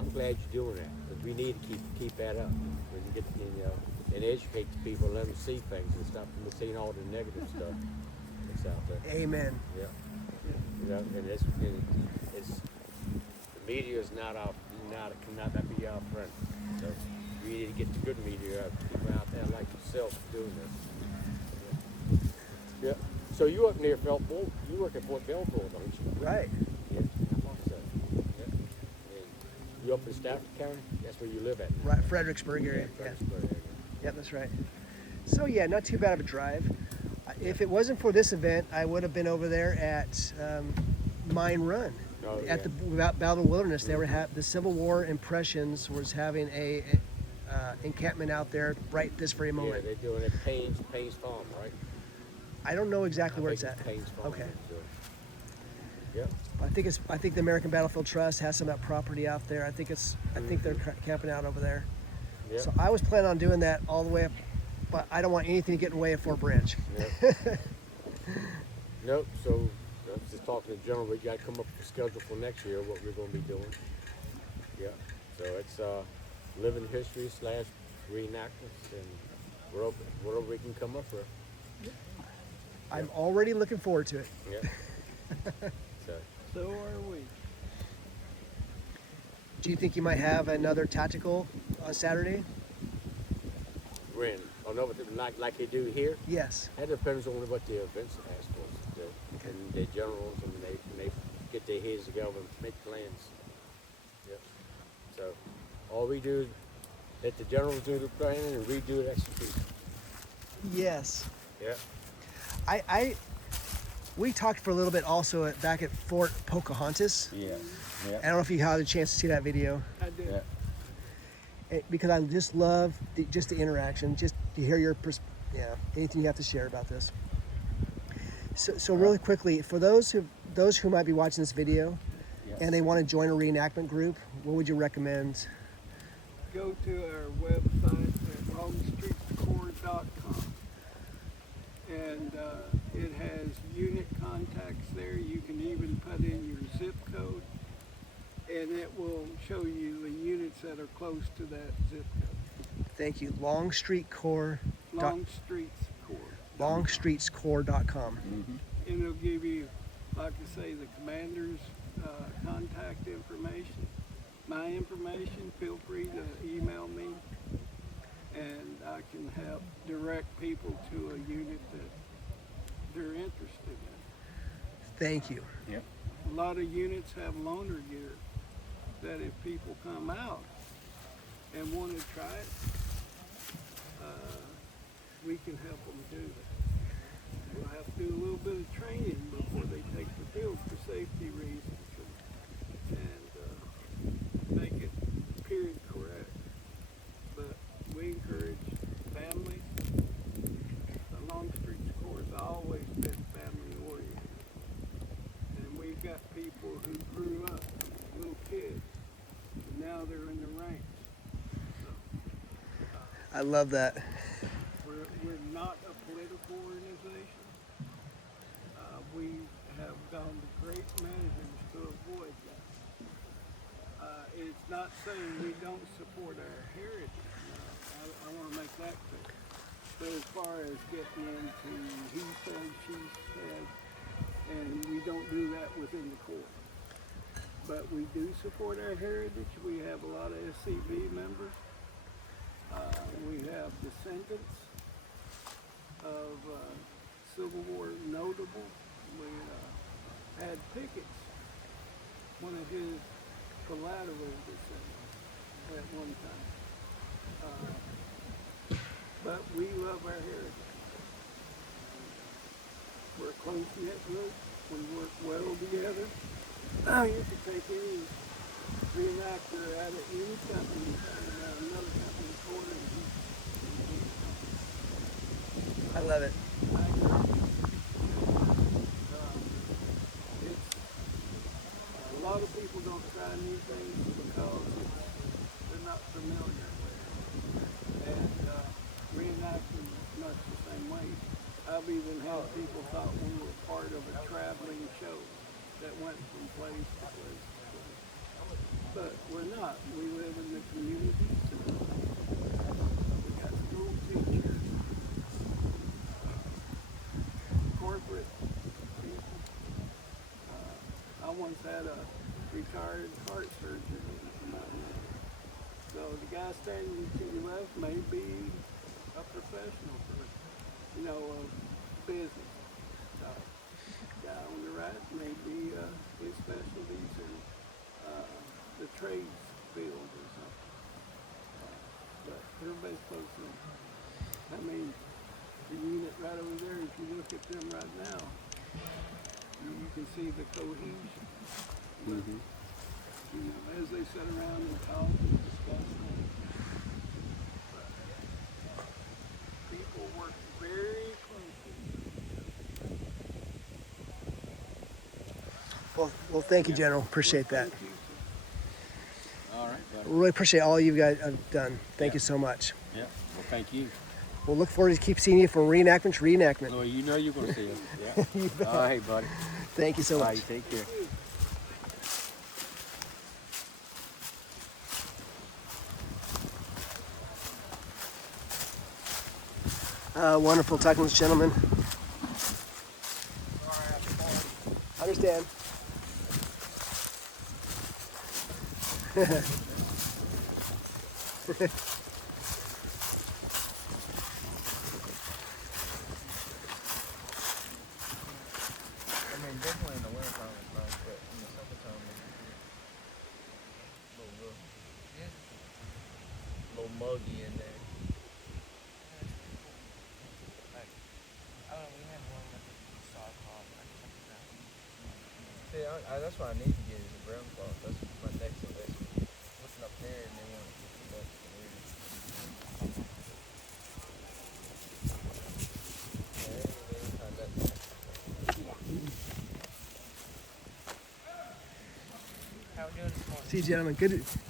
I'm glad you're doing that because we need to keep that up. We can get and educate the people, let them see things and stuff, and seeing all the negative stuff that's out there. Amen. Yeah. And it's the media is cannot be our friend. So we need to get the good media out, people out there like yourself doing this. Yeah. So you up near Feltport? You work at Fort Belvoir, don't you? Right. Yeah. So, yeah. And you up in Stafford County? That's where you live at. Right, Fredericksburg area. Yeah. Fredericksburg area. Yeah, that's right. So yeah, not too bad of a drive. If it wasn't for this event, I would have been over there at Mine Run. Oh, at the Battle of the Wilderness. They were the Civil War Impressions was having a encampment out there right this very moment. Yeah, they're doing it at Payne's Farm, right? I don't know exactly where it's at. Payne's Farm. Okay. Yep. I think the American Battlefield Trust has some of that property out there. I think they're camping out over there. Yep. So I was planning on doing that all the way up, but I don't want anything to get in the way of Fort Branch. Yep. Nope. So I was just talking to General, but you got to come up with a schedule for next year, what we're going to be doing. Yeah. So it's living history / reenactments and whatever we can come up with. I'm already looking forward to it. Yeah. So are we. Do you think you might have another tactical on Saturday? When? Oh no, but like they do here? Yes. That depends on what the events ask us to do. Okay. And the generals and they get their heads together and make plans. Yep. So all we do is let the generals do the planning and we do the execution. Yes. Yeah. We talked for a little bit also back at Fort Pocahontas. Yeah. I don't know if you had a chance to see that video. I did. Yeah. Because I just love the interaction, just to hear your anything you have to share about this. So really quickly, for those who might be watching this video, Yes. and they want to join a reenactment group, what would you recommend? Go to our website at longstreetcorps.com, and it has unit contacts there. You can even put in your zip code, and it will show you the units that are close to that zip code. Thank you. Longstreetcorps. Longstreetscorps.com. And it'll give you, like I say, the commander's contact information, my information. Feel free to email me, and I can help direct people to a unit that they're interested in. Thank you. Yep. A lot of units have loaner gear that if people come out and want to try it, we can help them do that. We'll have to do a little bit of training before they take the field for safety reasons and make it period correct. But we encourage families. The Longstreet's Corps has always been family oriented. And we've got people who grew up, little kids, and now they're in the ranks. I love that. We're not a political organization. We have gone to great measures to avoid that. It's not saying we don't support our heritage. I want to make that clear. But as far as getting into he said, she said, and we don't do that within the Corps. But we do support our heritage. We have a lot of SCV members. We have descendants of Civil War notable. We had Pickett's, one of his collateral descendants at one time. But we love our heritage. We're a close-knit group. We work well together. You could take any reenactor out of any company, another company's order. I love it. A lot of people don't try new things because they're not familiar with it. And reenacting is much the same way. I've even had people thought we were part of a traveling show that went from place to place to place. But we're not. We live in the community. We got school teachers, corporate people. I once had a retired heart surgeon come out here. So the guy standing to your left may be a professional for, business. The guy on the right may be his specialties in the trades field or something. But everybody's supposed to, the unit right over there, if you look at them right now, you can see the cohesion. As they sit around and talk and discuss things. People work very closely. Well, thank you, General. Appreciate that. All right, buddy. Really appreciate all you guys have done. Thank you so much. Yeah, well, thank you. We'll look forward to keep seeing you from reenactment to reenactment. Well, you know you're going to see us. Yeah. You bet. All right, buddy. Thank you so much. All right, take care. Wonderful talking with this gentleman. Understand. Definitely in the winter time it's nice, but in the summertime it's a little muggy in there. See, that's what I need to get is a brown cloth. That's my next investment. Looking up there and they want to get the best How we doing this morning? See you, gentlemen.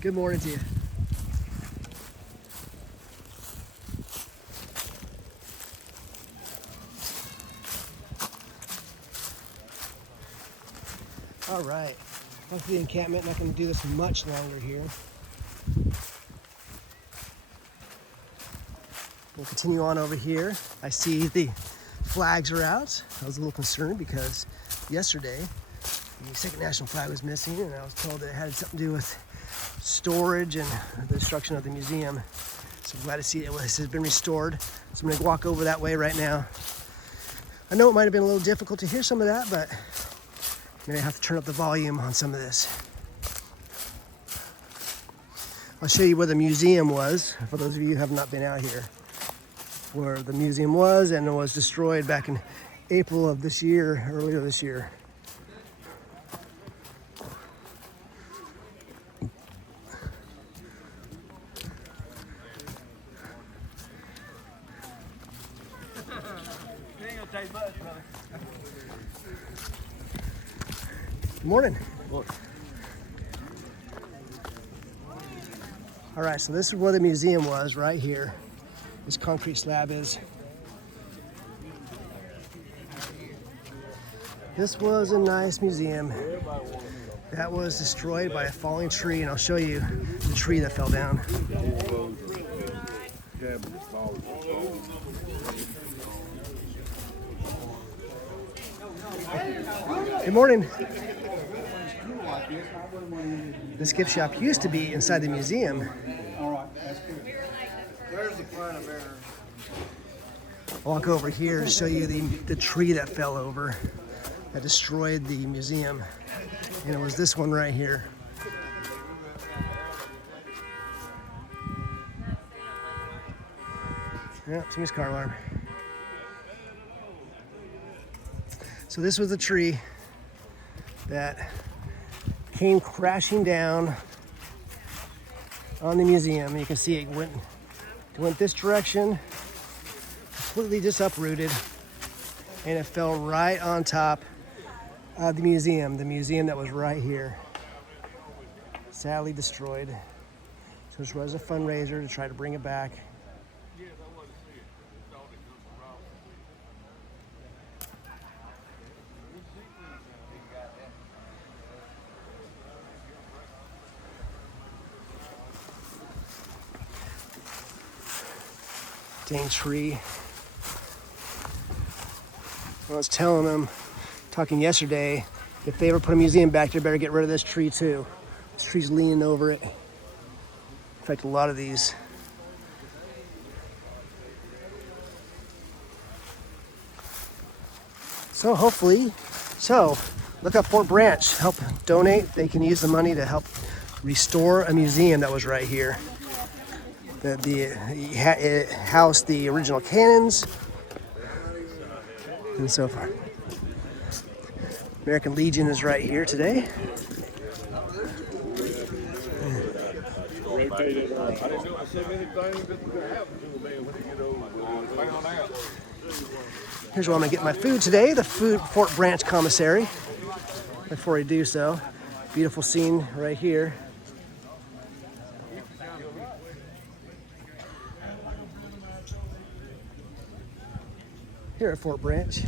Good morning to you. All right. Back to the encampment. Not going to do this much longer here. We'll continue on over here. I see the flags are out. I was a little concerned because yesterday the second national flag was missing, and I was told that it had something to do with storage and the destruction of the museum. So I'm glad to see it has been restored. So I'm going to walk over that way right now. I know it might have been a little difficult to hear some of that, but I'm going to have to turn up the volume on some of this. I'll show you where the museum was, for those of you who have not been out here. Where the museum was, and it was destroyed back in April of this year, earlier this year. Good morning. All right, so this is where the museum was, right here. This concrete slab is. This was a nice museum that was destroyed by a falling tree, and I'll show you the tree that fell down. Good morning. This gift shop used to be inside the museum. All right, that's good. There's the front of there. I'll walk over here and show you the tree that fell over, that destroyed the museum. And it was this one right here. Yeah, Timmy's car alarm. So this was the tree that came crashing down on the museum. You can see it went this direction, completely just uprooted, and it fell right on top of the museum that was right here. Sadly destroyed. So this was a fundraiser to try to bring it back. Dang tree. I was telling them, talking yesterday, if they ever put a museum back there, better get rid of this tree too. This tree's leaning over it. In fact, a lot of these. So hopefully, look up Fort Branch, help donate. They can use the money to help restore a museum that was right here. It housed the original cannons and so forth. American Legion is right here today. Here's where I'm gonna get my food today, the Fort Branch Commissary. Before I do so, beautiful scene right here. Here at Fort Branch.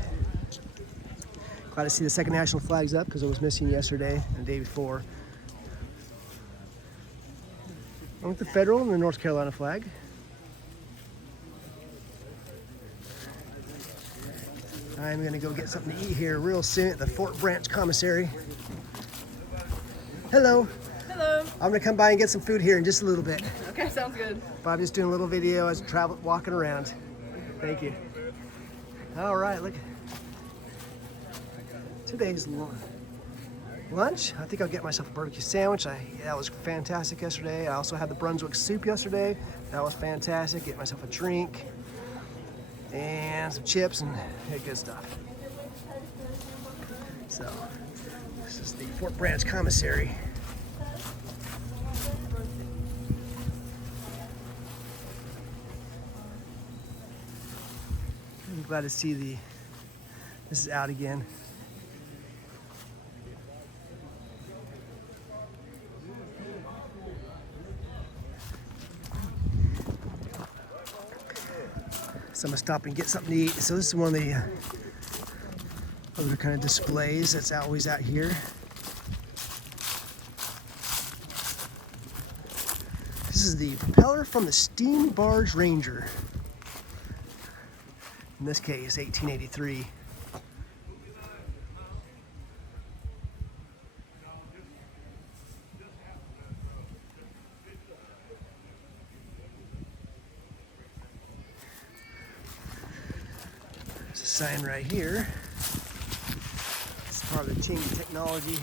Glad to see the second national flag's up because it was missing yesterday and the day before. Along with the federal and the North Carolina flag. I'm gonna go get something to eat here real soon at the Fort Branch Commissary. Hello. Hello. I'm gonna come by and get some food here in just a little bit. Okay, sounds good. Bobby's doing a little video as I walking around. Thank you. All right, look. Today's lunch. I think I'll get myself a barbecue sandwich. That was fantastic yesterday. I also had the Brunswick soup yesterday. That was fantastic. Get myself a drink and some chips and good stuff. So this is the Fort Branch Commissary. I'm glad to see this is out again. So I'm gonna stop and get something to eat. So this is one of the other kind of displays that's always out here. This is the propeller from the steam barge Ranger. In this case, 1883. There's a sign right here. It's part of the change in technology.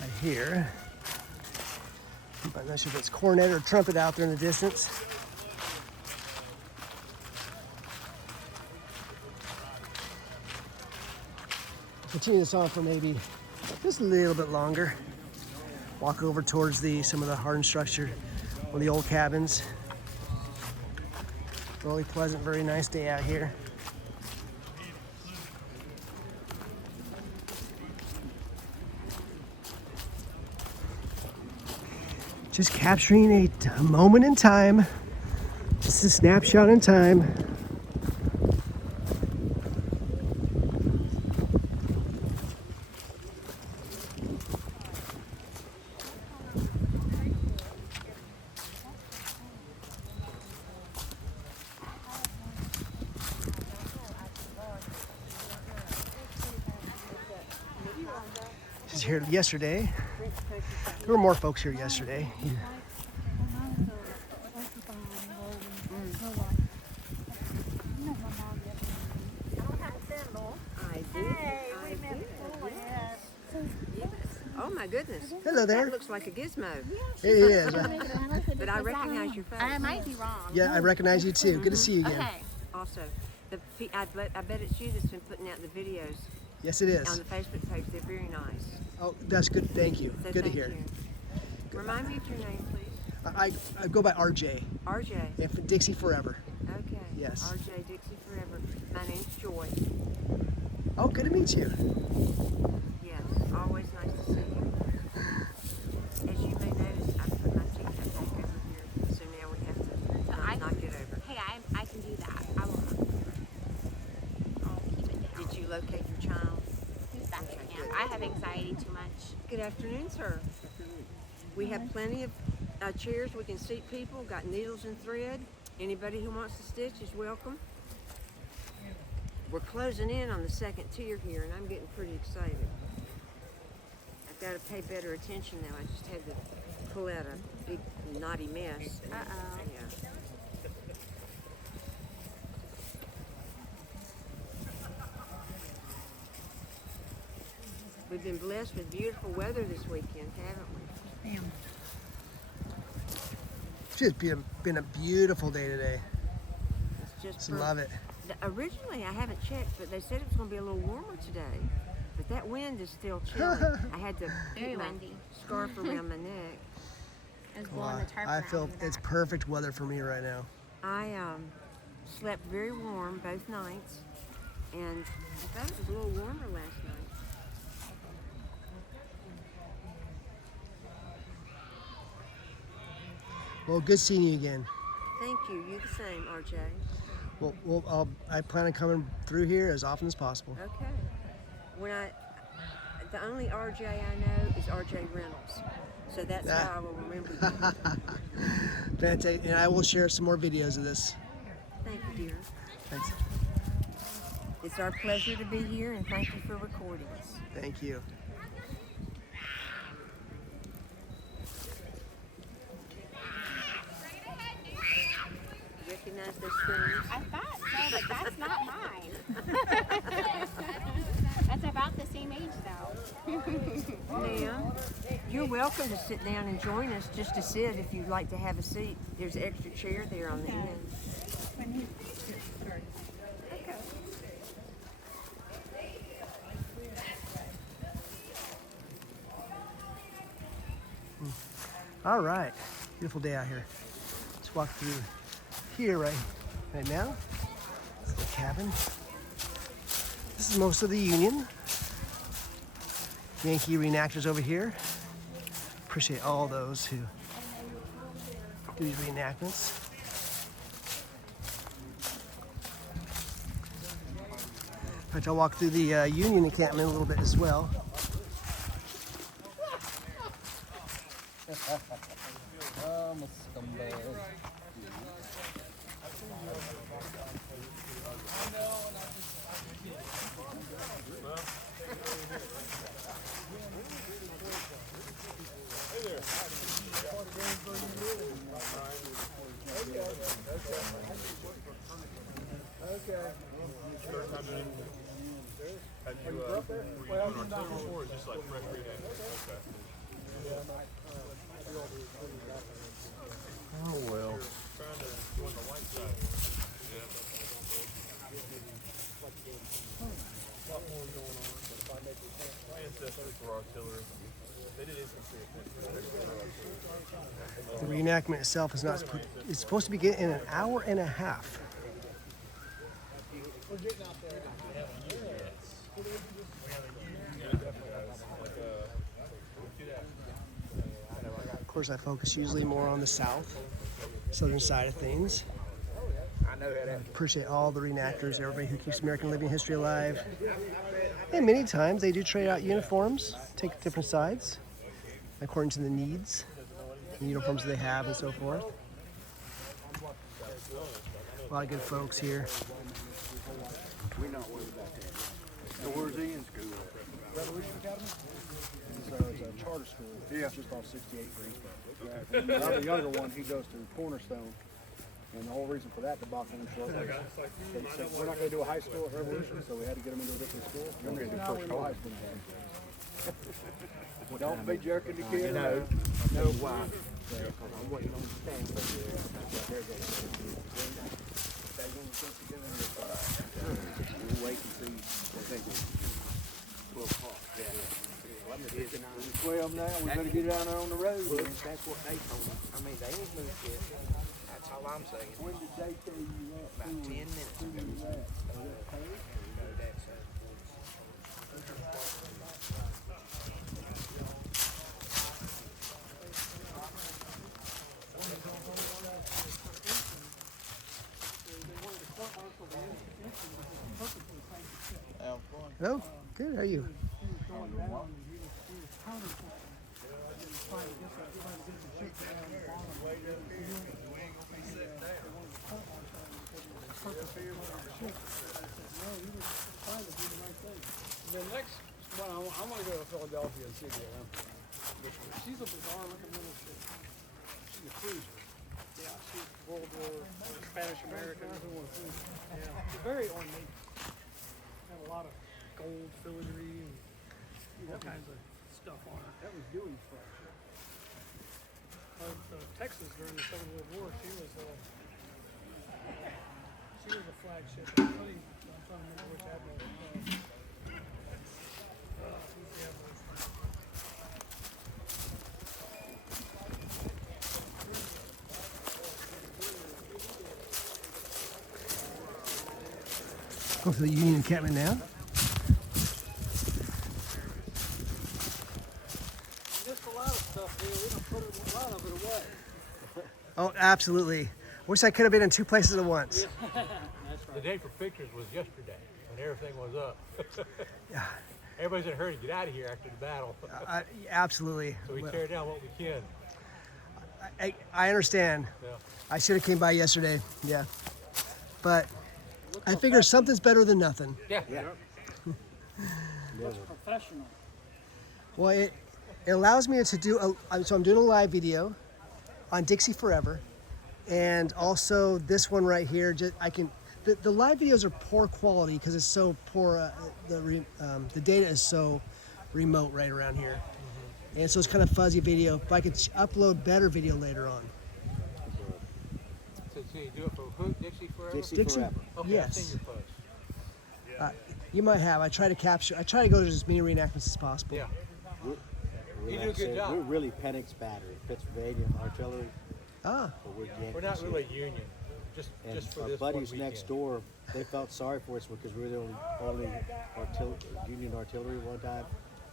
Right here. I'm not sure if it's cornet or trumpet out there in the distance. Continue this on for maybe just a little bit longer. Walk over towards some of the hardened structure, one of the old cabins. Really pleasant, very nice day out here. Just capturing a moment in time, just a snapshot in time. She's here yesterday. There were more folks here yesterday. Oh my goodness. Hello there. That looks like a gizmo. It is. But I recognize your face. I might be wrong. Yeah, I recognize you too. Good to see you again. Okay. Also, I bet it's you that's been putting out the videos Yes, it is. on the Facebook page. They're very nice. Oh, that's good. Thank you. So Good to thank hear. you. Remind me of your name, please. I go by RJ. RJ. And for Dixie Forever. Okay. Yes. RJ Dixie Forever. My name's Joy. Oh, good to meet you. Yes. Always nice to see you. As you may notice, I put my tic tac back over here, so now we have to knock it over. Hey, I can do that. I will. I'll keep it down. Did you locate your child? Who's back Okay, at good. I have anxiety too much. Good afternoon, sir. We have plenty of chairs. We can seat people. Got needles and thread. Anybody who wants to stitch is welcome. We're closing in on the second tier here, and I'm getting pretty excited. I've got to pay better attention now. I just had to pull out a big knotty mess. Uh-oh. Yeah. We've been blessed with beautiful weather this weekend, haven't we? It's just been a beautiful day today. It's just Love it. Originally, I haven't checked, but they said it was going to be a little warmer today. But that wind is still chilly. I had to Very keep my windy. scarf around my neck. I was blowing the tarp I around feel in the it's back. perfect weather for me right now. I slept very warm both nights, and I thought it was a little warmer last night. Well, good seeing you again. Thank you. You the same, RJ. Well, I plan on coming through here as often as possible. Okay. The only RJ I know is RJ Reynolds, so that's how I will remember you. Fantastic. And I will share some more videos of this. Thank you, dear. Thanks. It's our pleasure to be here, and thank you for recording us. Thank you. Recognize those spoons? I thought so, but that's not mine. That's about the same age, though. Ma'am, you're welcome to sit down and join us, just to sit if you'd like to have a seat. There's an extra chair there on the end. All right. Beautiful day out here. Let's walk through here right now. It's the cabin. This is most of the Union. Yankee reenactors over here. Appreciate all those who do these reenactments. In fact, I'll walk through the Union encampment a little bit as well. I'm a scumbag. Oh well. The reenactment itself is not. It's supposed to begin in an hour and a half. Of course, I focus usually more on the southern side of things. Appreciate all the reenactors, everybody who keeps American living history alive. And many times they do trade out uniforms, take different sides, according to the needs, the uniforms they have, and so forth. A lot of good folks here. We're not worried about that. So where's Ian's school at? Revolution Academy? It's a charter school. Yeah. Just off 68 Greensboro. The other younger one, he goes to Cornerstone. And the whole reason for that debacle in short was they said, we're not going to do a high school at Revolution, so we had to get them into a different school. We're going to do first high school. Don't be jerking the kid No, around. no, why? Because I'm waiting on the stand over there. We'll wait and see what they do. 12 o'clock. Yeah. It's 12 now, we better get down there on the road. Well, that's what they told me. I mean, they ain't moved yet. That's all I'm saying. When did they tell you that? About 10 minutes Who ago. was that? No, that's Hello. Good. How are you? The next one, I want to go to Philadelphia and see the She's a bizarre looking little ship. She's a cruiser. Yeah, she's World War, Spanish American. Yeah, she's very ornate. Had a lot of gold filigree and all kinds of stuff on her. That was Dewey's flagship. Texas during the Second World War, she was a flagship. I'm trying to remember which admiral it was. Go to the Union encampment now. Just a lot of stuff here. We don't put a lot of it away. Oh, absolutely. Wish I could have been in two places at once. The day for pictures was yesterday when everything was up. Yeah. Everybody's in a hurry to get out of here after the battle. Absolutely. So we tear down what we can. I understand. Yeah. I should have came by yesterday. Yeah. But I figure something's better than nothing. Yeah. Looks professional. Well, it allows me to do so I'm doing a live video on Dixie Forever, and also this one right here. The live videos are poor quality because it's so poor. The data is so remote right around here, and so it's kind of fuzzy video. But I could upload better video later on. So you do it for who? Dixie Forever? Dixie Forever. Okay, Yes. I've seen your post. You might have. I try to go to as many reenactments as possible. Yeah. You do a good job. We're really Penix battery, Pittsburgh artillery. Ah. We're not really Union. Just for Our this buddies one next weekend. door, they felt sorry for us because we were the only Union artillery one time,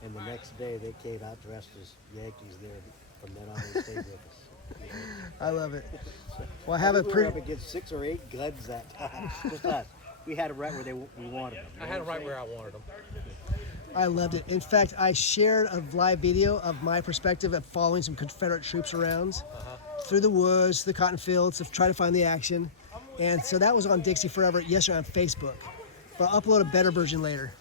and the next day they came out dressed as Yankees there. From then on, they stayed with us. I love it. Well, I have a We were pretty. up against 6 or 8 guns that time. Just us. We had them right where we wanted them. I had them right where I wanted them. I loved it. In fact, I shared a live video of my perspective of following some Confederate troops around through the woods, the cotton fields, to try to find the action. And so that was on Dixie Forever yesterday on Facebook. But I'll upload a better version later.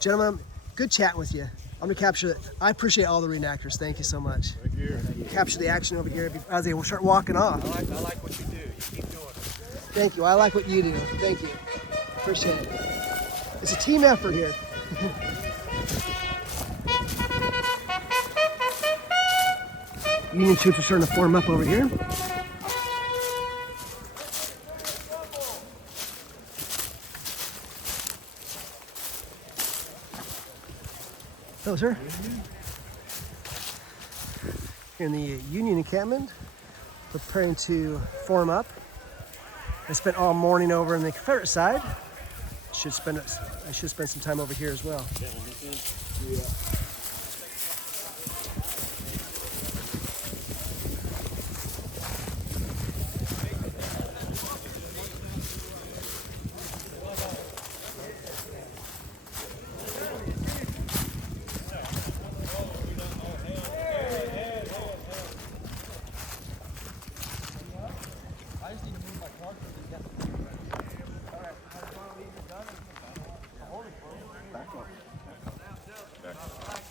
Gentlemen, good chatting with you. I'm gonna capture it. I appreciate all the reenactors. Thank you so much. Thank you. Capture the action over here as they will start walking off. I like what you do. You keep doing it. Thank you. I like what you do. Thank you. Appreciate it. It's a team effort here. Union troops are starting to form up over here. Hello, sir. Here in the Union encampment, preparing to form up. I spent all morning over on the Confederate side. I should spend some time over here as well. Yeah. Back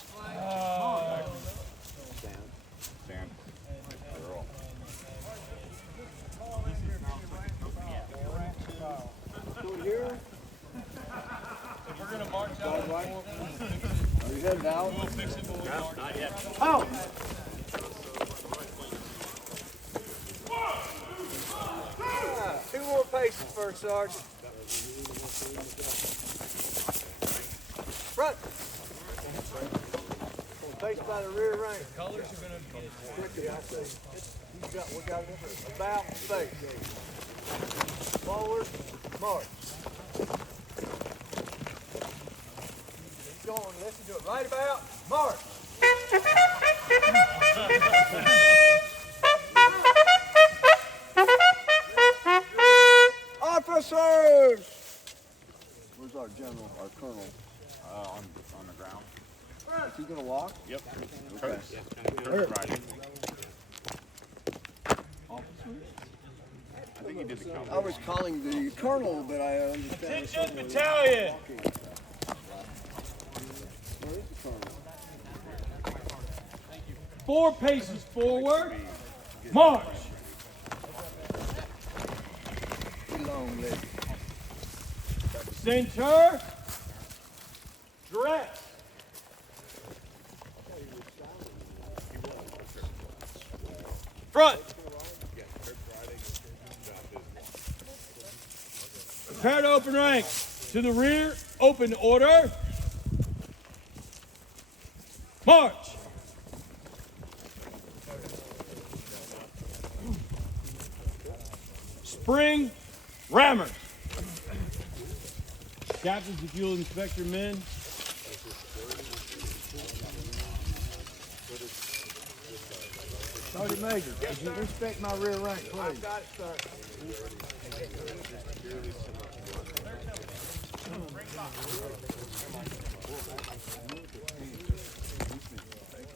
Out. We'll fix it when we start. Not yet. Oh! Two more paces first, Sergeant. Front. Face by the rear rank. Colors are going to get quickly, I see. We got about face. Forward, march. Keep going, listen to it. Right about, march. Officers! Where's our general, our colonel? On the ground. Is he gonna walk? Yep. Okay. Riding. I think he did the count. I was calling the colonel, but I understand. Attention battalion! Where is the colonel? 4 paces forward, march. Long leg. Center, dress. Front. Prepare to open ranks. To the rear, open order. March. Spring rammers. Captains, if you'll inspect your men. Sergeant Major, could you inspect my rear rank, please? I've got it, sir.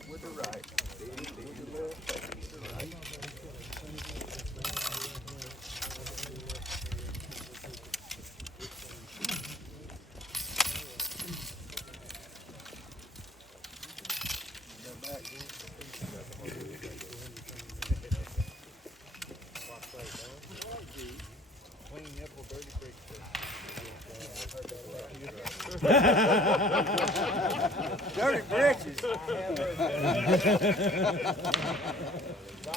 With the right. Dirty britches.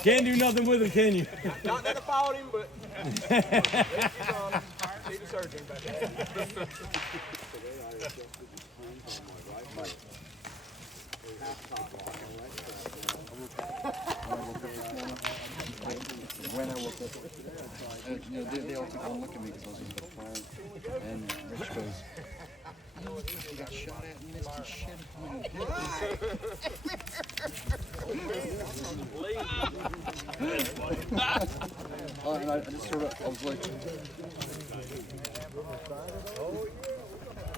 Can't do nothing with him, can you? Not that I fought him, but need a surgeon back there. When I woke up, they all took a look at me because I was in the fire, and Rich goes, "You got shot at and missed and shit." And I just sort of, I was like,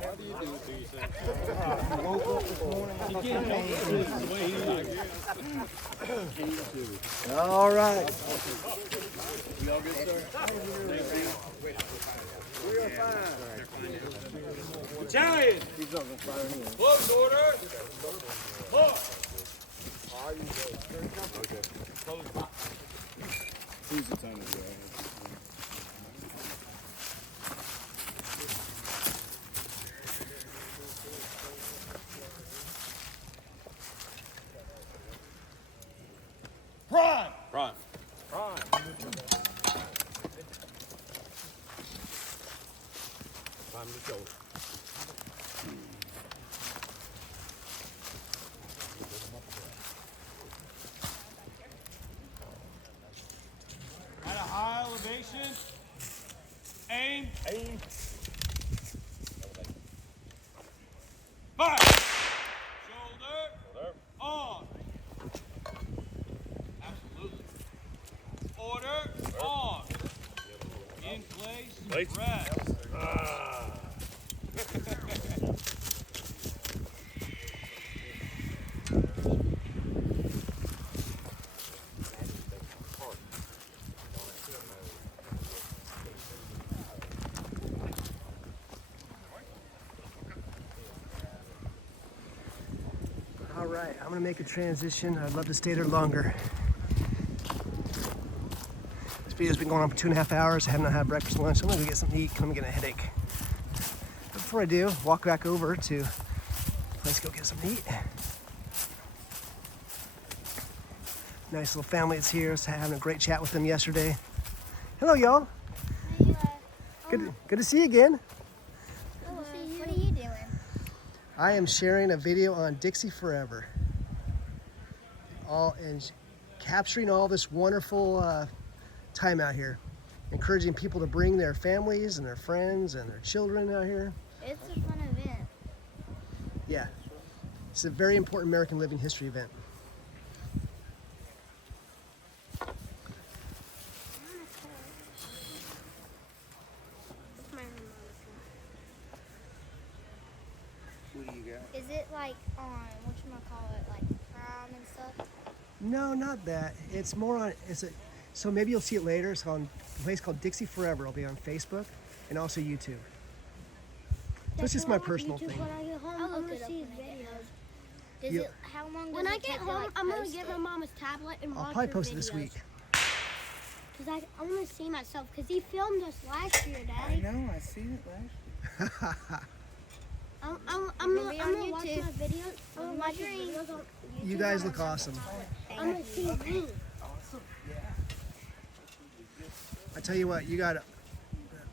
How do you do it to yourself? I woke up this morning. You can't tell me the way he lives. All right. "You all good, sir?" We are fine. Battalion! Close order! March! Who's the time of the Prime! Prime. Prime. Prime the shoulder. At a high elevation, aim. Aim. Fire! Shoulder. On. Absolutely. Order. On. In place. Rest. All right, I'm gonna make a transition. I'd love to stay there longer. This video's been going on for 2.5 hours. I have not had breakfast and lunch. I'm gonna go get something to eat. I'm getting a headache. But before I do, walk back over to the place to go get something to eat. Nice little family that's here. I was having a great chat with them yesterday. Hello, y'all. Good to see you again. What are you doing? I am sharing a video on Dixie Forever. And capturing all this wonderful time out here. Encouraging people to bring their families and their friends and their children out here. It's a fun event. Yeah. It's a very important American living history event. Is it like on whatchamacallit, like prom and stuff? No, not that. It's more on, so maybe you'll see it later. It's on a place called Dixie Forever. It'll be on Facebook and also YouTube. So it's just my personal thing. When I get home, I'm gonna see his videos. Does it, how long does When I it get take to, home, like, I'm gonna post get it? my mama's tablet and watch I'll probably her post it this videos. week. Cause I want to see myself. Cause he filmed us last year, Daddy. I know, I seen it last year. I'm It'll be on gonna watch YouTube. my videos. I'm gonna watch his dream. videos on You guys look awesome. I'm gonna see me. I tell you what, you got an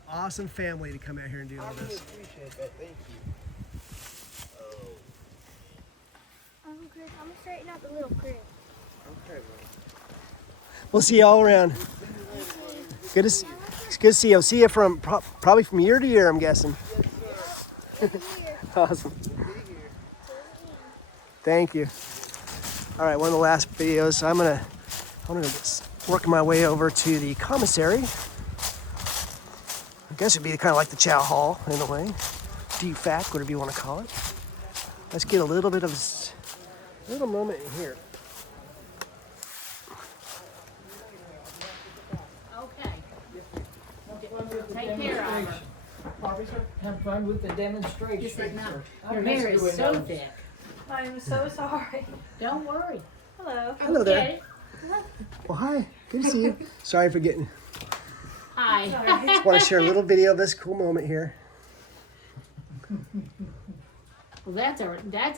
awesome family to come out here and do all this. Appreciate that, thank you. Uncle Chris, I'm gonna straighten out the little crib. Okay, We'll see you all around. It's good to see you. I'll see you from probably from year to year, I'm guessing. Awesome. Thank you. All right, one of the last videos. I'm gonna just work my way over to the commissary. I guess it'd be kind of like the chow hall in a way. DFAC, whatever you want to call it. Let's get a little bit of a little moment in here. Take care of her. Have fun with the demonstration. You said no. I Your miss hair is doing so those. thick. I'm so sorry. Don't worry. Hello. Hello there. Okay. Well, hi. Good to see you. Sorry for getting. Hi. Just want to share a little video of this cool moment here. Well, that's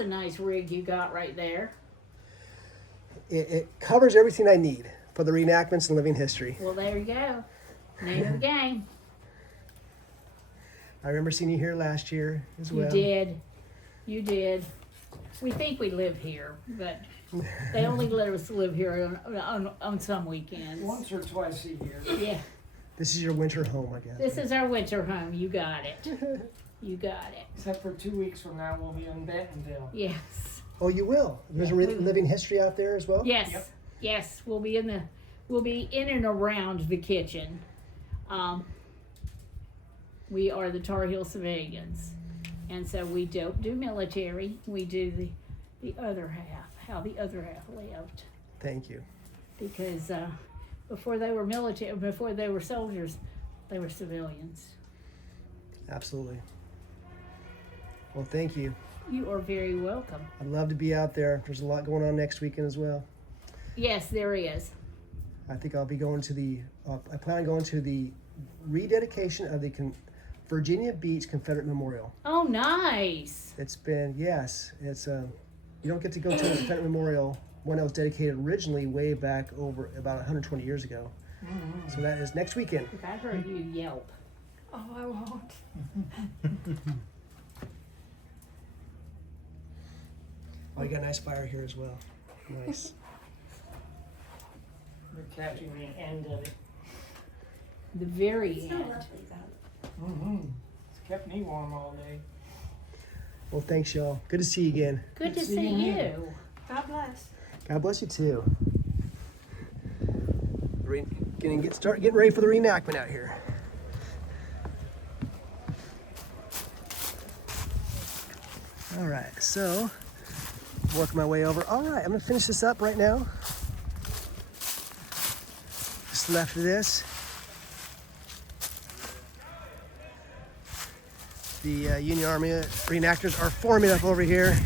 a nice rig you got right there. It covers everything I need for the reenactments and living history. Well, there you go. Name of the game. I remember seeing you here last year as well. You did. You did. We think we live here, but they only let us live here on some weekends. Once or twice a year. Yeah. This is your winter home, I guess. This is our winter home. You got it. You got it. Except for 2 weeks from now, we'll be in Bentonville. Yes. Oh, you will. There's a living history out there as well. Yes. Yep. Yes. We'll be in and around the kitchen. We are the Tar Heel Civilians, and so we don't do military. We do the other half, how the other half lived. Thank you. Because before they were military, before they were soldiers, they were civilians. Absolutely. Well, thank you. You are very welcome. I'd love to be out there. There's a lot going on next weekend as well. Yes, there is. I think I'll be going to I plan on going to the rededication of the Virginia Beach Confederate Memorial. Oh, nice. It's been, yes, it's you don't get to go to the Confederate Memorial when it was dedicated originally way back over about 120 years ago. Mm-hmm. So that is next weekend. If I heard you yelp. Oh, I won't. Oh, you got a nice fire here as well. Nice. We're catching the end of it. The very end. Mm-hmm. It's kept me warm all day. Well, thanks, y'all. Good to see you again. Good to see you. God bless. God bless you too. Start getting ready for the reenactment out here. All right, so work my way over. All right, I'm gonna finish this up right now. Just left of this. The Union Army reenactors are forming up over here.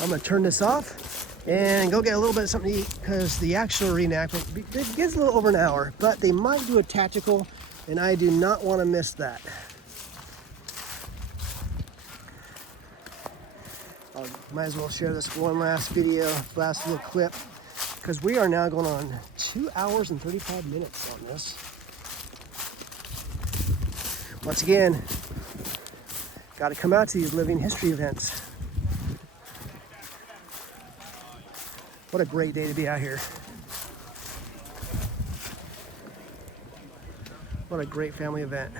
I'm gonna turn this off and go get a little bit of something to eat because the actual reenactment it gets a little over an hour, but they might do a tactical and I do not want to miss that. I'll Might as well share this one last video, last little clip, because we are now going on 2 hours and 35 minutes on this. Once again, got to come out to these living history events. What a great day to be out here. What a great family event.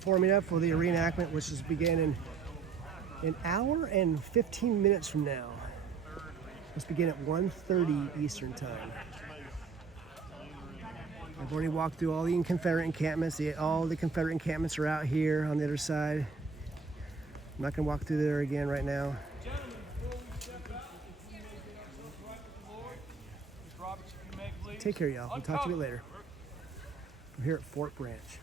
Forming up for the reenactment, which is beginning in an hour and 15 minutes from now. Let's begin at 1:30 Eastern time. I've already walked through all the Confederate encampments. All the Confederate encampments are out here on the other side. I'm not gonna walk through there again right now. Take care, y'all. We'll talk to you later. I'm here at Fort Branch.